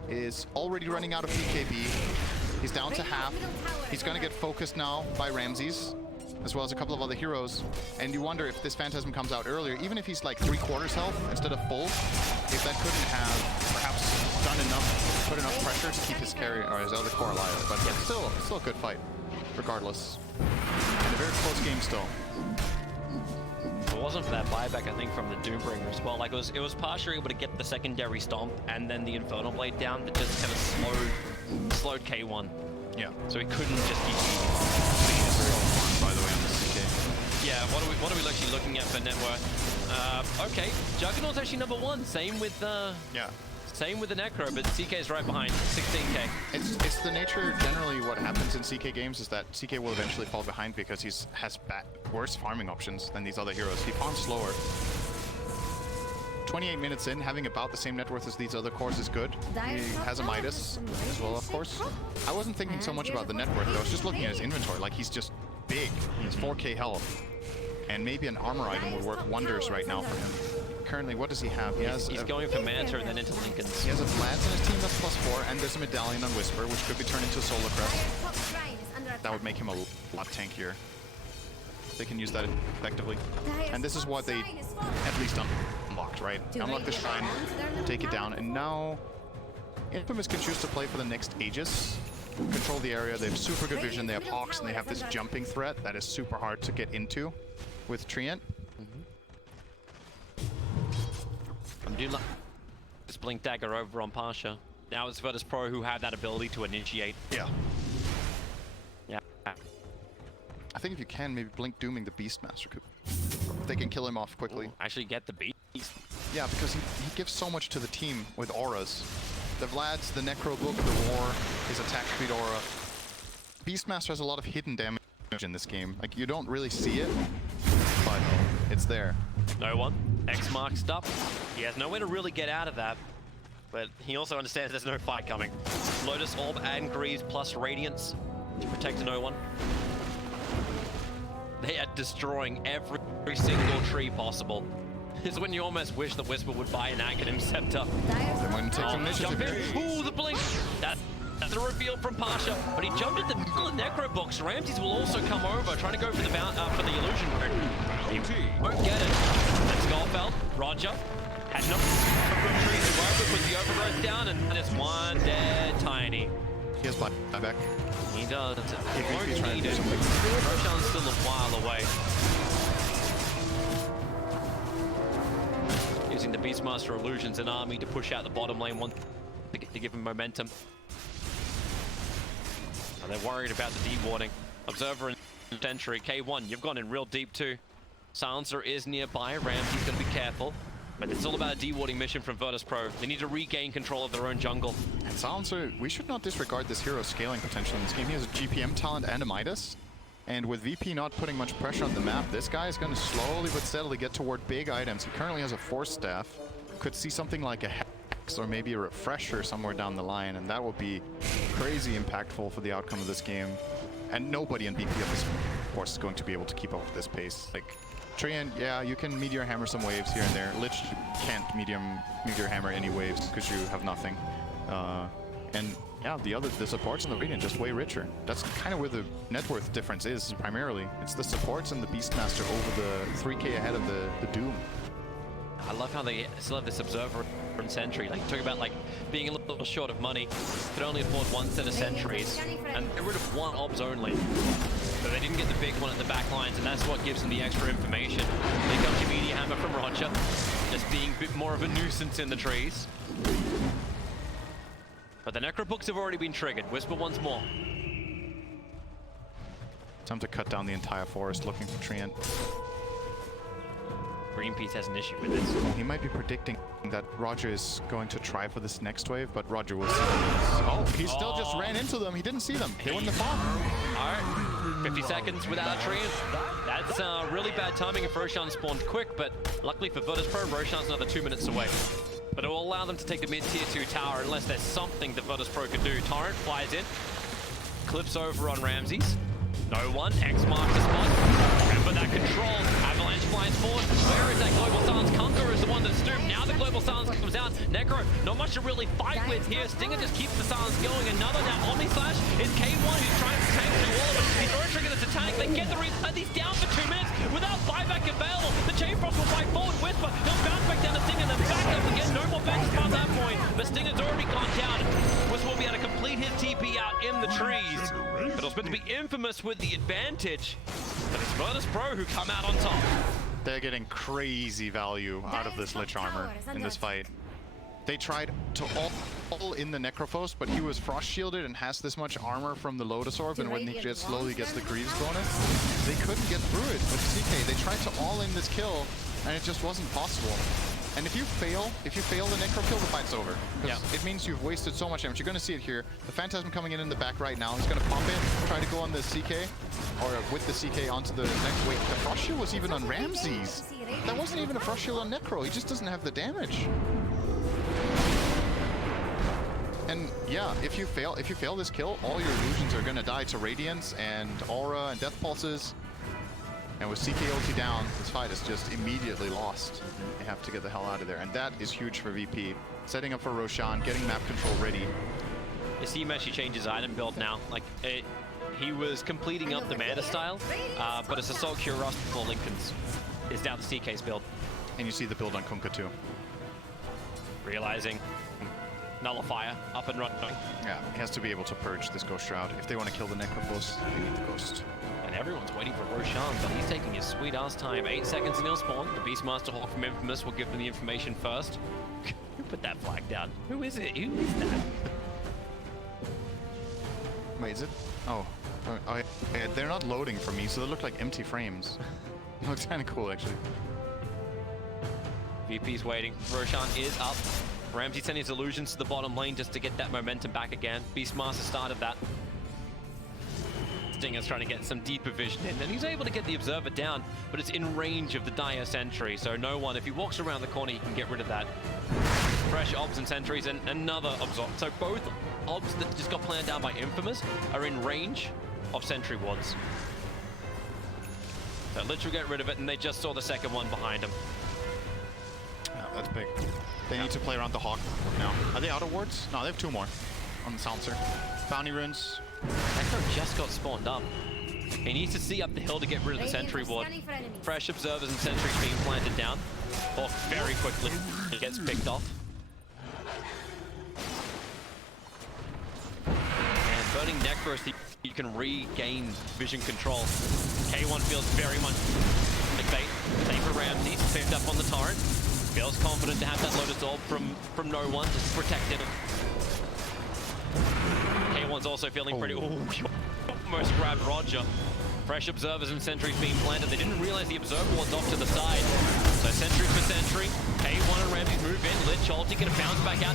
is already running out of BKB. He's down to half. He's going to get focused now by Ramses, as well as a couple of other heroes. And you wonder if this Phantasm comes out earlier, even if he's like 3/4 health instead of full, if that couldn't have perhaps put enough pressure to keep his carry or his other core alive. But yeah, still a good fight, regardless. And a very close game still. If it wasn't for that buyback, I think, from the Doombringer as well, like it was partially able to get the secondary stomp and then the Infernal Blade down that just kind of slowed K1. Yeah. So he couldn't just keep eating. By the way, on the CK. Yeah, what are we actually looking at for net worth? Okay, Juggernaut's actually number 1. Same with Same with the Necro, but CK is right behind, 16k. It's the nature, generally what happens in CK games is that CK will eventually fall behind because he has worse farming options than these other heroes. He farms slower. 28 minutes in, having about the same net worth as these other cores is good. He has a Midas as well, of course. I wasn't thinking so much about the net worth, though. I was just looking at his inventory. Like, he's just big. He has 4k health. And maybe an armor item would work wonders right now for him. Currently, what does he have? He's going for Manta and then into Lincoln's. He has a Vlad's in his team that's +4, and there's a Medallion on Whisper, which could be turned into a Solar Crest. That would make him a lot tankier. They can use that effectively. And this is what they at least unlocked, right? Unlock the Shrine, take it down, and now Infamous can choose to play for the next Aegis. Control the area, they have super good vision, they have Hawks, and they have this jumping threat that is super hard to get into with Treant. I'm doing this Blink Dagger over on Pasha. Now it's Virtus Pro who have that ability to initiate. Yeah. Yeah. I think if you can, maybe Blink Dooming the Beastmaster could. They can kill him off quickly. Ooh, actually get the Beast. Yeah, because he gives so much to the team with auras. The Vlad's, the Necro Book, the War, his attack speed aura. Beastmaster has a lot of hidden damage in this game. Like, you don't really see it, but it's there. No one. X marks up. He has nowhere to really get out of that. But he also understands there's no fight coming. Lotus Orb and Greaves plus Radiance to protect no one. They are destroying every single tree possible. It's when you almost wish that Whisper would buy an Aghanim Scepter. They might take some initiative. Ooh, the blink! That's a reveal from Pasha, but he jumped at the middle of Necro Box. Ramses will also come over, trying to go for the illusion rune. He won't get it. That's Goldfeld. Roger. Had no trees to work with, put the overgrowth down, and it's one dead Tiny. He has buyback. He does. He's trying to do something. Roshan's still a while away. Using the Beastmaster illusions and army to push out the bottom lane one to give him momentum. And they're worried about the de-warding. Observer and Sentry. K1, you've gone in real deep too. Silencer is nearby. Ramsey's going to be careful. But it's all about a de-warding mission from Virtus Pro. They need to regain control of their own jungle. And Silencer, we should not disregard this hero's scaling potential in this game. He has a GPM talent and a Midas. And with VP not putting much pressure on the map, this guy is going to slowly but steadily get toward big items. He currently has a Force Staff. Could see something like a Hex or maybe a Refresher somewhere down the line, and that will be crazy impactful for the outcome of this game. And nobody in VP of this course is going to be able to keep up with this pace. Like, Treant, yeah, you can Meteor Hammer some waves here and there. Lich can't Meteor Hammer any waves because you have nothing. And yeah, the supports in the Radiant just way richer. That's kind of where the net worth difference is, primarily. It's the supports and the Beastmaster over the 3k ahead of the Doom. I love how they still have this Observer and Sentry. Like, talk about like being a little short of money, could only afford one set of sentries, and get rid of one obs only. So they didn't get the big one at the back lines, and that's what gives them the extra information. They got your Meteor Hammer from Roger, just being a bit more of a nuisance in the trees. But the Necrobooks have already been triggered. Whisper once more. Time to cut down the entire forest looking for Treant. Greenpeace has an issue with this. He might be predicting that Roger is going to try for this next wave, but Roger will see them. Oh, he still just ran into them. He didn't see them. They were in the farm. All right, 50 seconds without a Treant. That's really bad timing if Roshan spawned quick, but luckily for Virtus.pro, Roshan's another 2 minutes away. But it will allow them to take the mid-tier 2 tower unless there's something that Virtus.pro can do. Torrent flies in, clips over on Ramses. No one, X marks the spot. Remember that control. Avalanche flies forward. Where is that Global Silence? Conqueror is the one that's doomed. Now the Global Silence comes out. Necro, not much to really fight with here. Stinger just keeps the silence going. Another now Omni Slash is K1 who's trying to tank through all of it. He's already triggered this attack. They get the replay. He's down for 2 minutes without buyback available. The Chain Frost will fight forward. Whisper, he'll bounce back down to Stinger, then back up again. No more benches past that point. But Stinger's already gone down. Whisper will be able to complete his TP out in the trees. But it was meant to be infamous with the advantage. But it's Virtus.pro who come out on top. They're getting crazy value out of this Lich armor in this fight. They tried to all in the Necrophos, but he was frost shielded and has this much armor from the Lotus Orb, and when he just slowly gets the Greaves bonus, they couldn't get through it with CK. They tried to all in this kill, and it just wasn't possible. And if you fail the Necro kill, the fight's over. Because it means you've wasted so much damage. You're going to see it here. The Phantasm coming in the back right now. He's going to pump it, try to go on the CK, or with the CK onto the next. Wait, the Frost Shield was even on Ramses. That wasn't even a Frost Shield on Necro. He just doesn't have the damage. And yeah, if you fail this kill, all your illusions are going to die to Radiance and Aura and Death Pulses. And with CK ulti down, this fight is just immediately lost. They have to get the hell out of there. And that is huge for VP. Setting up for Roshan, getting map control ready. You see him actually change his item build now. Like, he was completing up the Mana style, but it's Assault Curiosity for Lincoln's is now the CK's build. And you see the build on Kunkka too. Realizing Nullifier up and running. Yeah, he has to be able to purge this Ghost Shroud. If they want to kill the Necrophos, they need the Ghost. And everyone's waiting for Roshan, but he's taking his sweet ass time. 8 seconds and he'll spawn. The Beastmaster Hawk from Infamous will give them the information first. Who put that flag down? Who is it? Who is that? Wait, is it? Oh, yeah, they're not loading for me, so they look like empty frames. It looks kind of cool, actually. VP's waiting. Roshan is up. Ramsey sending his illusions to the bottom lane just to get that momentum back again. Beastmaster started that. Stinger's trying to get some deeper vision in, and he's able to get the Observer down, but it's in range of the Dire Sentry, so no one, if he walks around the corner, he can get rid of that. Fresh obs and sentries, and another obs. So both obs that just got planned down by Infamous are in range of sentry wards. So literally get rid of it, and they just saw the second one behind him. Yeah, that's big. They need to play around the Hawk now. Are they out of wards? No, they have 2 more on the Silencer. Bounty runes. Necro just got spawned up. He needs to see up the hill to get rid of the sentry ward. Fresh observers and sentries being planted down. Hawk very quickly gets picked off. And burning Necros, you can regain vision control. K1 feels very much like bait. Safe for Ramsey, picked up on the torrent. Feels confident to have that Lotus Orb from no one, just protected. K1's also feeling pretty... Ooh, almost grabbed Roger. Fresh observers and sentries being planted. They didn't realize the observer was off to the side. So sentry for sentry. K1 and Ramsey move in. Lich ulti gonna bounce back out.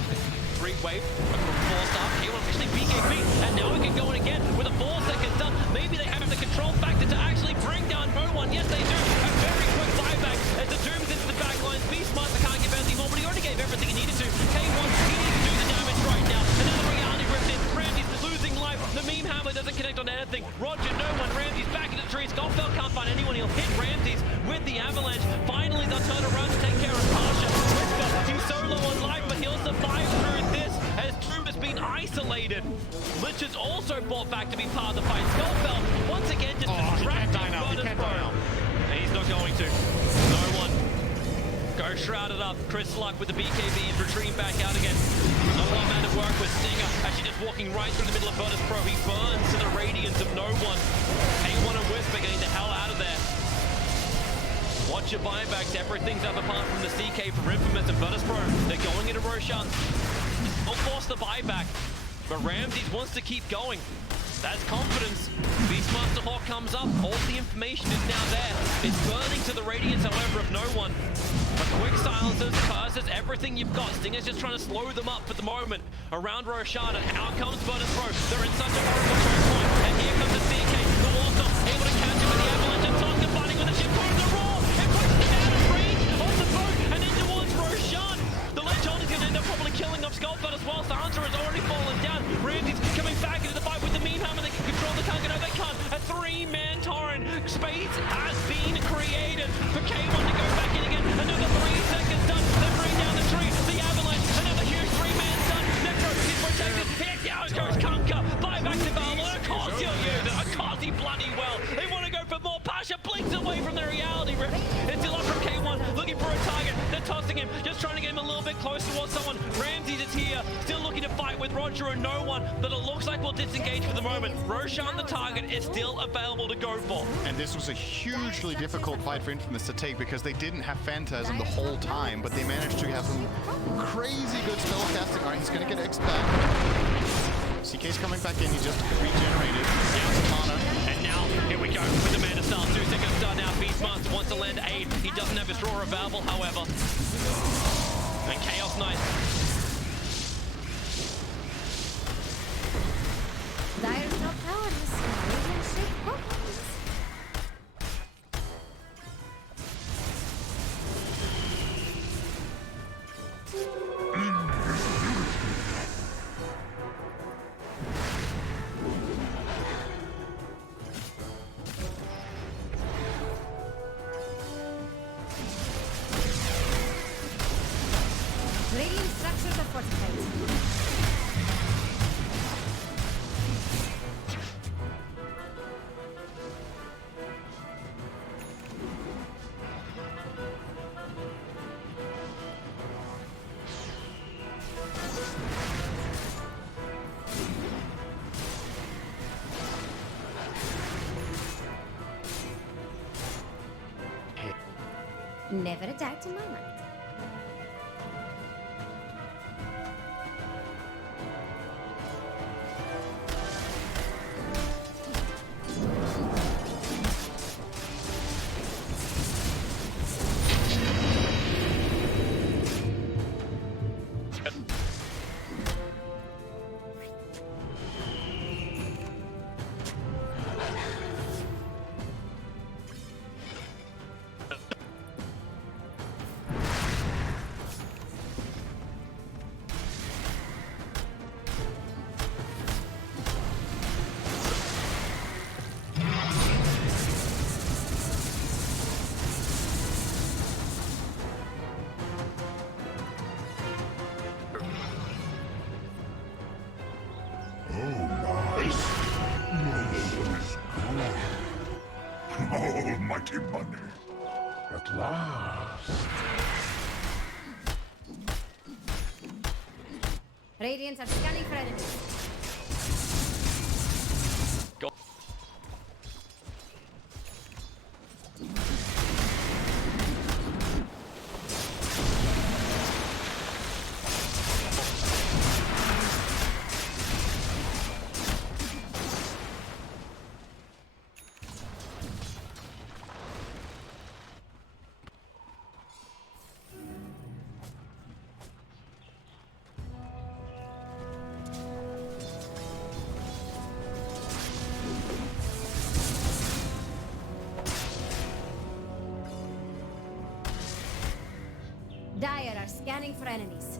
3 wave. Forced up. K1 officially BKB. And now we can go in again with a 4-second stun. Maybe they have the control factor to actually bring down no one. Yes, they do. A very quick buyback as the Doom's into the back lines. Beastmaster can't give anything more, but he already gave everything he needed to. K1, he needs to do the damage right now. Another reality ripped in. Ramsey's losing life. The meme hammer doesn't connect on anything. Roger, no one. Ramsey's back in the trees. Goldfeld can't find anyone. He'll hit Ramsey's with the avalanche. Finally, they'll turn around to take care of Pasha. Whisper, he's solo on life, but he'll survive through this as Doom has been isolated. Lich is also brought back to be part of the fight. Goldfeld, once again, just distracting Brothers Pro. And he's not going to. No one. Go shrouded up. Chris Luck with the BKB is retreating back out again. Not a lot of man to work with. Stinger actually just walking right through the middle of Virtus Pro. He burns to the radiance of no one. K1 and Whisper getting the hell out of there. Watch your buybacks. Everything's up apart from the CK for Infamous and Virtus Pro. They're going into Roshan. Don't force the buyback. But Ramses wants to keep going. That's confidence. Beastmaster Hawk comes up. All the information is now there. It's burning to the radiance, however, of no one. But quick silences, curses, everything you've got. Stinger's just trying to slow them up at the moment. Around Roshan, and out comes Virtus Pro. They're in such a horrible choke point. And here comes the CK. The Warsaw able to catch him with the avalanche. And Tosca fighting with the ship. Goes the roar. It pushes him out of range of the boat and in towards Roshan. The Lich Hold is going to end up probably killing off Skullfeld as well. Sansa has already fallen down. Ramsey's coming back into the fight with the meme hammer. They can control the tank. No, they can't. A 3-man torrent. Space has been created for K1 to go back in again. Another 3 seconds done. They bring down the tree. The avalanche. Another huge 3-man stun. Necro is protected. Here goes Kunkka. Buyback to Valor. Of course you'll use it. Of course he bloody well. They want to go for more. Pasha blinks away from the reality rift. It's still up from K1. Looking for a target. They're tossing him. Just trying to get him a little bit close towards someone. Ramses is here. Still looking to fight with Roger and no one. But it looks like we'll disengage for the moment. Roshan, the target, is still available to go for. And this was a hugely difficult fight for Infamous to take because they didn't have Phantasm the whole time, but they managed to have some crazy good spell casting. All right, he's going to get X back. CK's coming back in. He just regenerated. Down to mana. And now, here we go with the Manta Style. 2 seconds start now. Beastmaster wants to lend aid. He doesn't have his draw available, however. And Chaos Knight. Dire's not powerless. Radiant shake problems. Radiant structures are fortified. Never a doubt in my mind. Almighty money. At last. Radiants are scanning for enemies. Go. Dire are scanning for enemies.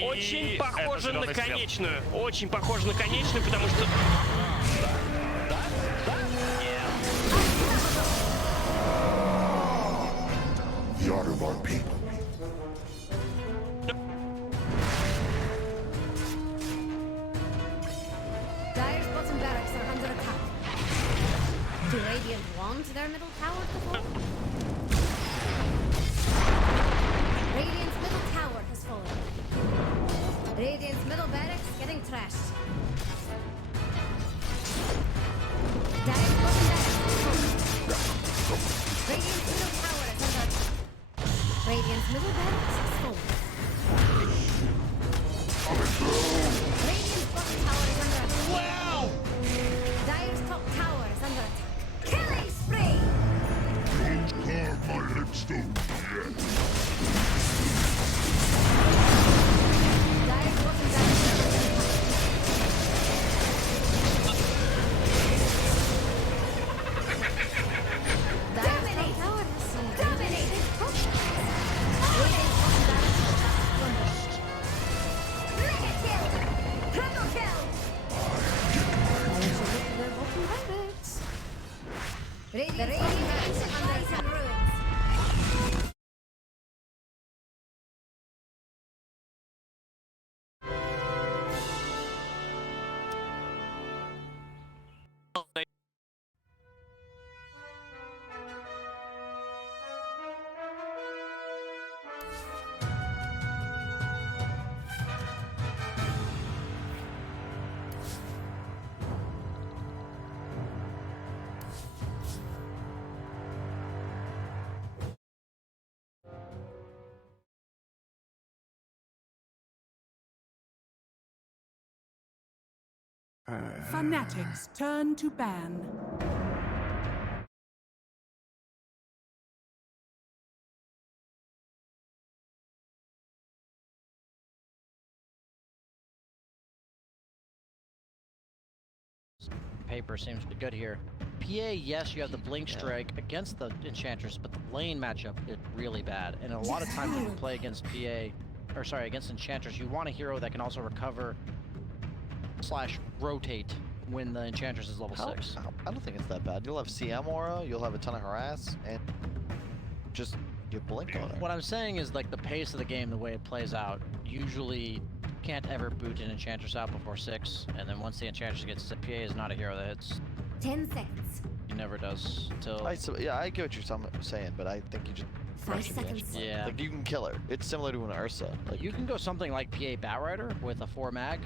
Очень похоже на конечную. Очень похоже на конечную, потому что... The art of our people. Dire's bottom barracks are under attack. Do Radiant want their middle tower to fall? Radiant's middle tower has fallen. Radiant's middle barracks getting trashed. Dire's bottom barracks is fallen. Radiant's middle tower is under attack. Radiant's middle barracks is fallen. Radiant's bottom tower is under attack. Wow! Dire's top tower is under attack. Killing spree! Don't carve my headstone yet. Dire's bottom barracks is under attack. Dire's top tower has been dominated. Radiant's bottom barracks is plundered. Mega kill! Triple kill! Dire should look to their bottom barracks. The Radiant barracks are under attack. Ruins. Fanatics turn to ban. Paper seems to be good here. PA, yes, you have the Blink Strike against the Enchantress, but the lane matchup is really bad. And a lot of times when you play against against Enchantress, you want a hero that can also recover / rotate when the Enchantress is level 6. I don't think it's that bad. You'll have CM aura, you'll have a ton of harass, and just you blink on it. What I'm saying is, like, the pace of the game, the way it plays out, usually can't ever boot an Enchantress out before 6, and then once the Enchantress gets to PA is not a hero that hits. 10 seconds. He never does until... Yeah, I get what you're saying, but I think you just... 5 seconds. Yeah. Like, you can kill her. It's similar to an Ursa. Like, You can go something like PA Batrider with a 4 mag.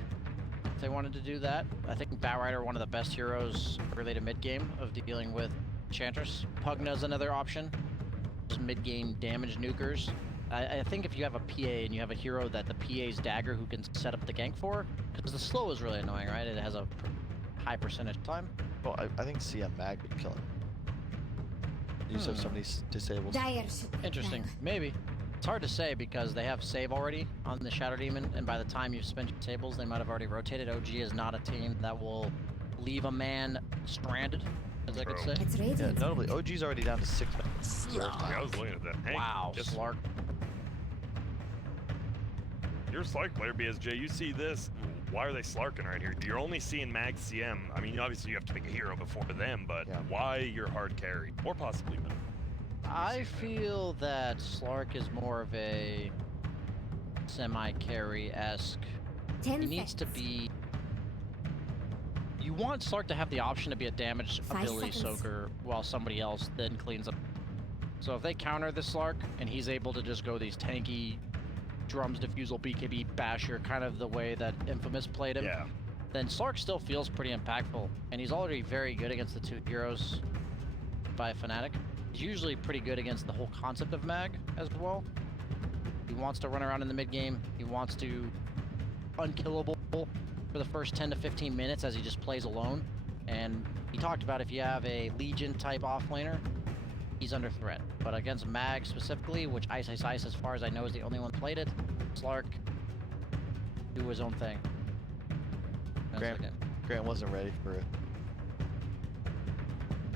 If they wanted to do that. I think Batrider, one of the best heroes early to mid game of dealing with Enchantress. Pugna's another option. Just mid game damage nukers. I think if you have a PA and you have a hero that the PA's dagger who can set up the gank for, because the slow is really annoying, right? It has a high percentage time. well, I think CM mag would kill him. You just have somebody disabled. Dire should be Interesting. down. Maybe. It's hard to say because they have save already on the Shadow Demon, and by the time you've spent your tables, they might have already rotated. OG is not a team that will leave a man stranded, as I could say. It's Yeah, Radiant. notably, OG's already down to 6 minutes. I was looking at that. Hank, Wow, just Slark. you're a Slark player, BSJ. You see this. Why are they Slarking right here? You're only seeing Mag CM. I mean, obviously you have to pick a hero before them, but why you're hard carry? Or possibly not. I feel that Slark is more of a semi-carry-esque. 10 He needs to seconds. be... You want Slark to have the option to be a damage 5 ability seconds. soaker while somebody else then cleans up. So if they counter the Slark and he's able to just go these tanky drums, diffusal, BKB, basher, kind of the way that Infamous played him, then Slark still feels pretty impactful. And he's already very good against the 2 heroes by Fnatic. He's usually pretty good against the whole concept of mag as well. He wants to run around in the mid game. He wants to unkillable for the first 10 to 15 minutes as he just plays alone. And he talked about if you have a Legion type offlaner, he's under threat. But against mag specifically, which Ice, as far as I know, is the only one played it, Slark do his own thing. Grant wasn't ready for it.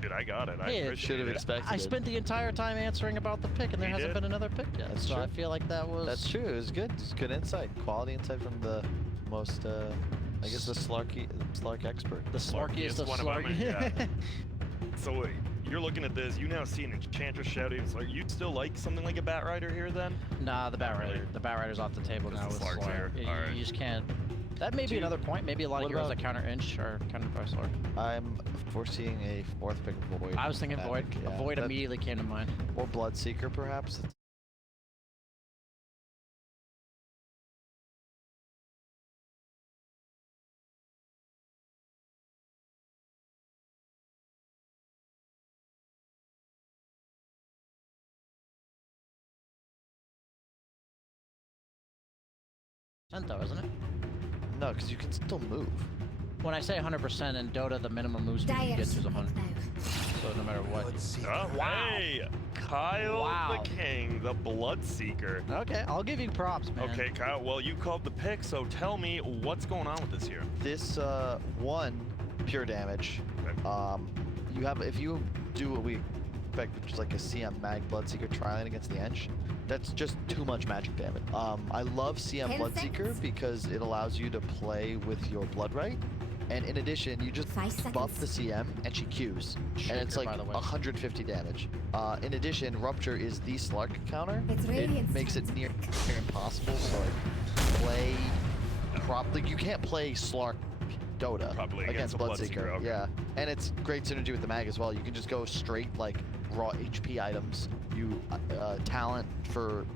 Dude, I got it. Hey, should have expected I spent the entire time answering about the pick, and there hasn't been another pick yet. That's so true. I feel like that was... That's true. It was good. It's good insight. Quality insight from the most, I guess, the Slark expert. The Slarkiest of one Slark. of them. Yeah. So you're looking at this. You now see an Enchantress shouting. Like, you still like something like a Bat Rider here, then? Nah, the Bat Rider. The Bat Rider's off the table now with Slark's Slark. here. All right. You just can't... That may be another point. Maybe a lot of heroes that counter Inch are countered by Slark. I'm foreseeing a fourth pick of Void. I was thinking Void. Yeah, Void immediately came to mind. Or Bloodseeker, perhaps. Though, isn't it? No, because you can still move. When I say 100% in Dota, the minimum move speed you get to is 100. So no matter what. Oh, wow. Hey, Kyle the King, the Bloodseeker. Okay, I'll give you props, man. Okay, Kyle. Well, you called the pick, so tell me what's going on with this here. This one pure damage. Okay. You have if you do what we expect, which is like a CM Mag Bloodseeker tri-lane against the Ench, that's just too much magic damage. I love CM Bloodseeker because it allows you to play with your Blood Right. And in addition, you just buff the CM and she Qs. And it's like 150 damage. In addition, Rupture is the Slark counter. It makes it near impossible to like play properly. You can't play Slark Dota against Bloodseeker. Okay. Yeah. And it's great synergy with the mag as well. You can just go straight like raw HP items. You talent for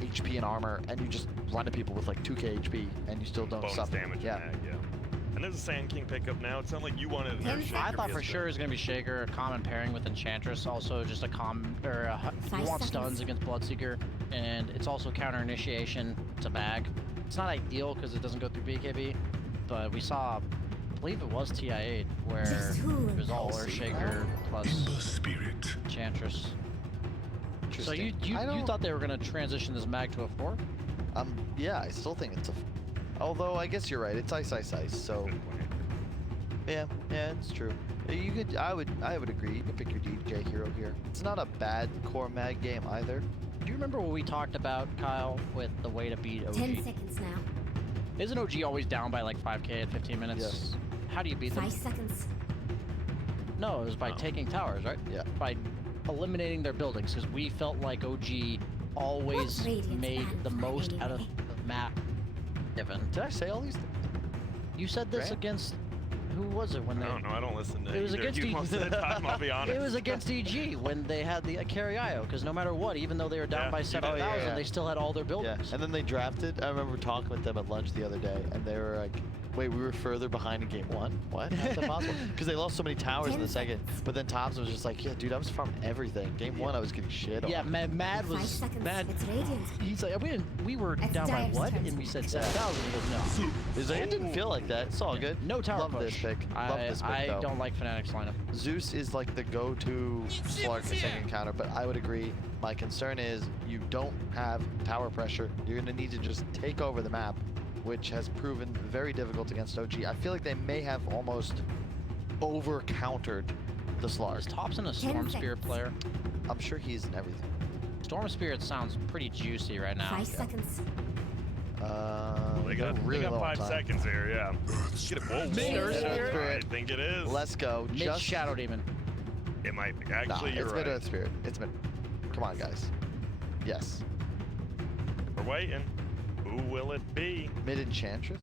HP and armor, and you just run at people with like 2k HP, and you still don't bonus suffer. damage. Yeah. And there's a Sand King pickup now. It sounded like you wanted another Shaker. I thought for sure it was going to be Shaker, a common pairing with Enchantress, also just a you want stuns against Bloodseeker, and it's also counter initiation to bag. It's not ideal because it doesn't go through BKB, but we saw, I believe it was TI8, where it was all Earthshaker plus Enchantress. So you thought they were going to transition this mag to a 4? Yeah, I still think it's a. Although I guess you're right, it's ice. So yeah, it's true. You could, I would agree. You can pick your DJ hero here. It's not a bad core mag game either. Do you remember what we talked about, Kyle, with the way to beat OG? 10 seconds now. Isn't OG always down by like 5k at 15 minutes? Yes. How do you beat them? 5 seconds. No, it was by taking towers, right? Yeah. By eliminating their buildings, because we felt like OG always made the most out of the map given. Did I say all these things? You said this against... Who was it when they... I don't know. I don't listen to it was against you most of the time, I'll be honest. It was against EG when they had the carry IO, because no matter what, even though they were down by 7,000, they still had all their buildings. Yeah, and then they drafted. I remember talking with them at lunch the other day, and they were like, wait, we were further behind in game 1? What? How's that possible? Because they lost so many towers in the second. But then Tops was just like, yeah, dude, I was farming everything. Game 1, I was getting shit on. Yeah, Mad was... Mad, he's like, we were down by what? And we said 7,000. He goes, no. He's like, it didn't feel like that. It's all good. No tower Love push. this pick. Love this pick, I though. don't like Fnatic's lineup. Zeus is like the go-to Slark second counter, but I would agree. My concern is you don't have tower pressure. You're going to need to just take over the map, which has proven very difficult against OG. I feel like they may have almost over-countered the Slark. Is Thompson a Storm Spirit player? I'm sure he's in everything. Storm Spirit sounds pretty juicy right now. 5 seconds. They got really 5 seconds here, yeah. Get it. Whoa, Spirit. I think it is. Let's go. Mid Just Shadow Demon. It might be. Actually, nah, you're it's right. Mid-Earth Spirit. It's mid. Come on, guys. Yes. We're waiting. Who will it be? Mid-Enchantress?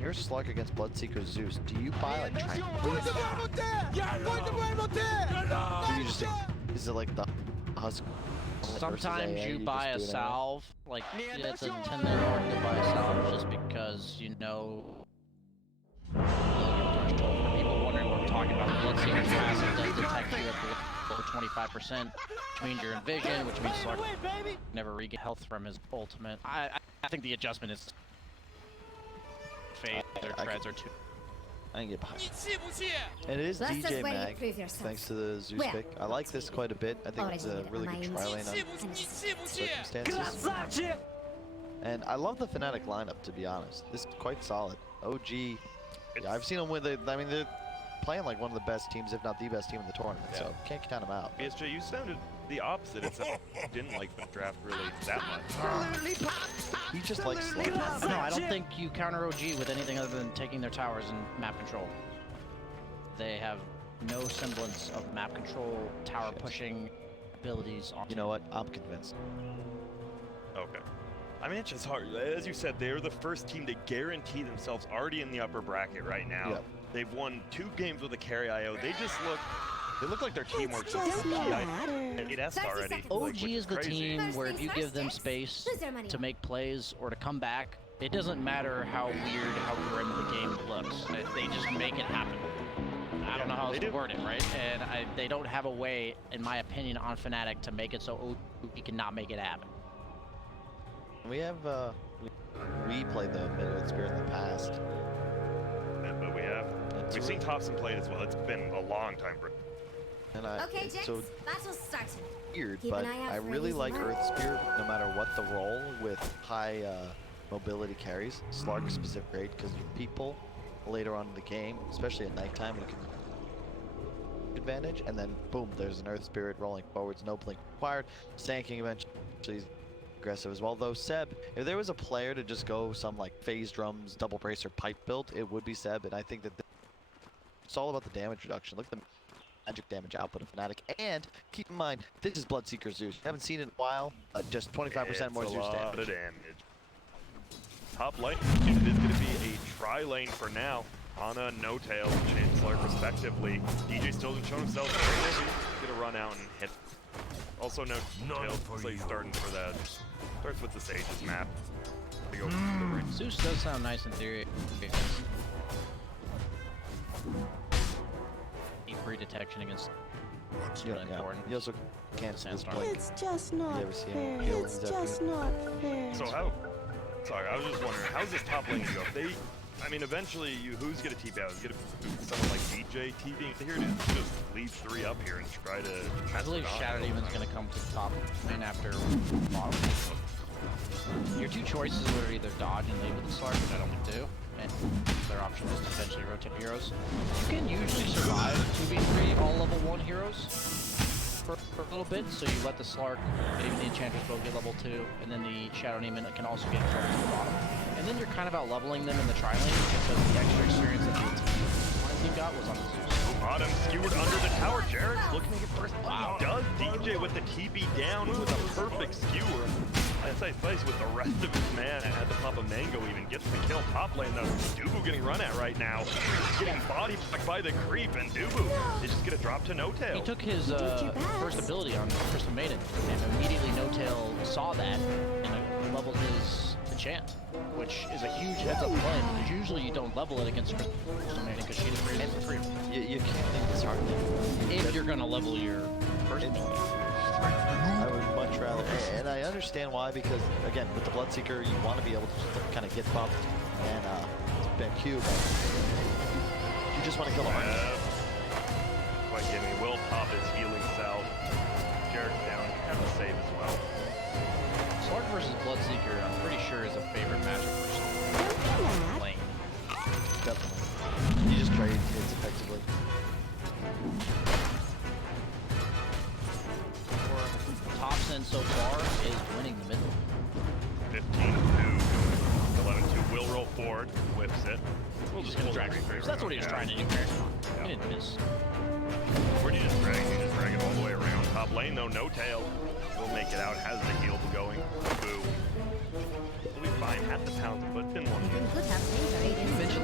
you're Slark against Bloodseeker Zeus, do you buy like Trank? Do you just, is it like the Husk? Sometimes you buy a salve, like it's a 10-minute mark to buy a salve just because you know. People wondering what we're talking about. The Bloodseeker's passive does detect you at below 25%, which means you're in vision, which means Slark never regain health from his ultimate. I think the adjustment is fade. Their treads are too. I can get behind. And it is Let's just DJ wait Mag, prove yourself. thanks to the Zeus Where? pick. I like this quite a bit. I think it's a really good tri-lane on circumstances. And I love the Fnatic lineup, to be honest. This is quite solid. OG, yeah, I've seen them with it. I mean, they're playing like one of the best teams, if not the best team in the tournament, so can't count them out. BSJ, you sounded the opposite. It sounded like you didn't like the draft really that much. He just likes slow. No, I don't think you counter OG with anything other than taking their towers and map control. They have no semblance of map control, tower pushing abilities. You know what? I'm convinced. Okay. I mean, it's just hard. As you said, they're the first team to guarantee themselves already in the upper bracket right now. Yep. They've won 2 games with a carry IO. They look like their teamwork's just not it already. OG is the team where if you give them space to make plays or to come back, it doesn't matter how weird, how grim the game looks. They just make it happen. I don't know how else to word it, right? And they don't have a way, in my opinion, on Fnatic to make it so OG cannot make it happen. We have, we played the Midwood Spirit in the past. But we've seen Thompson play it as well. It's been a long time for. And Okay, Jinx, so battle's starting. weird, Keep but an eye out I for really these like marks. Earth Spirit no matter what the role with high mobility carries. Slark specific grade because your people later on in the game, especially at nighttime, you can advantage, and then boom, there's an Earth Spirit rolling forwards, no blink required. Sanking eventually aggressive as well. Though Seb, if there was a player to just go some like phase drums, double bracer, pipe build, it would be Seb, and I think that it's all about the damage reduction. Look at the magic damage output of Fnatic, and keep in mind, this is Bloodseeker Zeus. You haven't seen it in a while, just 25% more Zeus damage. A lot damage. of damage. Top lane, it is going to be a tri-lane for now. Ana, No Tail, Chancellor respectively. DJ still hasn't shown himself. He's gonna run out and hit. Also No Tail, so he's starting for that. Starts with the Sage's map. They go for the root. Zeus does sound nice in theory. Free detection against really important. You also can't Sandstorm. It's just not fair. heal It's when he's just up not fair. So sorry, I was just wondering, how's this top lane go? I mean, eventually, who's gonna TP out? Is it gonna be someone like DJ TPing here to just leave 3 up here and try to I believe Shadow Demon's gonna come to the top lane after bottom. Your 2 choices are either dodge and leave with the Slark, which I don't do, and their option is to eventually rotate heroes. You can usually survive 2v3 all level 1 heroes for a little bit, so you let the Slark, maybe the Enchantress both get level 2, and then the Shadow Demon can also get thrown to the bottom. And then you're kind of out leveling them in the tri-lane because the extra experience that the team got was on the Zeus. Bottom skewered under the tower. Jarek's looking to get first. Wow. He does. DJ with the TP down with a perfect skewer. Nice place with the rest of his man at the top of Mango even gets the kill. Top lane though. Dubu getting run at right now. Getting body blocked by the creep, and Dubu is just gonna drop to No Tail. He took his first ability on Crystal Maiden, and immediately No Tail saw that and leveled his enchant, which is a huge heads up play because usually you don't level it against Crystal Maiden because she didn't raise for free. You can't think this hard. If you're gonna level your first ability. I would much rather, and I understand why, because again, with the Bloodseeker, you want to be able to just kind of get buffed and spend Q, but you just want to kill the Heart. Quite give me. Will pop his healing salve. Jarek's down. Have to save as well. Slark versus Bloodseeker, I'm pretty sure is a favorite matchup for lane. Definitely. You just trade hits effectively. Thompson so far is winning the middle. 15-2. 11-2 will roll forward. Whips it. We'll He's gonna drag it. That's what he was trying to do. He didn't miss. Where do you just drag? You just drag it all the way around. Top lane though, No Tail will make it out. Has the heal going. Boo. We'll be fine. Had the pounds, but didn't want to. Could have danger.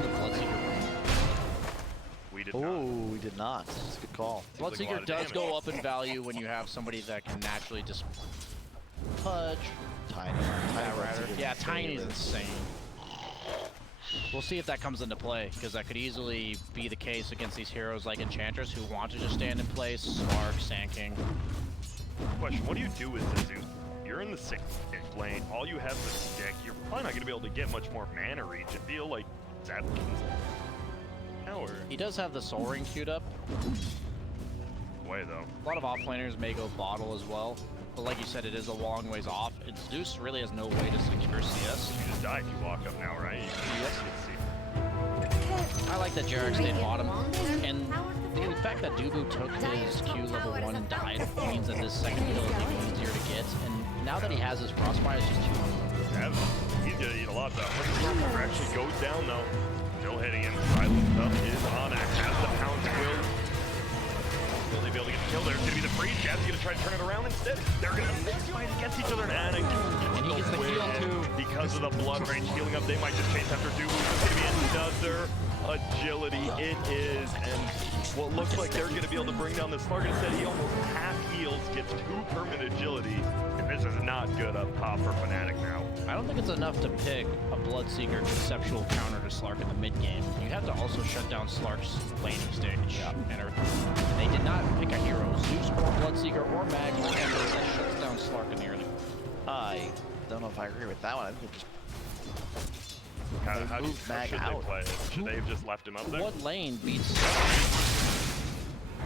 did not. It's a good call. Bloodseeker does go up in value when you have somebody that can naturally just pudge. Tiny. Yeah, Tiny is insane. We'll see if that comes into play, because that could easily be the case against these heroes like Enchantress who want to just stand in place, Spark, Sand King. Question, what do you do with the Zeus? You're in the 6th lane, all you have is a stick. You're probably not going to be able to get much more mana reach. I feel like Zapkin's power. He does have the Soul Ring queued up. Way though. A lot of offlaners may go bottle as well. But like you said, it is a long ways off. And Zeus really has no way to secure CS. You just die if you walk up now, right? I like that Jarek stayed bottom. And the fact that Dubu took his Q level 1 and died means that this second kill is even easier to get. And now that he has his Crossfire, it's just too hard. He's gonna eat a lot though. Crossfire actually goes down though. Still hitting him. Silent stuff is on it. Has the Pounce will. Will they be able to get the kill? There's gonna be the freeze. Jab's gonna try to turn it around instead. They're gonna fight against each other. And he gets the kill too. Because of the blood rage healing up, they might just chase after Dubu. It's gonna be another agility. It is, and what looks like they're gonna be able to bring down this Slark. Instead, he almost half heals, gets 2 permanent agility, and this is not good up top for Fnatic now. I don't think it's enough to pick a Bloodseeker conceptual counter to Slark in the mid game. You have to also shut down Slark's laning stage and everything. They did not pick a hero, Zeus or Bloodseeker or Mag or Ember, that shuts down Slark in the early. I don't know if I agree with that one. I think just How should Mag they out. play it? Should they have just left him up there? What lane beats Slark?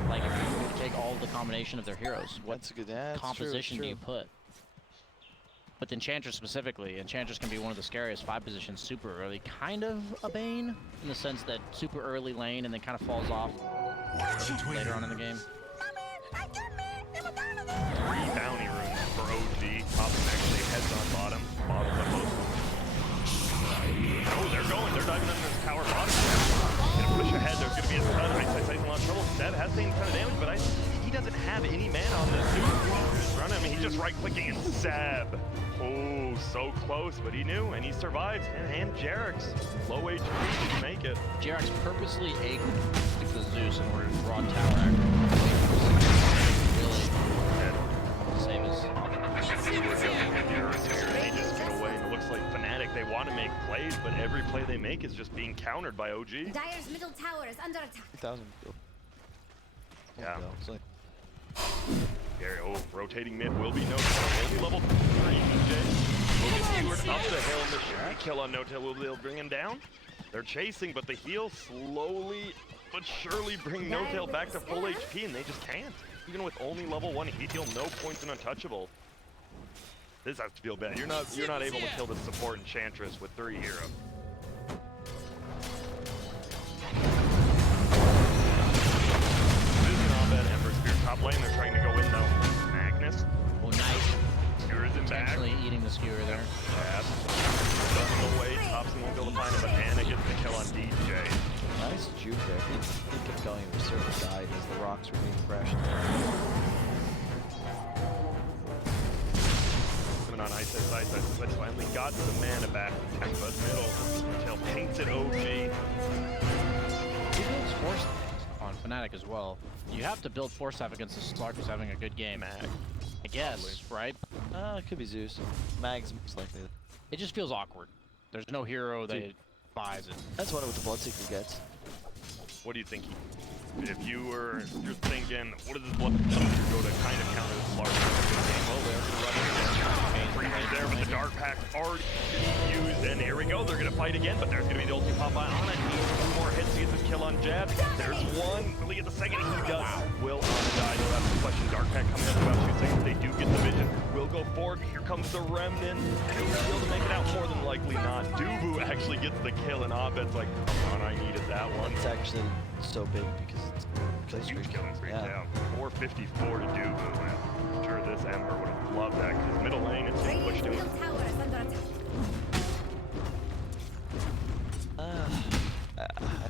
Like, if you were to take all of the combination of their heroes, what That's a good, yeah, composition do you put? With Enchantress specifically, Enchantress can be one of the scariest 5 positions super early. Kind of a Bane, in the sense that super early lane and then kind of falls off later on in the game. 3 bounty rooms for OG. Top actually heads on bottom. Bottom's up most. Oh, they're going. They're diving under this tower bottom. Gonna push ahead. There's gonna be a ton. Ice in a lot of trouble. Seb has taken a ton of damage, but he doesn't have any mana on this dude. Run him. He's just right-clicking and Seb. Oh, so close, but he knew, and he survives. And Jarek's low HP didn't make it. Jarek's purposely ate the Zeus in order to draw tower aggro. Really save his. They just get away, and it looks like Fnatic, they want to make plays, but every play they make is just being countered by OG. Dyer's middle tower is under attack. 3,000. Yeah. It's like Gary, rotating mid will be No-Tail. Only level 3, DJ. Will get Stewart up the hill. The kill on No-Tail. Will they bring him down? They're chasing, but the heal slowly but surely bring No-Tail back to full HP, and they just can't. Even with only level 1 heal, no points and untouchable. This has to feel bad. You're not able to kill the support Enchantress with 3 heroes. Ember Spear top lane, they're trying to go in though. Magnus. Oh, nice. Skewer's in back. Actually eating the skewer there. Jab. Running away. Thompson won't be able to find him, but Anna gets the kill on DJ. nice juke there. He kept going to a certain side as the rocks were being crashed. Coming on Ice. Finally got the mana back. But middle. Tail paints it OG. He builds force on Fnatic as well. You have to build force staff against the Slark who's having a good game. Mag. I guess, right? It could be Zeus. Mag's most likely. It just feels awkward. There's no hero that buys it. That's what the Bloodseeker gets. What do you think? If you're thinking, what does this Bloodseeker go to kind of counter this Slark? Well, they're running Freeman's there, but the Dark Pack already used, and here we go. They're gonna fight again, but there's gonna be the ulti pop by on it. Needs 2 more hits to get this kill on Jab. There's one. Will he get the second? He does. Will Ana die? No, that's the question. Dark Pack coming up in about 2 seconds. They do get the vision. Will go forward. Here comes the Remnant. He'll be able to make it out more than likely not. Dubu actually gets the kill, and Abed's like, come on, I needed that one. It's actually so big because it's huge killing streak, yeah. 454 to Dubu. I'm sure this Ember would have loved that because middle lane, it's just pushed him.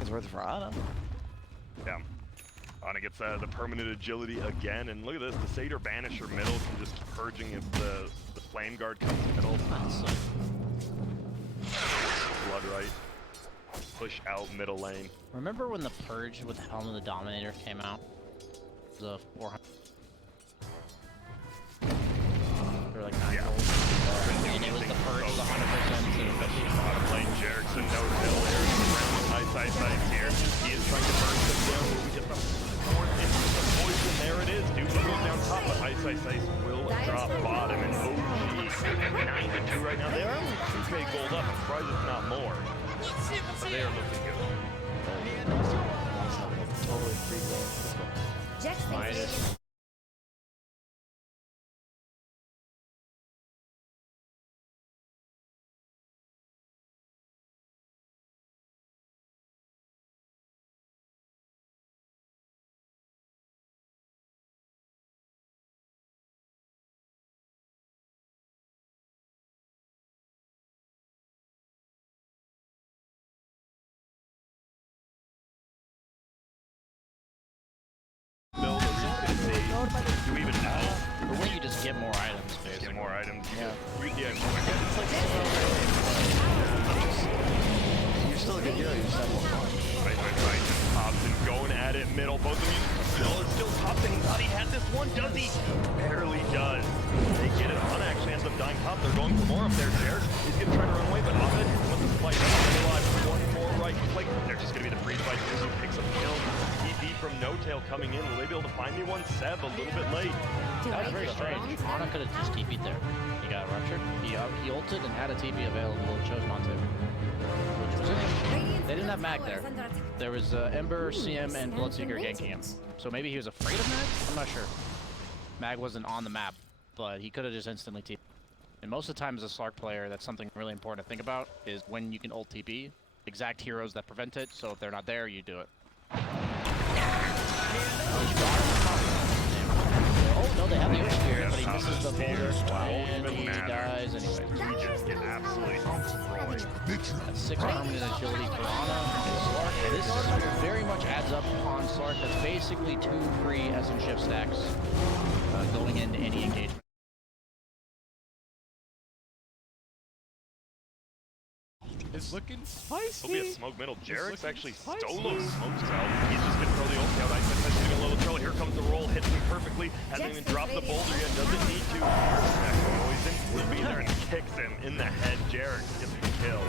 It's worth it for Ana. Yeah. Ana gets the permanent agility again, and look at this, the Satyr Banisher middle can just keep purging if the Flame Guard comes middle. Blood right. push out middle lane. Remember when the Purge with Helm of the Dominator came out? The 400. They were like 9 gold. And it was the Purge, the 100% instead of 50. Bottom lane, Jerickson, no hill, Eric around nice eyesight here. He is trying to burn them down. Will we get the fourth into the poison? There it is. Dude goes down top, but Ice will drop bottom. And OG 9-2 right now. They are only 2k gold up. I'm surprised it's not more. But they are looking good. Totally free game. Minus. Build, are we just gonna see? Do we even know? Or when you just get more items, basically. Get more items. Yeah. Yeah. You're still a good hero, you just have more fun. Right. Hobson going at it middle. Both of you still Hobson. He thought he had this one. Does he? Barely does. They get it. Hun actually ends up dying top. They're going for more up there. Jared is going to try to run away, but Ahmed with the spike. One more right click. They're just going to be the freeze fight. Zuzu picks up the kill. TP from No Tail coming in. Will they be able to find me one? Seb a little bit late. That was very strange. Ana could have just TP'd there. He got ruptured. He ulted and had a TP available and chose not to. Which was interesting. They didn't have Mag there. There was Ember, CM, and Bloodseeker ganking him. So maybe he was afraid of Mag? I'm not sure. Mag wasn't on the map, but he could have just instantly TP'd. And most of the time as a Slark player, that's something really important to think about, is when you can ult TP, exact heroes that prevent it, so if they're not there, you do it. Oh, no, they have the Earth Spirit, but he misses the boulder, and he dies anyway. We just get absolutely destroyed. That's 6 permanent agility for Ana and Slark. This very much adds up on Slark. That's basically 2 free Essence Shift stacks going into any engagement. It's looking spicy. He'll be a smoke middle. Jerick's actually solo smokes out. He's just gonna throw the ult out. Ice doing a little throw. Here comes the roll. Hits him perfectly. Hasn't even dropped the boulder yet. Doesn't need to. Poison will be there and kicks him in the head. Jerick gets the kill.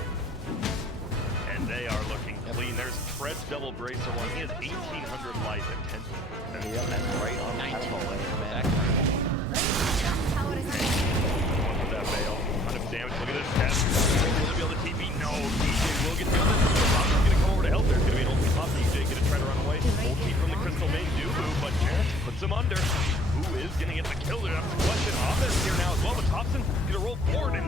And they are looking clean. There's Fred's double bracer one. He has 1,800 life at 10. Yep, that's right on 19. man. That bail. 100 damage. Look at this test. Will be able to TP? No. DJ will get the other. Bob's going to come over to help. There's going to be an ultimate pop. DJ going to try to run away. Ulti from the Crystal main Dubu, but Jared puts him under. Who is going to get the kill? That's the question. Ahmed's here now as well, but Thompson going to roll forward and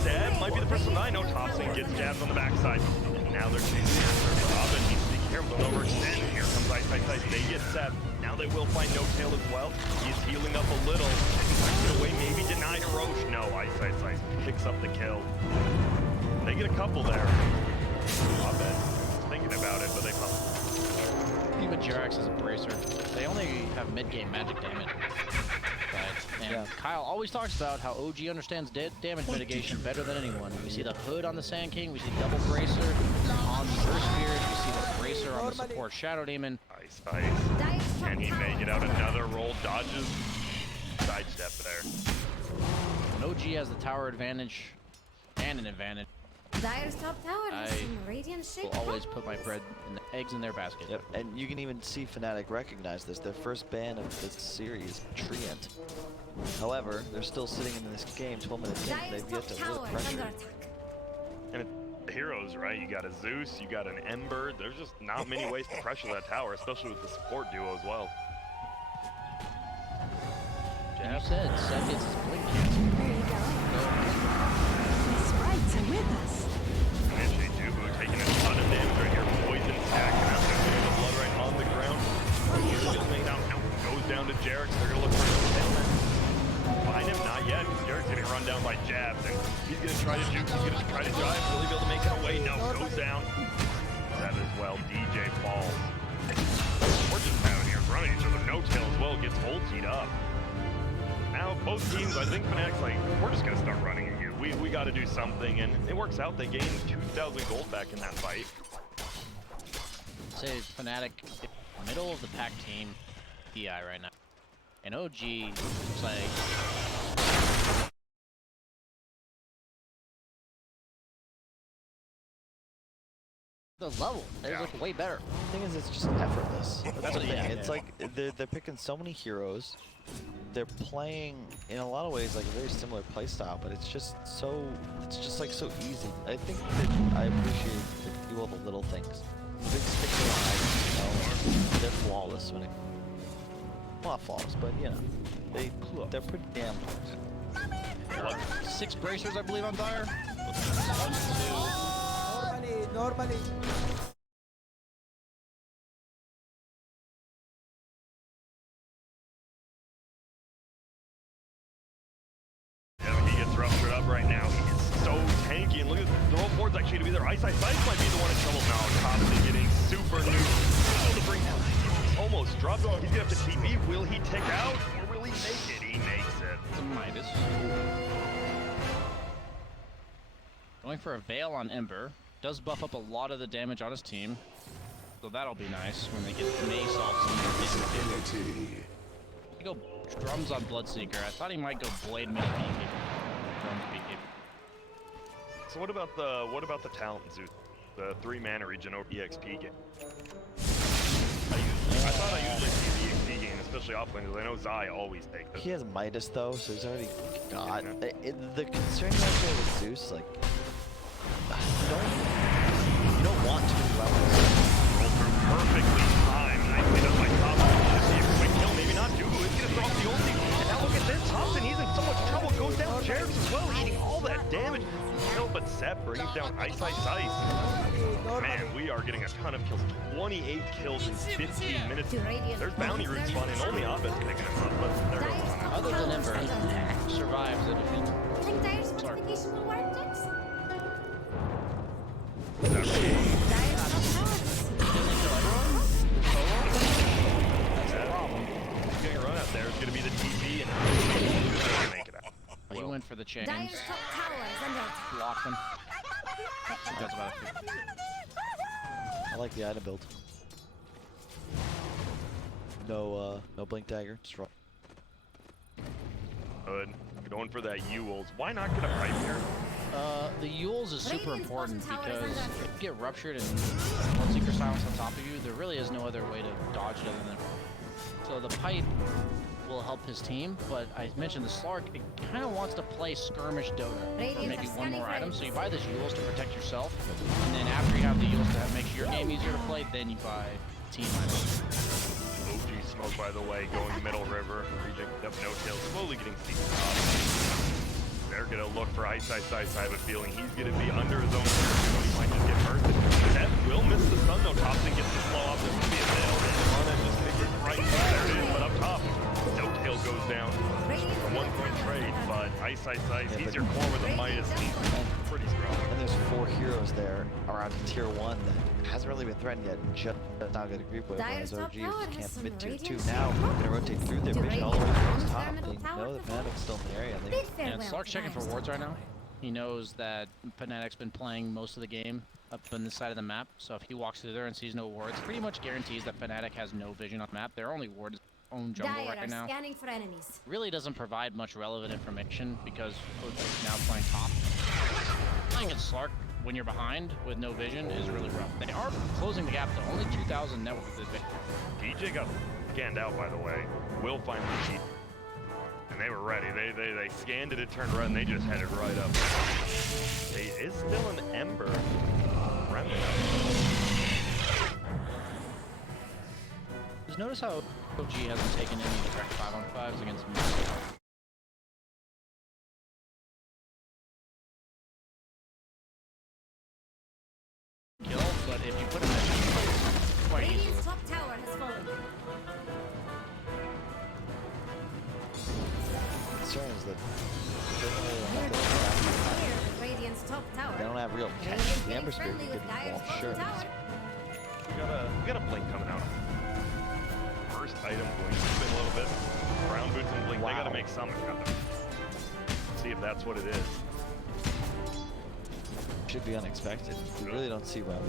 stab. Might be the first one I know. Thompson gets jabbed on the backside. And now they're chasing after. But Ahmed needs to be careful. Don't overextend. Here comes Ice. They get set. Now they will find No Tail as well. He's healing up a little. Get away, maybe denied a Roche. No, Ice picks up the kill. They get a couple there. Ahmed thinking about it, but they pop. Even Jerax is a bracer. They only have mid-game magic damage. And Kyle always talks about how OG understands damage mitigation better than anyone. We see the hood on the Sand King, we see double bracer on the Earth Spirit, we see the bracer on the support Shadow Demon. Ice. Can he make it out? Another roll, dodges, sidestep there. When OG has the tower advantage and an advantage, Dire's top tower has some radiant shape. will always put my bread and the eggs in their basket. Yep, and you can even see Fnatic recognize this. Their first ban of this series, Treant. However, they're still sitting in this game 12 minutes in. They've yet to lift pressure. And it's heroes, right? You got a Zeus, you got an Ember. There's just not many ways to pressure that tower, especially with the support duo as well. You said Seth gets his blink. There you go. The sprites are with us. Initially, Dubu taking a ton of damage right here. Poison stacking out there. The blood right on the ground. He'll make out. No, goes down to Jerick. They're going to look for him. Find him? Not yet, because Jerick's getting run down by jabs. And he's going to try to juke. He's going to try to drive. Will he be able to make it away? No, goes down. That as well. DJ falls. We're just out here running each other. No Tail as well gets ultied up. Now, both teams, I think Fnatic's like, we're just going to start running in here. We got to do something, and it works out. They gain 2,000 gold back in that fight. Say Fnatic, middle of the pack team, DI right now. And OG looks like the level is like way better. The thing is, it's just effortless. That's the thing. It's like they're picking so many heroes. They're playing in a lot of ways like a very similar playstyle, but it's just like so easy. I think that I appreciate that you do all the little things. The big sticker lines, you know, they're flawless when it. Well, not flawless, but you know, they're pretty damn close. 6 bracers, I believe, on Dire. 1, 2. Normally. Yeah, he gets ruptured up right now. He is so tanky, and look at the roll board's actually to be there. Ice might be the one in trouble now. Thompson getting super new. To bring down. He's almost dropped. He's gonna have to TP. Will he tick out, or will he make it? He makes it. It's a Midas. Going for a Veil on Ember. Does buff up a lot of the damage on his team. So that'll be nice when they get Mace off some He go Drums on Bloodseeker. I thought he might go Blade mid BK. Drums BK. So what about the talent, Zeus? The 3-mana regen over EXP game. I thought I usually see the EXP game, especially offlane, because I know Zai always takes it. He has Midas though, so he's already got. The concern right there with Zeus, like, you don't want too many levels. Roll through perfectly timed. Nicely done by Thompson. Just see a quick kill, maybe not Dugu. It's gonna throw off the ulti. And now look at this. Thompson, he's in so much trouble. Goes down Jarvis as well, eating all that damage. No, but Seth brings down Ice. Man, we are getting a ton of kills. 28 kills in 15 minutes. There's bounty roots spawning. Only Abed's picking him up, but there goes on. Other than Ember, survives the defeat. Think Dire's certification will work, Jax? Getting a run out there is going to be the TP, and make it out. He went for the chains. Dire's top tower is under attack. Blocked them. That's about it. I like the item build. No blink dagger. Just roll. Good. Going for that Ewel's. Why not get a pipe here? The Yules is super important because if you get ruptured and Bloodseeker silence on top of you, there really is no other way to dodge it other than. So the pipe will help his team, but I mentioned the Slark, it kind of wants to play skirmish Dota for maybe one more item, so you buy the Yules to protect yourself, and then after you have the Yules to make your game easier to play, then you buy team items. OG smoke, by the way, going middle river. Reject up no tail, slowly getting seated up. They're gonna look for Ice. I have a feeling he's gonna be under his own turret. He might just get hurt. That will miss the stun though. Thompson gets the slow off. This will be a nail. Run and just gonna get right there. It is, but up top, no tail goes down. A 1-point trade, but Ice. He's your core with a Midas. He's pretty strong. And there's 4 heroes there around tier 1 that hasn't really been threatened yet. Just not going to agree with whereas OG can't commit tier 2 now. They're going to rotate through their vision all the way towards top. They know the Fnatic's still in the area. Yeah, Slark's checking for wards right now. He knows that Fnatic's been playing most of the game up on this side of the map, so if he walks through there and sees no wards, pretty much guarantees that Fnatic has no vision on the map. Their only ward is own jungle right now. Scanning for enemies. Really doesn't provide much relevant information because OG is now playing top. Playing against Slark when you're behind with no vision is really rough. They are closing the gap though, only 2,000 network advantage. DJ got scanned out, by the way. Will find the cheat. And they were ready. They scanned it, it turned red, and they just headed right up. They is still an Ember. Remnant. Just notice how OG hasn't taken any direct 5-on-5s against me. Kill, but if you put him in quite easily. Radiant's top tower has fallen. The concern is that Radiant's top tower. they don't have real catch. The Ember Spirit can get involved, sure. We got a blink coming out. First item, blink spin a little bit. Brown boots and blink. Wow. They got to make some happen. See if that's what it is. Should be unexpected. We really don't see Round.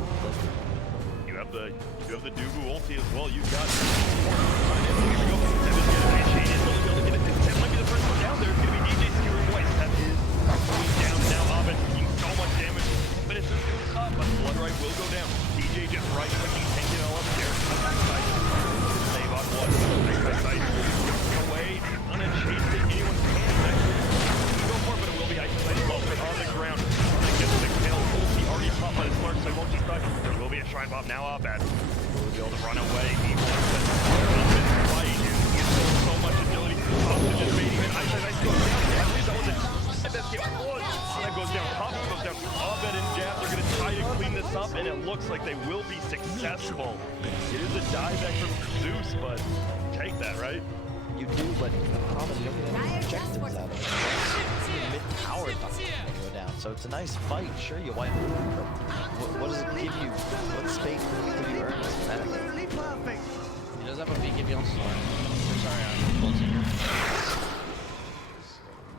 You have have the Dubu ulti as well. You've got here we go. Seven's gonna initiate it. Will he be able to get it? Seven might be the first one down there. It's gonna be DJ securing away. Seven is going down now. Abed taking so much damage, but it's just gonna stop. But Bloodright will go down. DJ just right clicking, tanking it all up there. Backside. Save on one. Backside. Away. Unchased it. Anyone's panic. Go for it, but it will be isolated. Well, but on the ground. Gets the kill. Ulti already popped by the Slark, so he won't just die. There will be a Shrine Bomb now. Abed will be able to run away. He wants to fight. He has so much agility. Oxygen baiting him. Ice goes down. I believe that was it. That's get one. That goes down. Thompson goes down. Abed and Jab are going to try to clean this up, and it looks like they will be successful. It is a dieback from Zeus, but take that, right? You do, but the problem is you don't get any objectives out of it. Mid-tower go down, so it's a nice fight. Sure, you wipe it, but what does it give you? What space do you earn as a medic? He does have a BKB on Slark. Sorry, on Bloodseeker.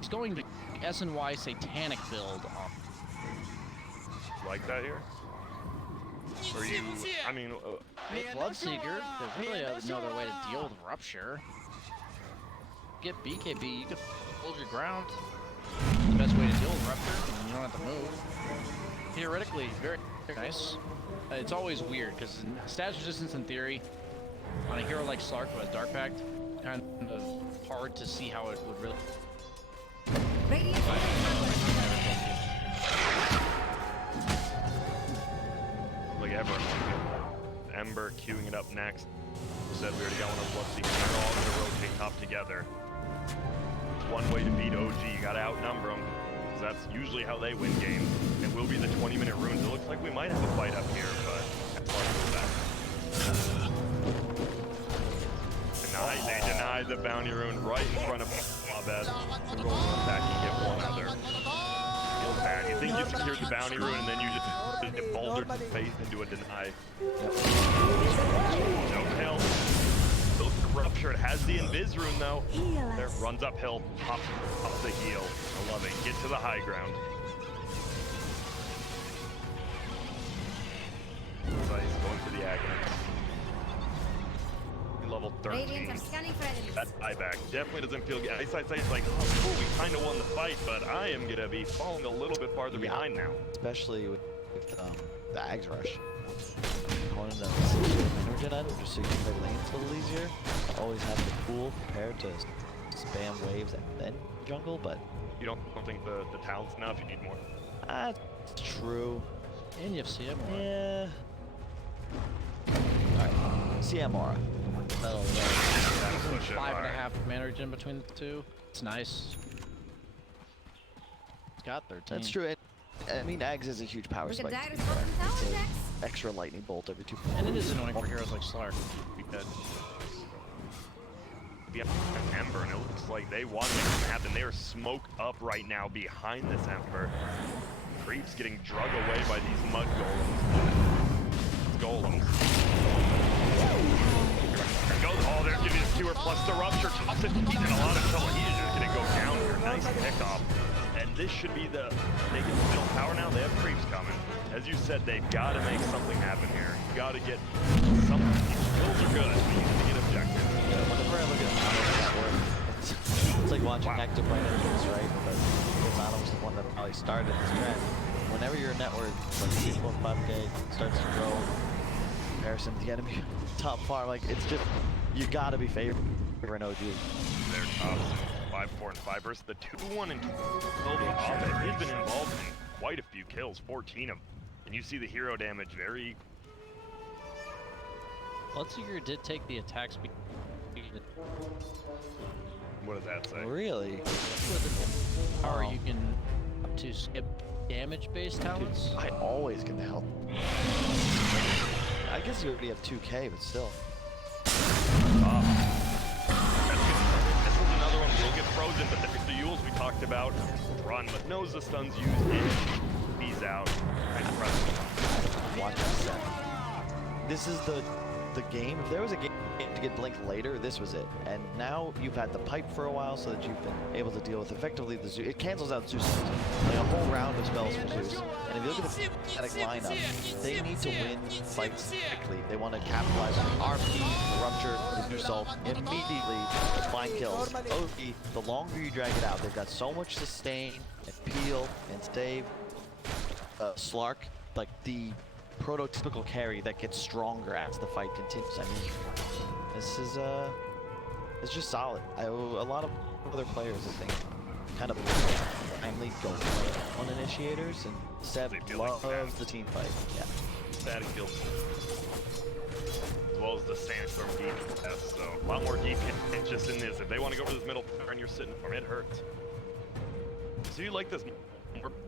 He's going to SNY Satanic build on. Like that here? Or you, I mean... Bloodseeker, there's really another way to deal with Rupture. Get BKB, you can hold your ground. It's the best way to deal with Rupture, and you don't have to move. Theoretically, very nice. It's always weird, because status resistance in theory, on a hero like Slark who has Dark Pact, kind of hard to see how it would really... Like everyone. Ember queuing it up next. Said we already got one of Bloodseeker. They're all going to rotate top together. One way to beat OG, you gotta outnumber them. Because that's usually how they win games. It will be the 20-minute runes. It looks like we might have a fight up here, but that's hard to back. Denied. They denied the bounty rune right in front of Abed. The roll back and get one other. Feels bad. You think you secured the bounty rune and then you just bouldered the face into a deny. No kill. Rupture. It has the Invis rune though. There, runs uphill, pops the heel. I love it. Get to the high ground. Nice, going for the agony. Level 13. That buyback definitely doesn't feel good. Ice is like, oh cool, we kind of won the fight, but I am gonna be falling a little bit farther behind now. Especially with the Ags rush. Going into energy item just so you can play lanes a little easier. Always have the pool prepared to spam waves and then jungle, but you don't think the talent's enough? You need more. That's true. And you have CM. Yeah. Alright. CM Aura. That'll 5.5 mana regen between the two. It's nice. It's got 13. That's true. I mean, Ags is a huge power spike. It's an extra lightning bolt every 2. And it is annoying for heroes like Slark. Yeah, Ember, and it looks like they want to make something happen. They are smoked up right now behind this Ember. Creeps getting drug away by these mud golems. Oh, they're giving a skewer plus the Rupture. Tops it. He's in a lot of trouble. He is just going to go down here. Nice pickoff. And this should be the... They get the middle power now. They have creeps coming. As you said, they've got to make something happen here. You got to get something. Kills are good, but you need to get objectives. Yeah, whenever I look at Anonymous, it's like watching active right enemies, right? Because Anonymous is the one that probably started this trend. Whenever your network, like 3.5K, starts to grow, comparison to the enemy top farm, like it's just, you got to be favoring OG. They're top 5, 4, and 5 versus the 2-1 and 2. He's been involved in quite a few kills, 14 of them. And you see the hero damage very... Bloodseeker did take the attack speed. What does that say? Really? With the power you can up to skip damage-based talents. I always can help. I guess you already have 2K, but still. This is another one. We'll get frozen, but the Yules we talked about run, but knows the stun's used in. He's out. Watch that set. This is the the game. If there was a game to get Blink later, this was it. And now you've had the pipe for a while, so that you've been able to deal with effectively the Zeus. It cancels out Zeus, like a whole round of spells for Zeus. And if you look at the static lineup, they need to win fights quickly. They want to capitalize on RP, the Rupture, the new Soul, immediately find kills. OG, the longer you drag it out, they've got so much sustain and peel and save. Slark, like the prototypical carry that gets stronger as the fight continues. I mean, this is it's just solid. A lot of other players, I think, kind of timely go on initiators, and Seb loves the team fight. Yeah. Static field. As well as the Sandstorm DPS, so a lot more DPS just in this. If they want to go for this middle and you're sitting for it, hurts. So you like this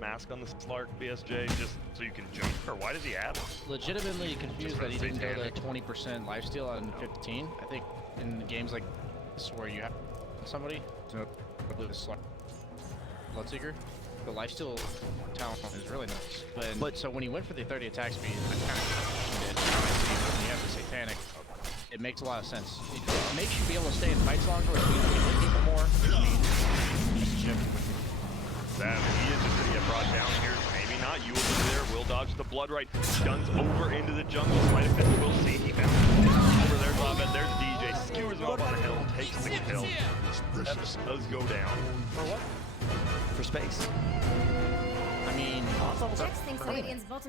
mask on the Slark BSJ just so you can jump, or why does he have it? Legitimately confused that he didn't go to 20% lifesteal on 15. I think in games like this where you have somebody to Slark Bloodseeker, the lifesteal talent is really nice. But so when he went for the 30 attack speed, I kind of questioned it. When you have the Satanic, it makes a lot of sense. It makes you be able to stay in fights longer, which means you can hit people more. He is just gonna get brought down here. Maybe not. You will be there. Will dodge the blood right. Guns over into the jungle. Might have been. We'll see. He bounces over there. Bobbett. There's DJ. Skewers him up on the hill. Takes the kill. That does go down. For what? For space. I mean,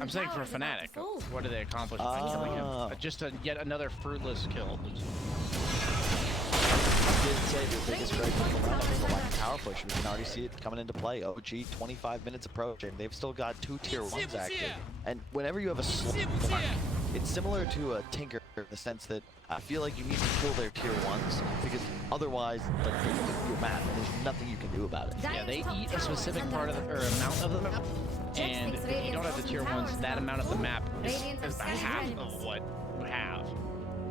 I'm saying for a Fnatic. What do they accomplish by killing him? Just yet another fruitless kill. I did say the biggest break for Fnatic is the lack of tower push. We can already see it coming into play. OG, 25 minutes approaching. They've still got 2 tier 1s active. And whenever you have a Slark, it's similar to a Tinker in the sense that I feel like you need to kill their tier 1s because otherwise, like, you're mad. There's nothing you can do about it. Yeah, they eat a specific part of the, or amount of the map, and if you don't have the tier 1s, that amount of the map is half of what you have.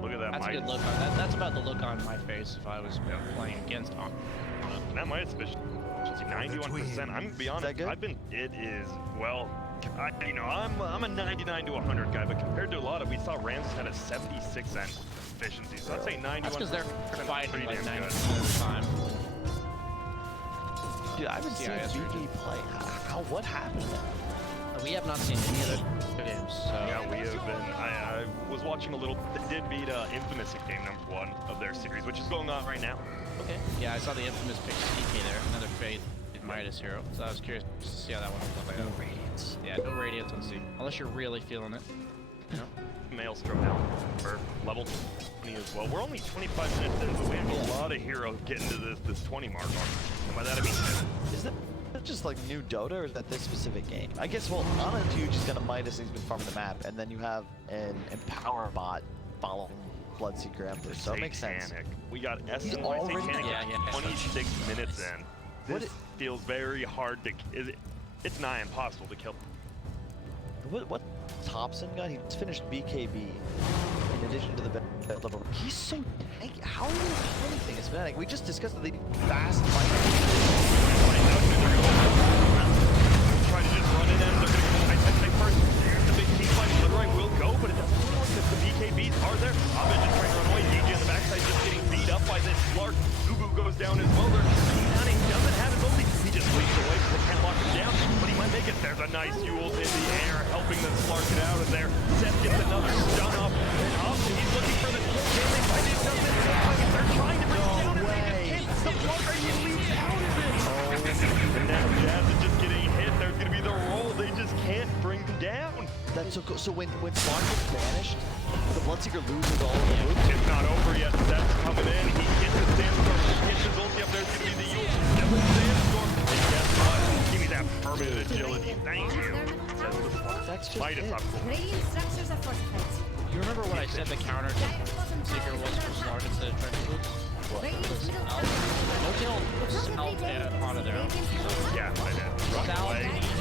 Look at that. That's a good look on that. That's about the look on my face if I was playing against him. That might have been 91%. I'm gonna be honest. It is, well, I'm a 99 to 100 guy, but compared to a lot of, we saw Rams had a 76 efficiency, so I'd say 91%. That's because they're fighting like 90% of the time. Dude, I haven't seen BD play. What happened? We have not seen any of the games. So. Yeah, we have been. I was watching a little. They did beat Infamous at game number 1 of their series, which is going on right now. Okay. Yeah, I saw the Infamous pick CK there, another Faith Midas hero. So I was curious to see how that one would look like. No Radiance. Yeah, no Radiance on C. Unless you're really feeling it. You know? Maelstrom now for level 20 as well. We're only 25 minutes in, but we have a lot of heroes getting to this 20 mark. And by that I mean, is that just like new Dota, or is that this specific game? I guess, well, Ana Huge is gonna Midas and he's been farming the map, and then you have an Empower bot following Bloodseeker Emperor, so it makes sense. We got SNY Satanic 26 minutes in. This feels very hard to, it's nigh impossible to kill. What Thompson got? He just finished BKB in addition to the level. He's so tanky. How are you doing anything as Fnatic? We just discussed the fast fight. Try to just run in and they're gonna go. I say first, the big team fight, the right will go, but it doesn't look like the BKBs are there. Abed just trying to run away. DJ on the backside just getting beat up by this Slark. Ubu goes down as well. He doesn't have his ulti. He just leaps away because they can't lock him down, but he might make it. There's a nice ult in the air, helping the Slark get out of there. Seth gets another stun up, and up, and he's looking for the kill. Can they find it? Doesn't look like it. They're trying to bring it down, and they just can't. The Blocker, he leaps out of it. And now Jazz is just getting hit. There's going to be the roll. They just can't bring him down. That's so cool. So when Slark gets banished, the Bloodseeker loses all of the moves. It's not over yet. That's coming in. He gets the Sandstorm. He gets his ulti up. There's going to be the ult. Definitely Sandstorm. And guess what? Give me that permanent agility. Thank you. Says the Slark. That's just it. Radiant structures are fortified. You remember what I said the counter to Seeker was for Slark instead of Trench Boots? What? No kill. South onto there. Yeah, I did.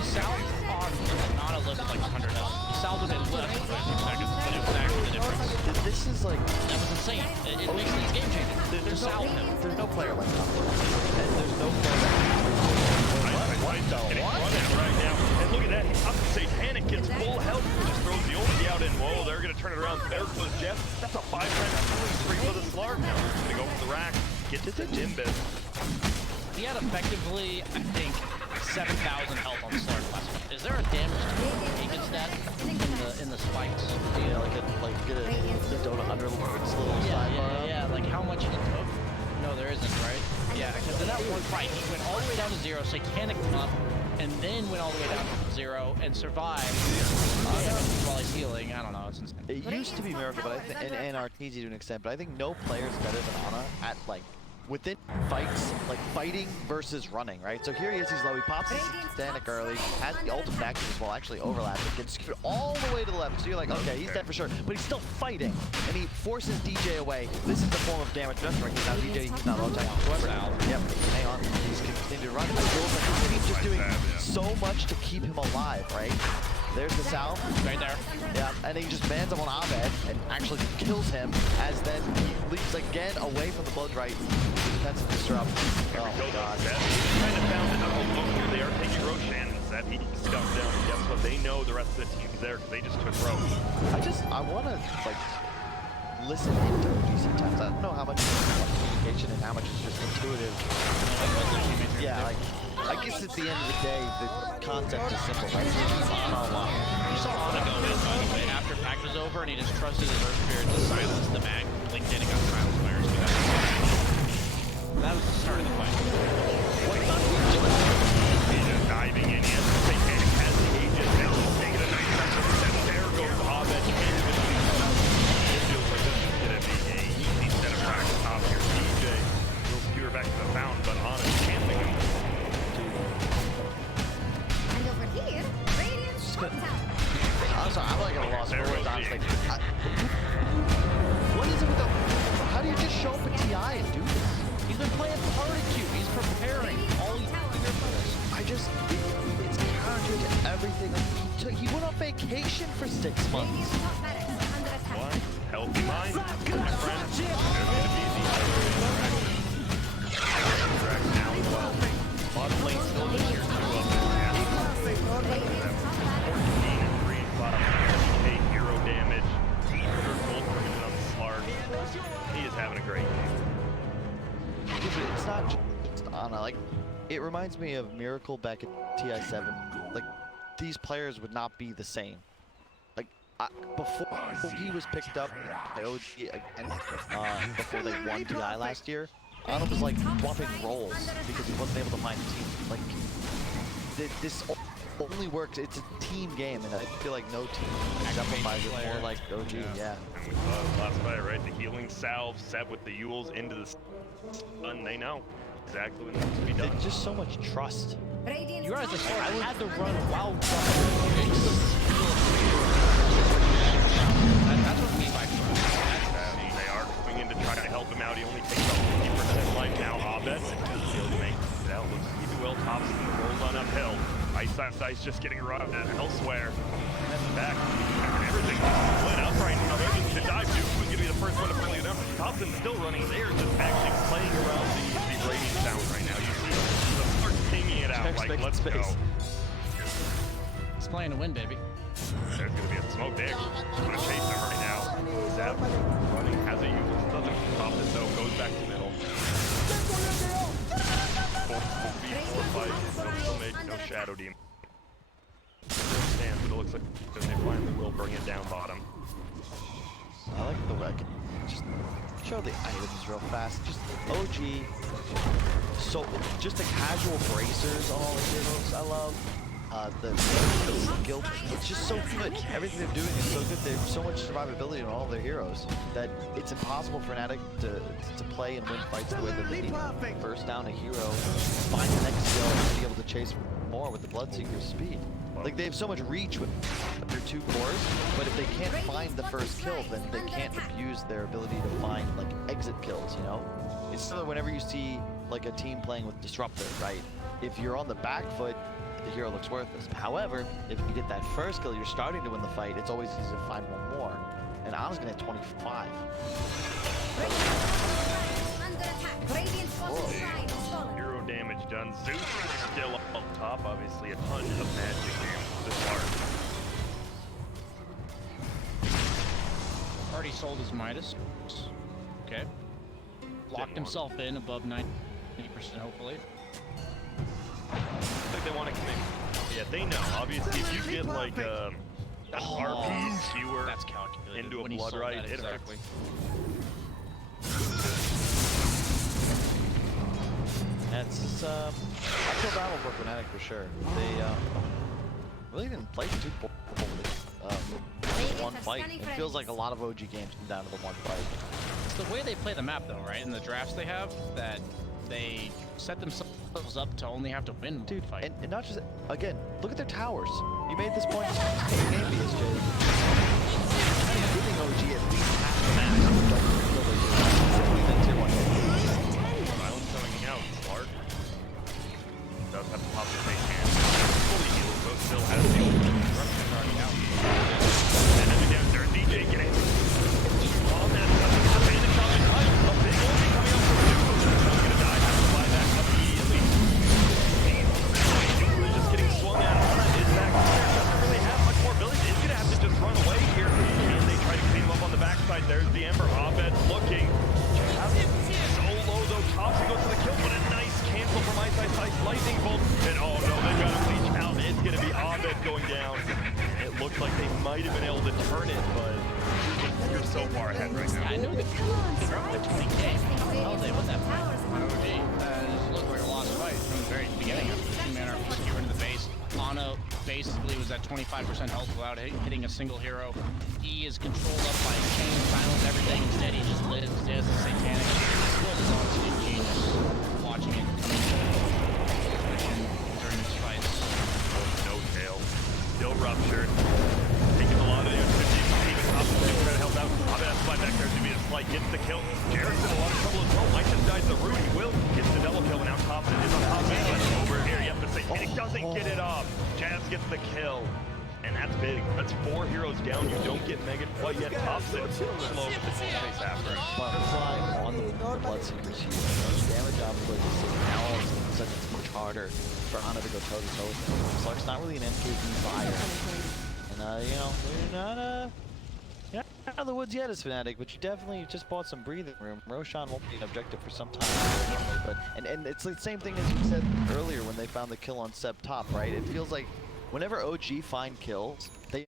South on not a list like 100 health. He salved it in less than 5 seconds, but it was actually the difference. This is like... That was insane. It makes these game changing. There's no player like that. And there's no player like that. Right now. And look at that. Satanic gets full health. Just throws the ulti out and whoa, they're going to turn it around. There goes Jeff. That's a 5-round killing spree for the Slark. Now he's gonna go for the rack. Get to the Nimbus. He had effectively, I think, 7,000 health on Slark last one. Is there a damage to agent stat in the spikes? Yeah, get a Dota 100 little sidebar. Yeah, like how much he took? No, there isn't, right? Yeah, because in that one fight, he went all the way down to 0, Satanic up, and then went all the way down to 0 and survived while he's healing. I don't know, it's insane. It used to be Miracle, but I think, and Arteezy to an extent, but I think no player is better than Ana at within fights, fighting versus running, right? So here he is, he's low, he pops his Satanic early, has the ultimate active as well, actually overlaps, it gets skewed all the way to the left, so you're like, okay, he's dead for sure, but he's still fighting, and he forces DJ away. This is the form of damage reduction, because now DJ, he's not all time whatsoever. Yep, hang on, he's continuing to run, but the team's just doing so much to keep him alive, right? There's the South. Right there. Yeah, and he just bans him on Abed and actually kills him as then he leaps again away from the blood right. Defensive disrupt. Oh my god. Kind of found another look here. They are taking Roshan and Seth. He stuffed down. And guess what? They know the rest of the team's there because they just took Roche. I want to listen into OG sometimes. I don't know how much communication and how much is just intuitive. Yeah, I guess at the end of the day, the concept is simple. Right? You saw Ana go in, by the way, after pack was over, and he just trusted his Earth Spirit to silence the mag, blinked in and got silenced by Earth Spirit. That was the start of the fight. He's just diving in. Yes, Satanic has the Aegis. Now he's taking a nice shot. There goes Abed. It feels like this is going to be a easy set of racks top here. DJ will skewer back to the fountain, but Ana can't make him. And over here, Radiant's top tower. I'm sorry, I'm a lost for words, honestly. What is it with the... How do you just show up at TI and do this? He's been playing party cube. He's preparing all year for this. It's counter to everything. He went on vacation for 6 months. Radiant's top barracks is under attack. One healthy mind, my friend. There's going to be the track now as well. Bottom lane still this year, 2 up there. 14 and 3 and 5. 8 hero damage. 800 gold coming in on the Slark. He is having a great game. It's not just Ana. It reminds me of Miracle back at TI7. These players would not be the same. Before he was picked up by OG again, before they won TI last year, Ana was swapping roles because he wasn't able to find a team. This only works. It's a team game, and I feel like no team exemplifies it more like OG. Yeah. And we saw last fight, right? The healing salve set with the Yules into the stun. They know exactly what needs to be done. Just so much trust. You guys had to run while jumping into the that's what we mean by trust. They are going in to try to help him out. He only takes up 50% life now. Abed he'll make that looks even well. Thompson rolls on uphill. Ice just getting run elsewhere. That's back. Everything split up right now. They're just to dive. Duke was going to be the first one to play it up. Thompson's still running. They're just actually playing around the rating sound right now. You see the Slark pinging it out let's go. He's playing to win, baby. There's going to be a smoke there. Just going to chase him right now. Zap running, has a use. Doesn't pop it though. Goes back to middle. 4v4 fight. No made, no shadow demon. Stands, but it looks like they finally will bring it down bottom. I like the way just show the items real fast. Just OG. So just the casual bracers on all the heroes. I love. The skill, it's just so good. Everything they're doing is so good. They have so much survivability in all their heroes that it's impossible for Fnatic to play and win fights the way that they need. Burst down a hero, find the next skill, and be able to chase more with the Bloodseeker's speed. They have so much reach with their 2 cores, but if they can't find the first kill, then they can't abuse their ability to find exit kills, you know? It's similar whenever you see a team playing with Disruptor, right? If you're on the back foot, the hero looks worthless. However, if you get that first kill, you're starting to win the fight, it's always easy to find one more. And Ana's gonna hit 25. Hero damage done. Zeus is still up top. Obviously a ton of magic damage to this part. Already sold his Midas. Okay. Locked himself in above 90%, hopefully. I think they want to commit. Yeah, they know. Obviously, if you get like an RP skewer That's calculated. into a When he blood sold right, that it exact- hurts. That's uphill battle for Fnatic for sure. They really didn't play too poorly. One fight. It feels like a lot of OG games come down to the one fight. It's the way they play the map, though, right? In the drafts they have, that they set themselves up to only have to win one fight. And not just again, look at their towers. You made this point in game, BSJ. Giving OG at least half the map. Don't kill their tier 1 Silence coming out. Clark does have to pop the face hand. Fully healed, but still has the disruption starting out. And then down there, DJ getting on that advantage on the cut. A big ulti coming up from Duo. He's gonna die, has to fly back up immediately. Duo is just getting swung at. Is back there. Doesn't really have much more ability. Is gonna have to just run away here. And they try to clean him up on the backside. There's the Ember. Abed looking. So low though. Thompson goes for the kill, but a nice cancel from Ice Lightning Bolt. And oh no, they've got to leech out. It's gonna be Abed going down. It looked like they might have been able to turn it, but you're so far ahead right now. I know that they dropped their 20K. How they won that fight on OG? Just looked like a lost fight from the very beginning. Two-man RP skewer into the base. Ana basically was at 25% health without hitting a single hero. He is controlled up by chain, silence, everything. Instead, he just lives. He has the satanic. Will is honestly genius. Watching it coming during these fights. No tail. Still ruptured. Taking a lot of the activity. Even Thompson trying to help out. Abed has to fly back there to be a slight. Gets the kill. Jarrett's in a lot of trouble as well. Mike just dies the root. He will. Gets the double kill. And now Thompson is on top of it. But over here, you have to say, and he doesn't get it off. Jazz gets the kill. And that's big. That's 4 heroes down. You don't get Megan quite yet. Thompson slow with the full face after it. Butterfly on the Bloodseekers here. Damage output is now all of a sudden it's much harder for Ana to go toe to toe with him. Slark's not really an MKB buyer. And you know, we're not you're not out of the woods yet as Fnatic, but you definitely just bought some breathing room. Roshan won't be an objective for some time, but and it's the same thing as you said earlier when they found the kill on Seb top, right? It feels like whenever OG find kills, they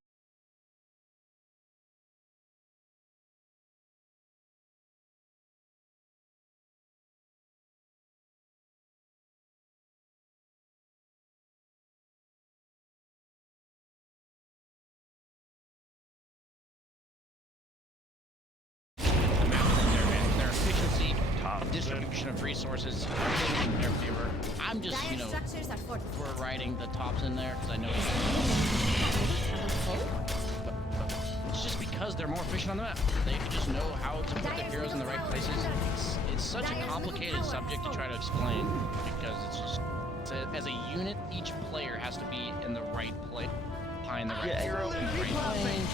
distribution of resources in their favor. I'm just, you know, we're riding the tops in there because I know it's just because they're more efficient on the map. They just know how to put their heroes in the right places. It's such a complicated subject to try to explain because it's just, as a unit, each player has to be in the right place, behind the right hero, in the right lane,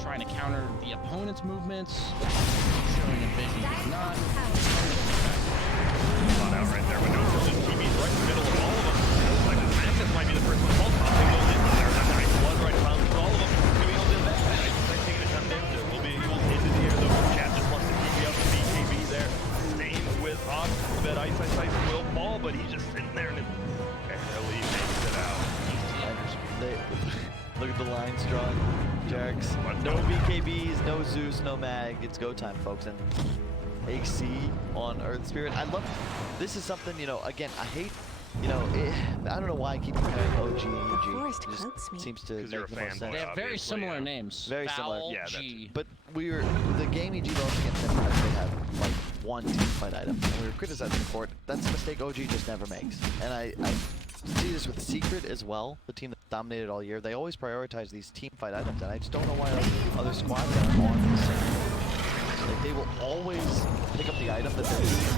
trying to counter the opponent's movements, showing a vision he's not. Caught out right there, but no just TV's right in the middle of all of them. Like Magnus might be the first one to fall. Thompson goes into there. That nice blood right around for all of them. It's gonna be able to do that. They're taking a ton of damage. There will be able into the air though. Chad just wants to keep up the BKB there. Same with Abed. Ice will fall, but he's just sitting there and it barely makes it out. Look at the lines drawn, Jerks. No BKBs, no Zeus, no Mag. It's go time, folks. And AC on Earth Spirit. I love. This is something, you know. Again, I hate. You know, I don't know why I keep comparing OG and UG. It just seems to make the most sense. They have very similar names. Very similar. Foul, Yeah, G. but the game EG lost against them because they have like one team fight item, and we were criticizing the court. That's a mistake OG just never makes. And I see this with Secret as well, the team that dominated all year. They always prioritize these team fight items, and I just don't know why other squads are on the same. Like they will always pick up the item that they're using.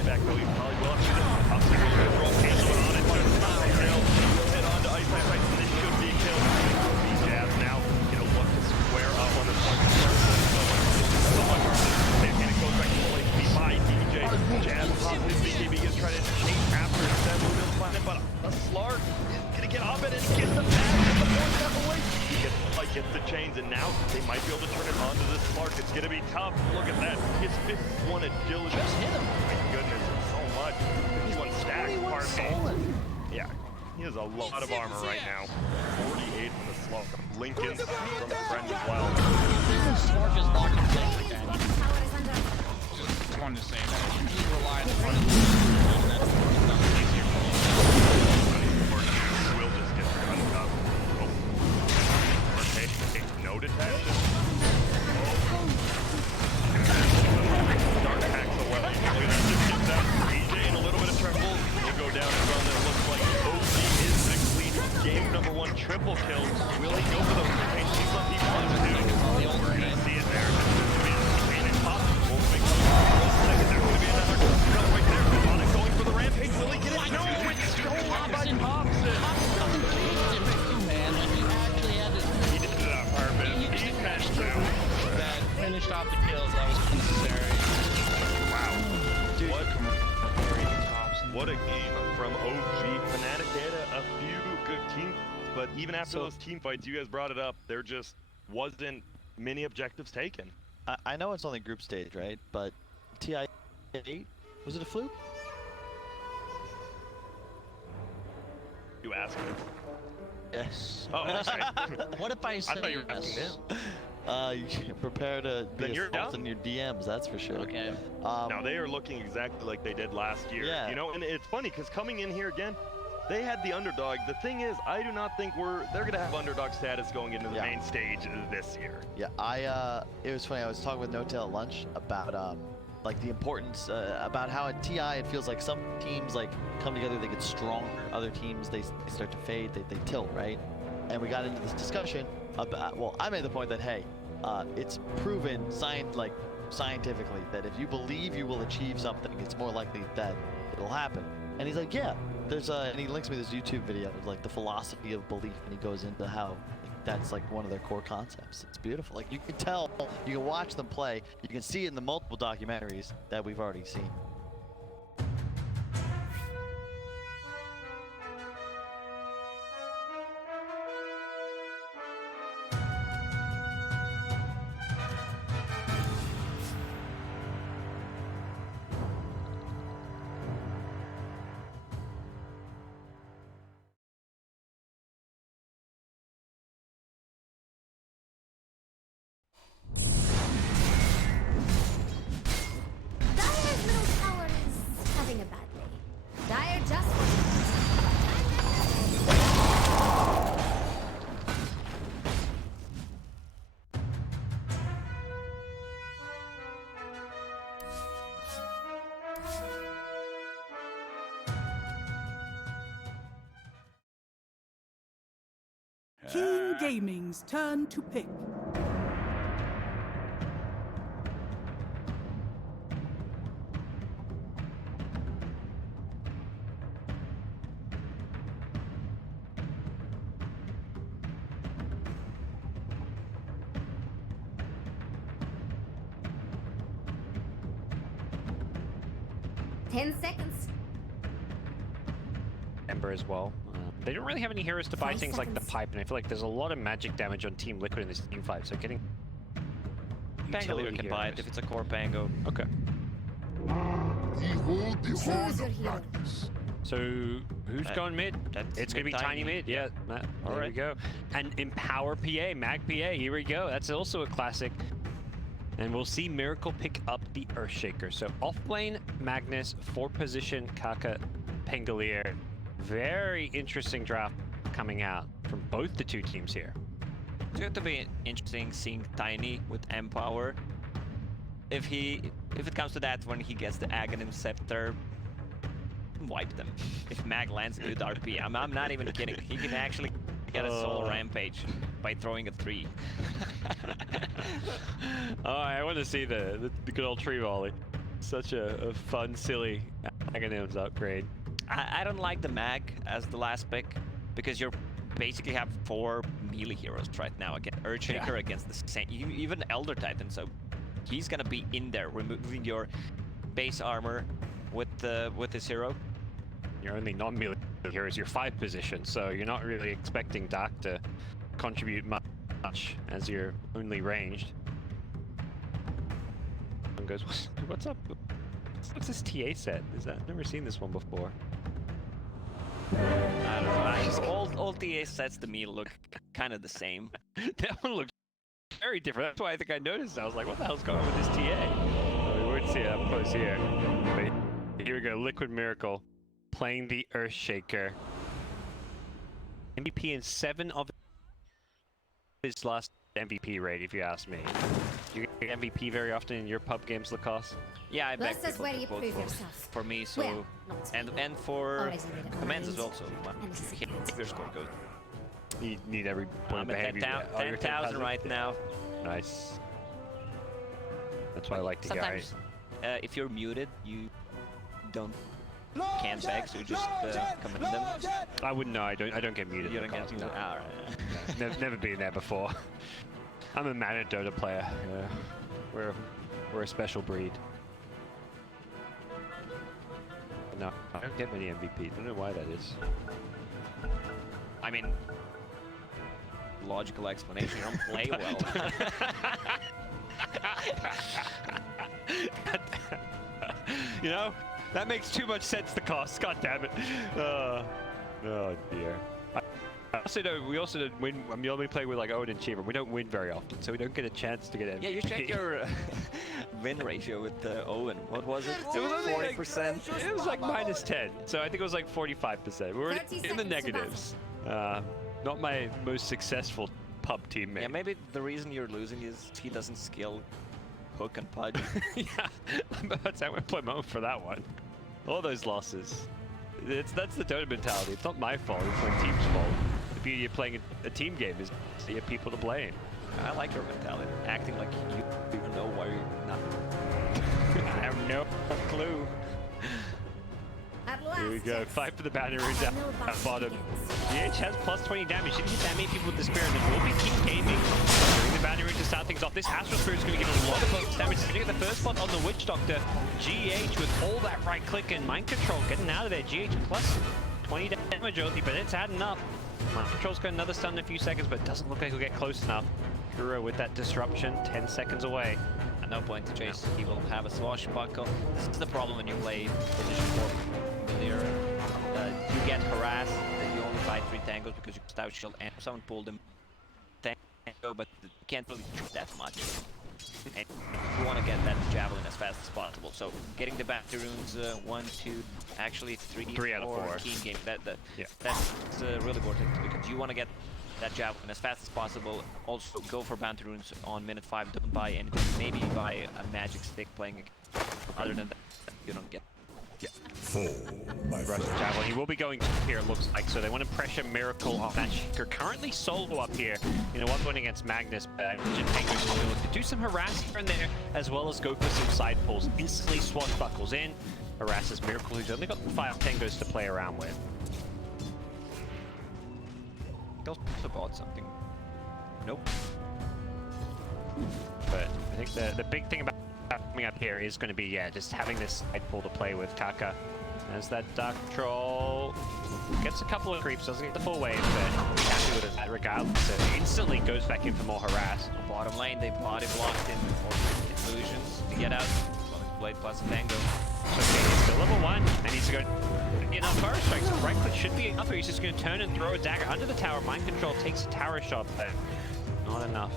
Back though, he probably will have to might be able to turn it onto this Clark. It's going to be tough. Look at that. His 51 agility. Just hit him. My goodness, so much. 51 stacks. Yeah, he has a lot of armor right now. 48 from the slug. Lincoln from a friend as well. Slark is locked in place again. Just wanted to say that he relied on Will just get cut up. Oh. Okay, no detection. Dark hacks away. Look at that, just gets that. EJ in a little bit of trouble. He'll go down and run. It looks like OG is the clean. Game number 1 triple kill. Will he go for the rotation? He's what he wants to do. We're going to see it there. This is going to be a clean and pop. Wolf coming for a second. There's going to be another jump right there. Demonic going for the rampage. Will he get it? No, it's so Hobson. Man, and he actually had to... He did it on purpose. He smashed through. That finished off the kills. That was necessary. Wow. Dude, what a game from OG. Fnatic had a few good teams, but even after those team fights, you guys brought it up, there just wasn't many objectives taken. I know it's only group stage, right? But TI8, was it a fluke? You asked me. Yes. Oh, okay. What if I say I thought you were asking yes? him. You can prepare to Then be you're assaulted down? in your DMs, that's for sure. Okay. Now they are looking exactly like they did last year. Yeah. You know, and it's funny because coming in here again, they had the underdog. The thing is, I do not think they're gonna have underdog status going into the main stage this year. Yeah, it was funny. I was talking with No Tail at lunch about like the importance about how at TI it feels like some teams like come together, they get stronger. Other teams they start to fade, they tilt, right? And we got into this discussion about, well, I made the point that hey, it's proven scientifically that if you believe you will achieve something, it's more likely that it'll happen. And he's like, yeah, and he links me this YouTube video of like the philosophy of belief, and he goes into how that's like one of their core concepts. It's beautiful. Like you can tell, you can watch them play, you can see it in the multiple documentaries that we've already seen. Dire's middle tower is having a bad day. Dire just King Gaming's turn to pick. seconds. Ember as well. They don't really have any heroes to buy 5 things like the seconds. pipe, and I feel like there's a lot of magic damage on Team Liquid in this team fight, so getting Pangolier can buy it if it's a core Pango. Okay. Behold the Choose horn your of hero. darkness. So who's going mid? That's It's gonna be Tiny mid, yeah. There we Alright. go. And Empower PA, Mag PA, here we go. That's also a classic. And we'll see Miracle pick up the Earthshaker. So off-lane, Magnus, 4-position, Kaka, Pangolier. Very interesting draft coming out from both the two teams here. It's going to be interesting seeing Tiny with Empower. If it comes to that, when he gets the Aghanim Scepter, wipe them. If Mag lands a good RP, I'm not even kidding. He can actually get a solo rampage by throwing a 3. Oh, I want to see the good old tree volley. Such a fun, silly Aghanims upgrade. I don't like the Mag as the last pick because you're basically have 4 melee heroes right now against Earthshaker, against the same, even Elder Titan. So he's gonna be in there removing your base armor with his hero. Your only non-melee here is your 5 position, so you're not really expecting Dark to contribute much. much as you're only ranged. One goes, what's up? What's this TA set? I've never seen this one before. I don't know. All TA sets to me look kind of the same. That one looks very different. That's why I think I noticed. I was like, what the hell's going on with this TA? Well, we won't see it up close here. But here we go. Liquid Miracle playing the Earthshaker. MVP in 7 of his last MVP raid, if you ask me. Do you get MVP very often in your pub games, Lacoste? Yeah, I beg Let's just people where to you vote prove for, yourself. for me, so Well, not and for Always a bit of commands as mind. well. So keep your score good. You need every point of I'm at behavior. 10,000 right now. Nice. That's why I like to Sometimes, if you're muted, you can't beg, so you just command them. I wouldn't know. I don't get muted. You don't get muted. No. Never been there before. I'm a mad Dota player. Yeah. We're a special breed. No, I don't get many MVPs. I don't know why that is. I mean, logical explanation. You don't play well. You know, that makes too much sense to cost. God damn it. Oh dear. We also don't win. I mean, we play with like Owen and Cheever. We don't win very often, so we don't get a chance to get MVP. Yeah, you check your win ratio with Owen. What was it? It was only 40%. It was like -10, so I think it was like 45%. We were in the negatives. Not my most successful pub teammate. Yeah, maybe the reason you're losing is he doesn't skill hook and pudge. Yeah, that's how we play mode for that one. All those losses. That's the Dota mentality. It's not my fault. It's my team's fault. The beauty of playing a team game is you have people to blame. I like your mentality. Acting like you even know why you're not. I have no clue. Here we go. Fight for the bounty runes at bottom. DH has plus 20 damage. Didn't hit that many people with the spear, and it will be King Gaming during the bounty rune to start things off. This Astral Spirit is going to get a lot of bonus damage. He's going to get the first spot on the Witch Doctor. GH with all that right click and mind control getting out of there. GH plus 20 damage only, but it's adding up. Mind control's got another stun in a few seconds, but it doesn't look like he'll get close enough. Kuro with that disruption, 10 seconds away. At no point to chase. He will have a swashbuckle. This is the problem when you play position 4. You get harassed, that you only fight 3 tangos because you stout shield and someone pulled him tango, but you can't really do that much. And you want to get that javelin as fast as possible. So getting the bounty runes 1, 2, actually 3 out of 4 keen game. That's really worth it because you want to get that javelin as fast as possible. Also go for bounty runes on minute 5. Don't buy anything. Maybe buy a magic stick playing. Other than that, you don't get. Yeah. Rush the javelin. He will be going here, it looks like. So they want to pressure Miracle on that Shaker. Currently solo up here in a 1-1 against Magnus. Penguin's going to look to do some harass here and there, as well as go for some side pulls. Instantly swashbuckles in. Harasses Miracle, who's only got 5 tangos to play around with. He also bought something. Nope. But I think the big thing about coming up here is going to be, yeah, just having this side pull to play with Kaka. As that Dark Troll gets a couple of creeps, doesn't get the full wave, but be happy with it regardless. So it instantly goes back in for more harass. Bottom lane, they body blocked in or illusions to get out. Blade plus a tango. So okay, he's still level 1, and he's going to enough fire strikes. So right click should be enough, or he's just going to turn and throw a dagger under the tower. Mind control takes a tower shot, but not enough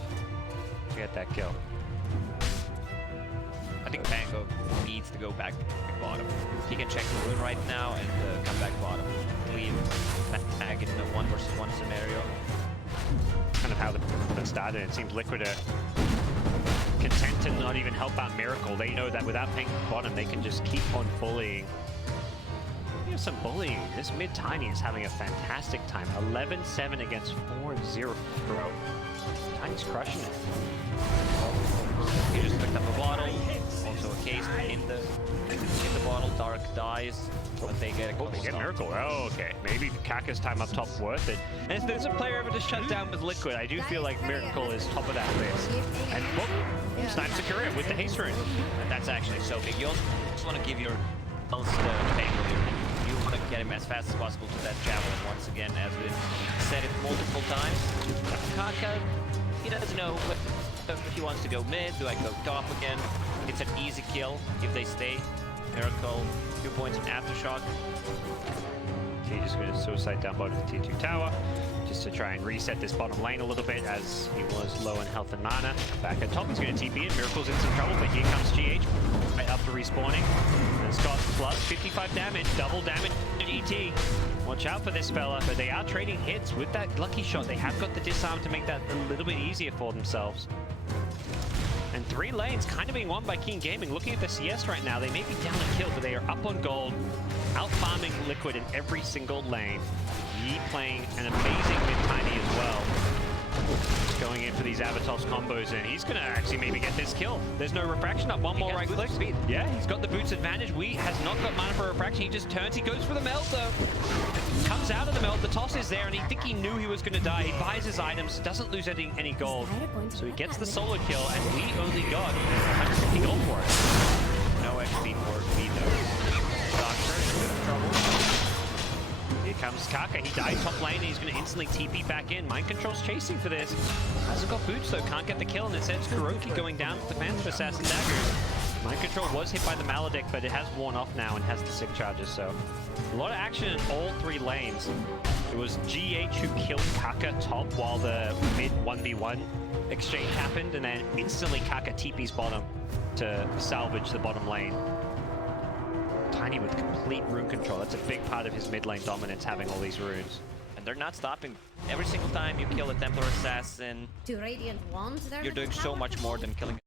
to get that kill. I think Tango needs to go back bottom. He can check the rune right now and come back bottom. Leave Mag in a 1-versus-1 scenario. Kind of how the started. It seems Liquid are content to not even help out Miracle. They know that without paying bottom, they can just keep on bullying. Here's some bullying. This mid Tiny is having a fantastic time. 11-7 against 4-0 bro. Tiny's crushing it. He just picked up a bottle. Also a case in the bottle. Dark dies, but they get a couple they get stops. Miracle. Oh, okay. Maybe Kaka's time up top worth it. And if there's a player ever to shut down with Liquid, I do feel like Miracle is top of that list. And whoop, snipes a career with the haste rune. And that's actually so big. You also want to give your pulse tangle here. You want to get him as fast as possible to that javelin once again, as we said it multiple times. Kaka He doesn't know if he wants to go mid, do I go top again? It's an easy kill if they stay. Miracle, 2 points in Aftershock. He's just going to suicide down bottom of the tier 2 tower, just to try and reset this bottom lane a little bit, as he was low in health and mana. Back at top, he's going to TP in. Miracle's in some trouble, but here comes GH right after respawning. And Scott plus 55 damage, double damage to GT. Watch out for this fella, but they are trading hits with that lucky shot. They have got the disarm to make that a little bit easier for themselves. And 3 lanes kind of being won by King Gaming. Looking at the CS right now, they may be down a kill, but they are up on gold, out farming Liquid in every single lane. Yi playing an amazing mid-tiny as well. Going in for these Avatos combos, and he's going to actually maybe get this kill. There's no refraction up, one more right click. Yeah, he's got the boots advantage. Wee has not got mana for refraction. He just turns, he goes for the melt though. Comes out of the melt, the toss is there, and he think he knew he was going to die. He buys his items, doesn't lose any gold. So he gets the solo kill, and Wee only got 150 gold for it. No XP for me though. Doctor, a bit of trouble. Here comes Kaka. He died top lane, and he's going to instantly TP back in. Mind Control's chasing for this. Hasn't got boots though, can't get the kill, and it sends Kuroki going down with the Phantom Assassin daggers. Mind Control was hit by the Maledict, but it has worn off now and has the sick charges, so a lot of action in all 3 lanes. It was GH who killed Kaka top while the mid 1v1 exchange happened, and then instantly Kaka TP's bottom to salvage the bottom lane. Tiny with complete rune control. That's a big part of his mid lane dominance, having all these runes. And they're not stopping. Every single time you kill a Templar Assassin, To Radiant Wands, you're doing so much more than killing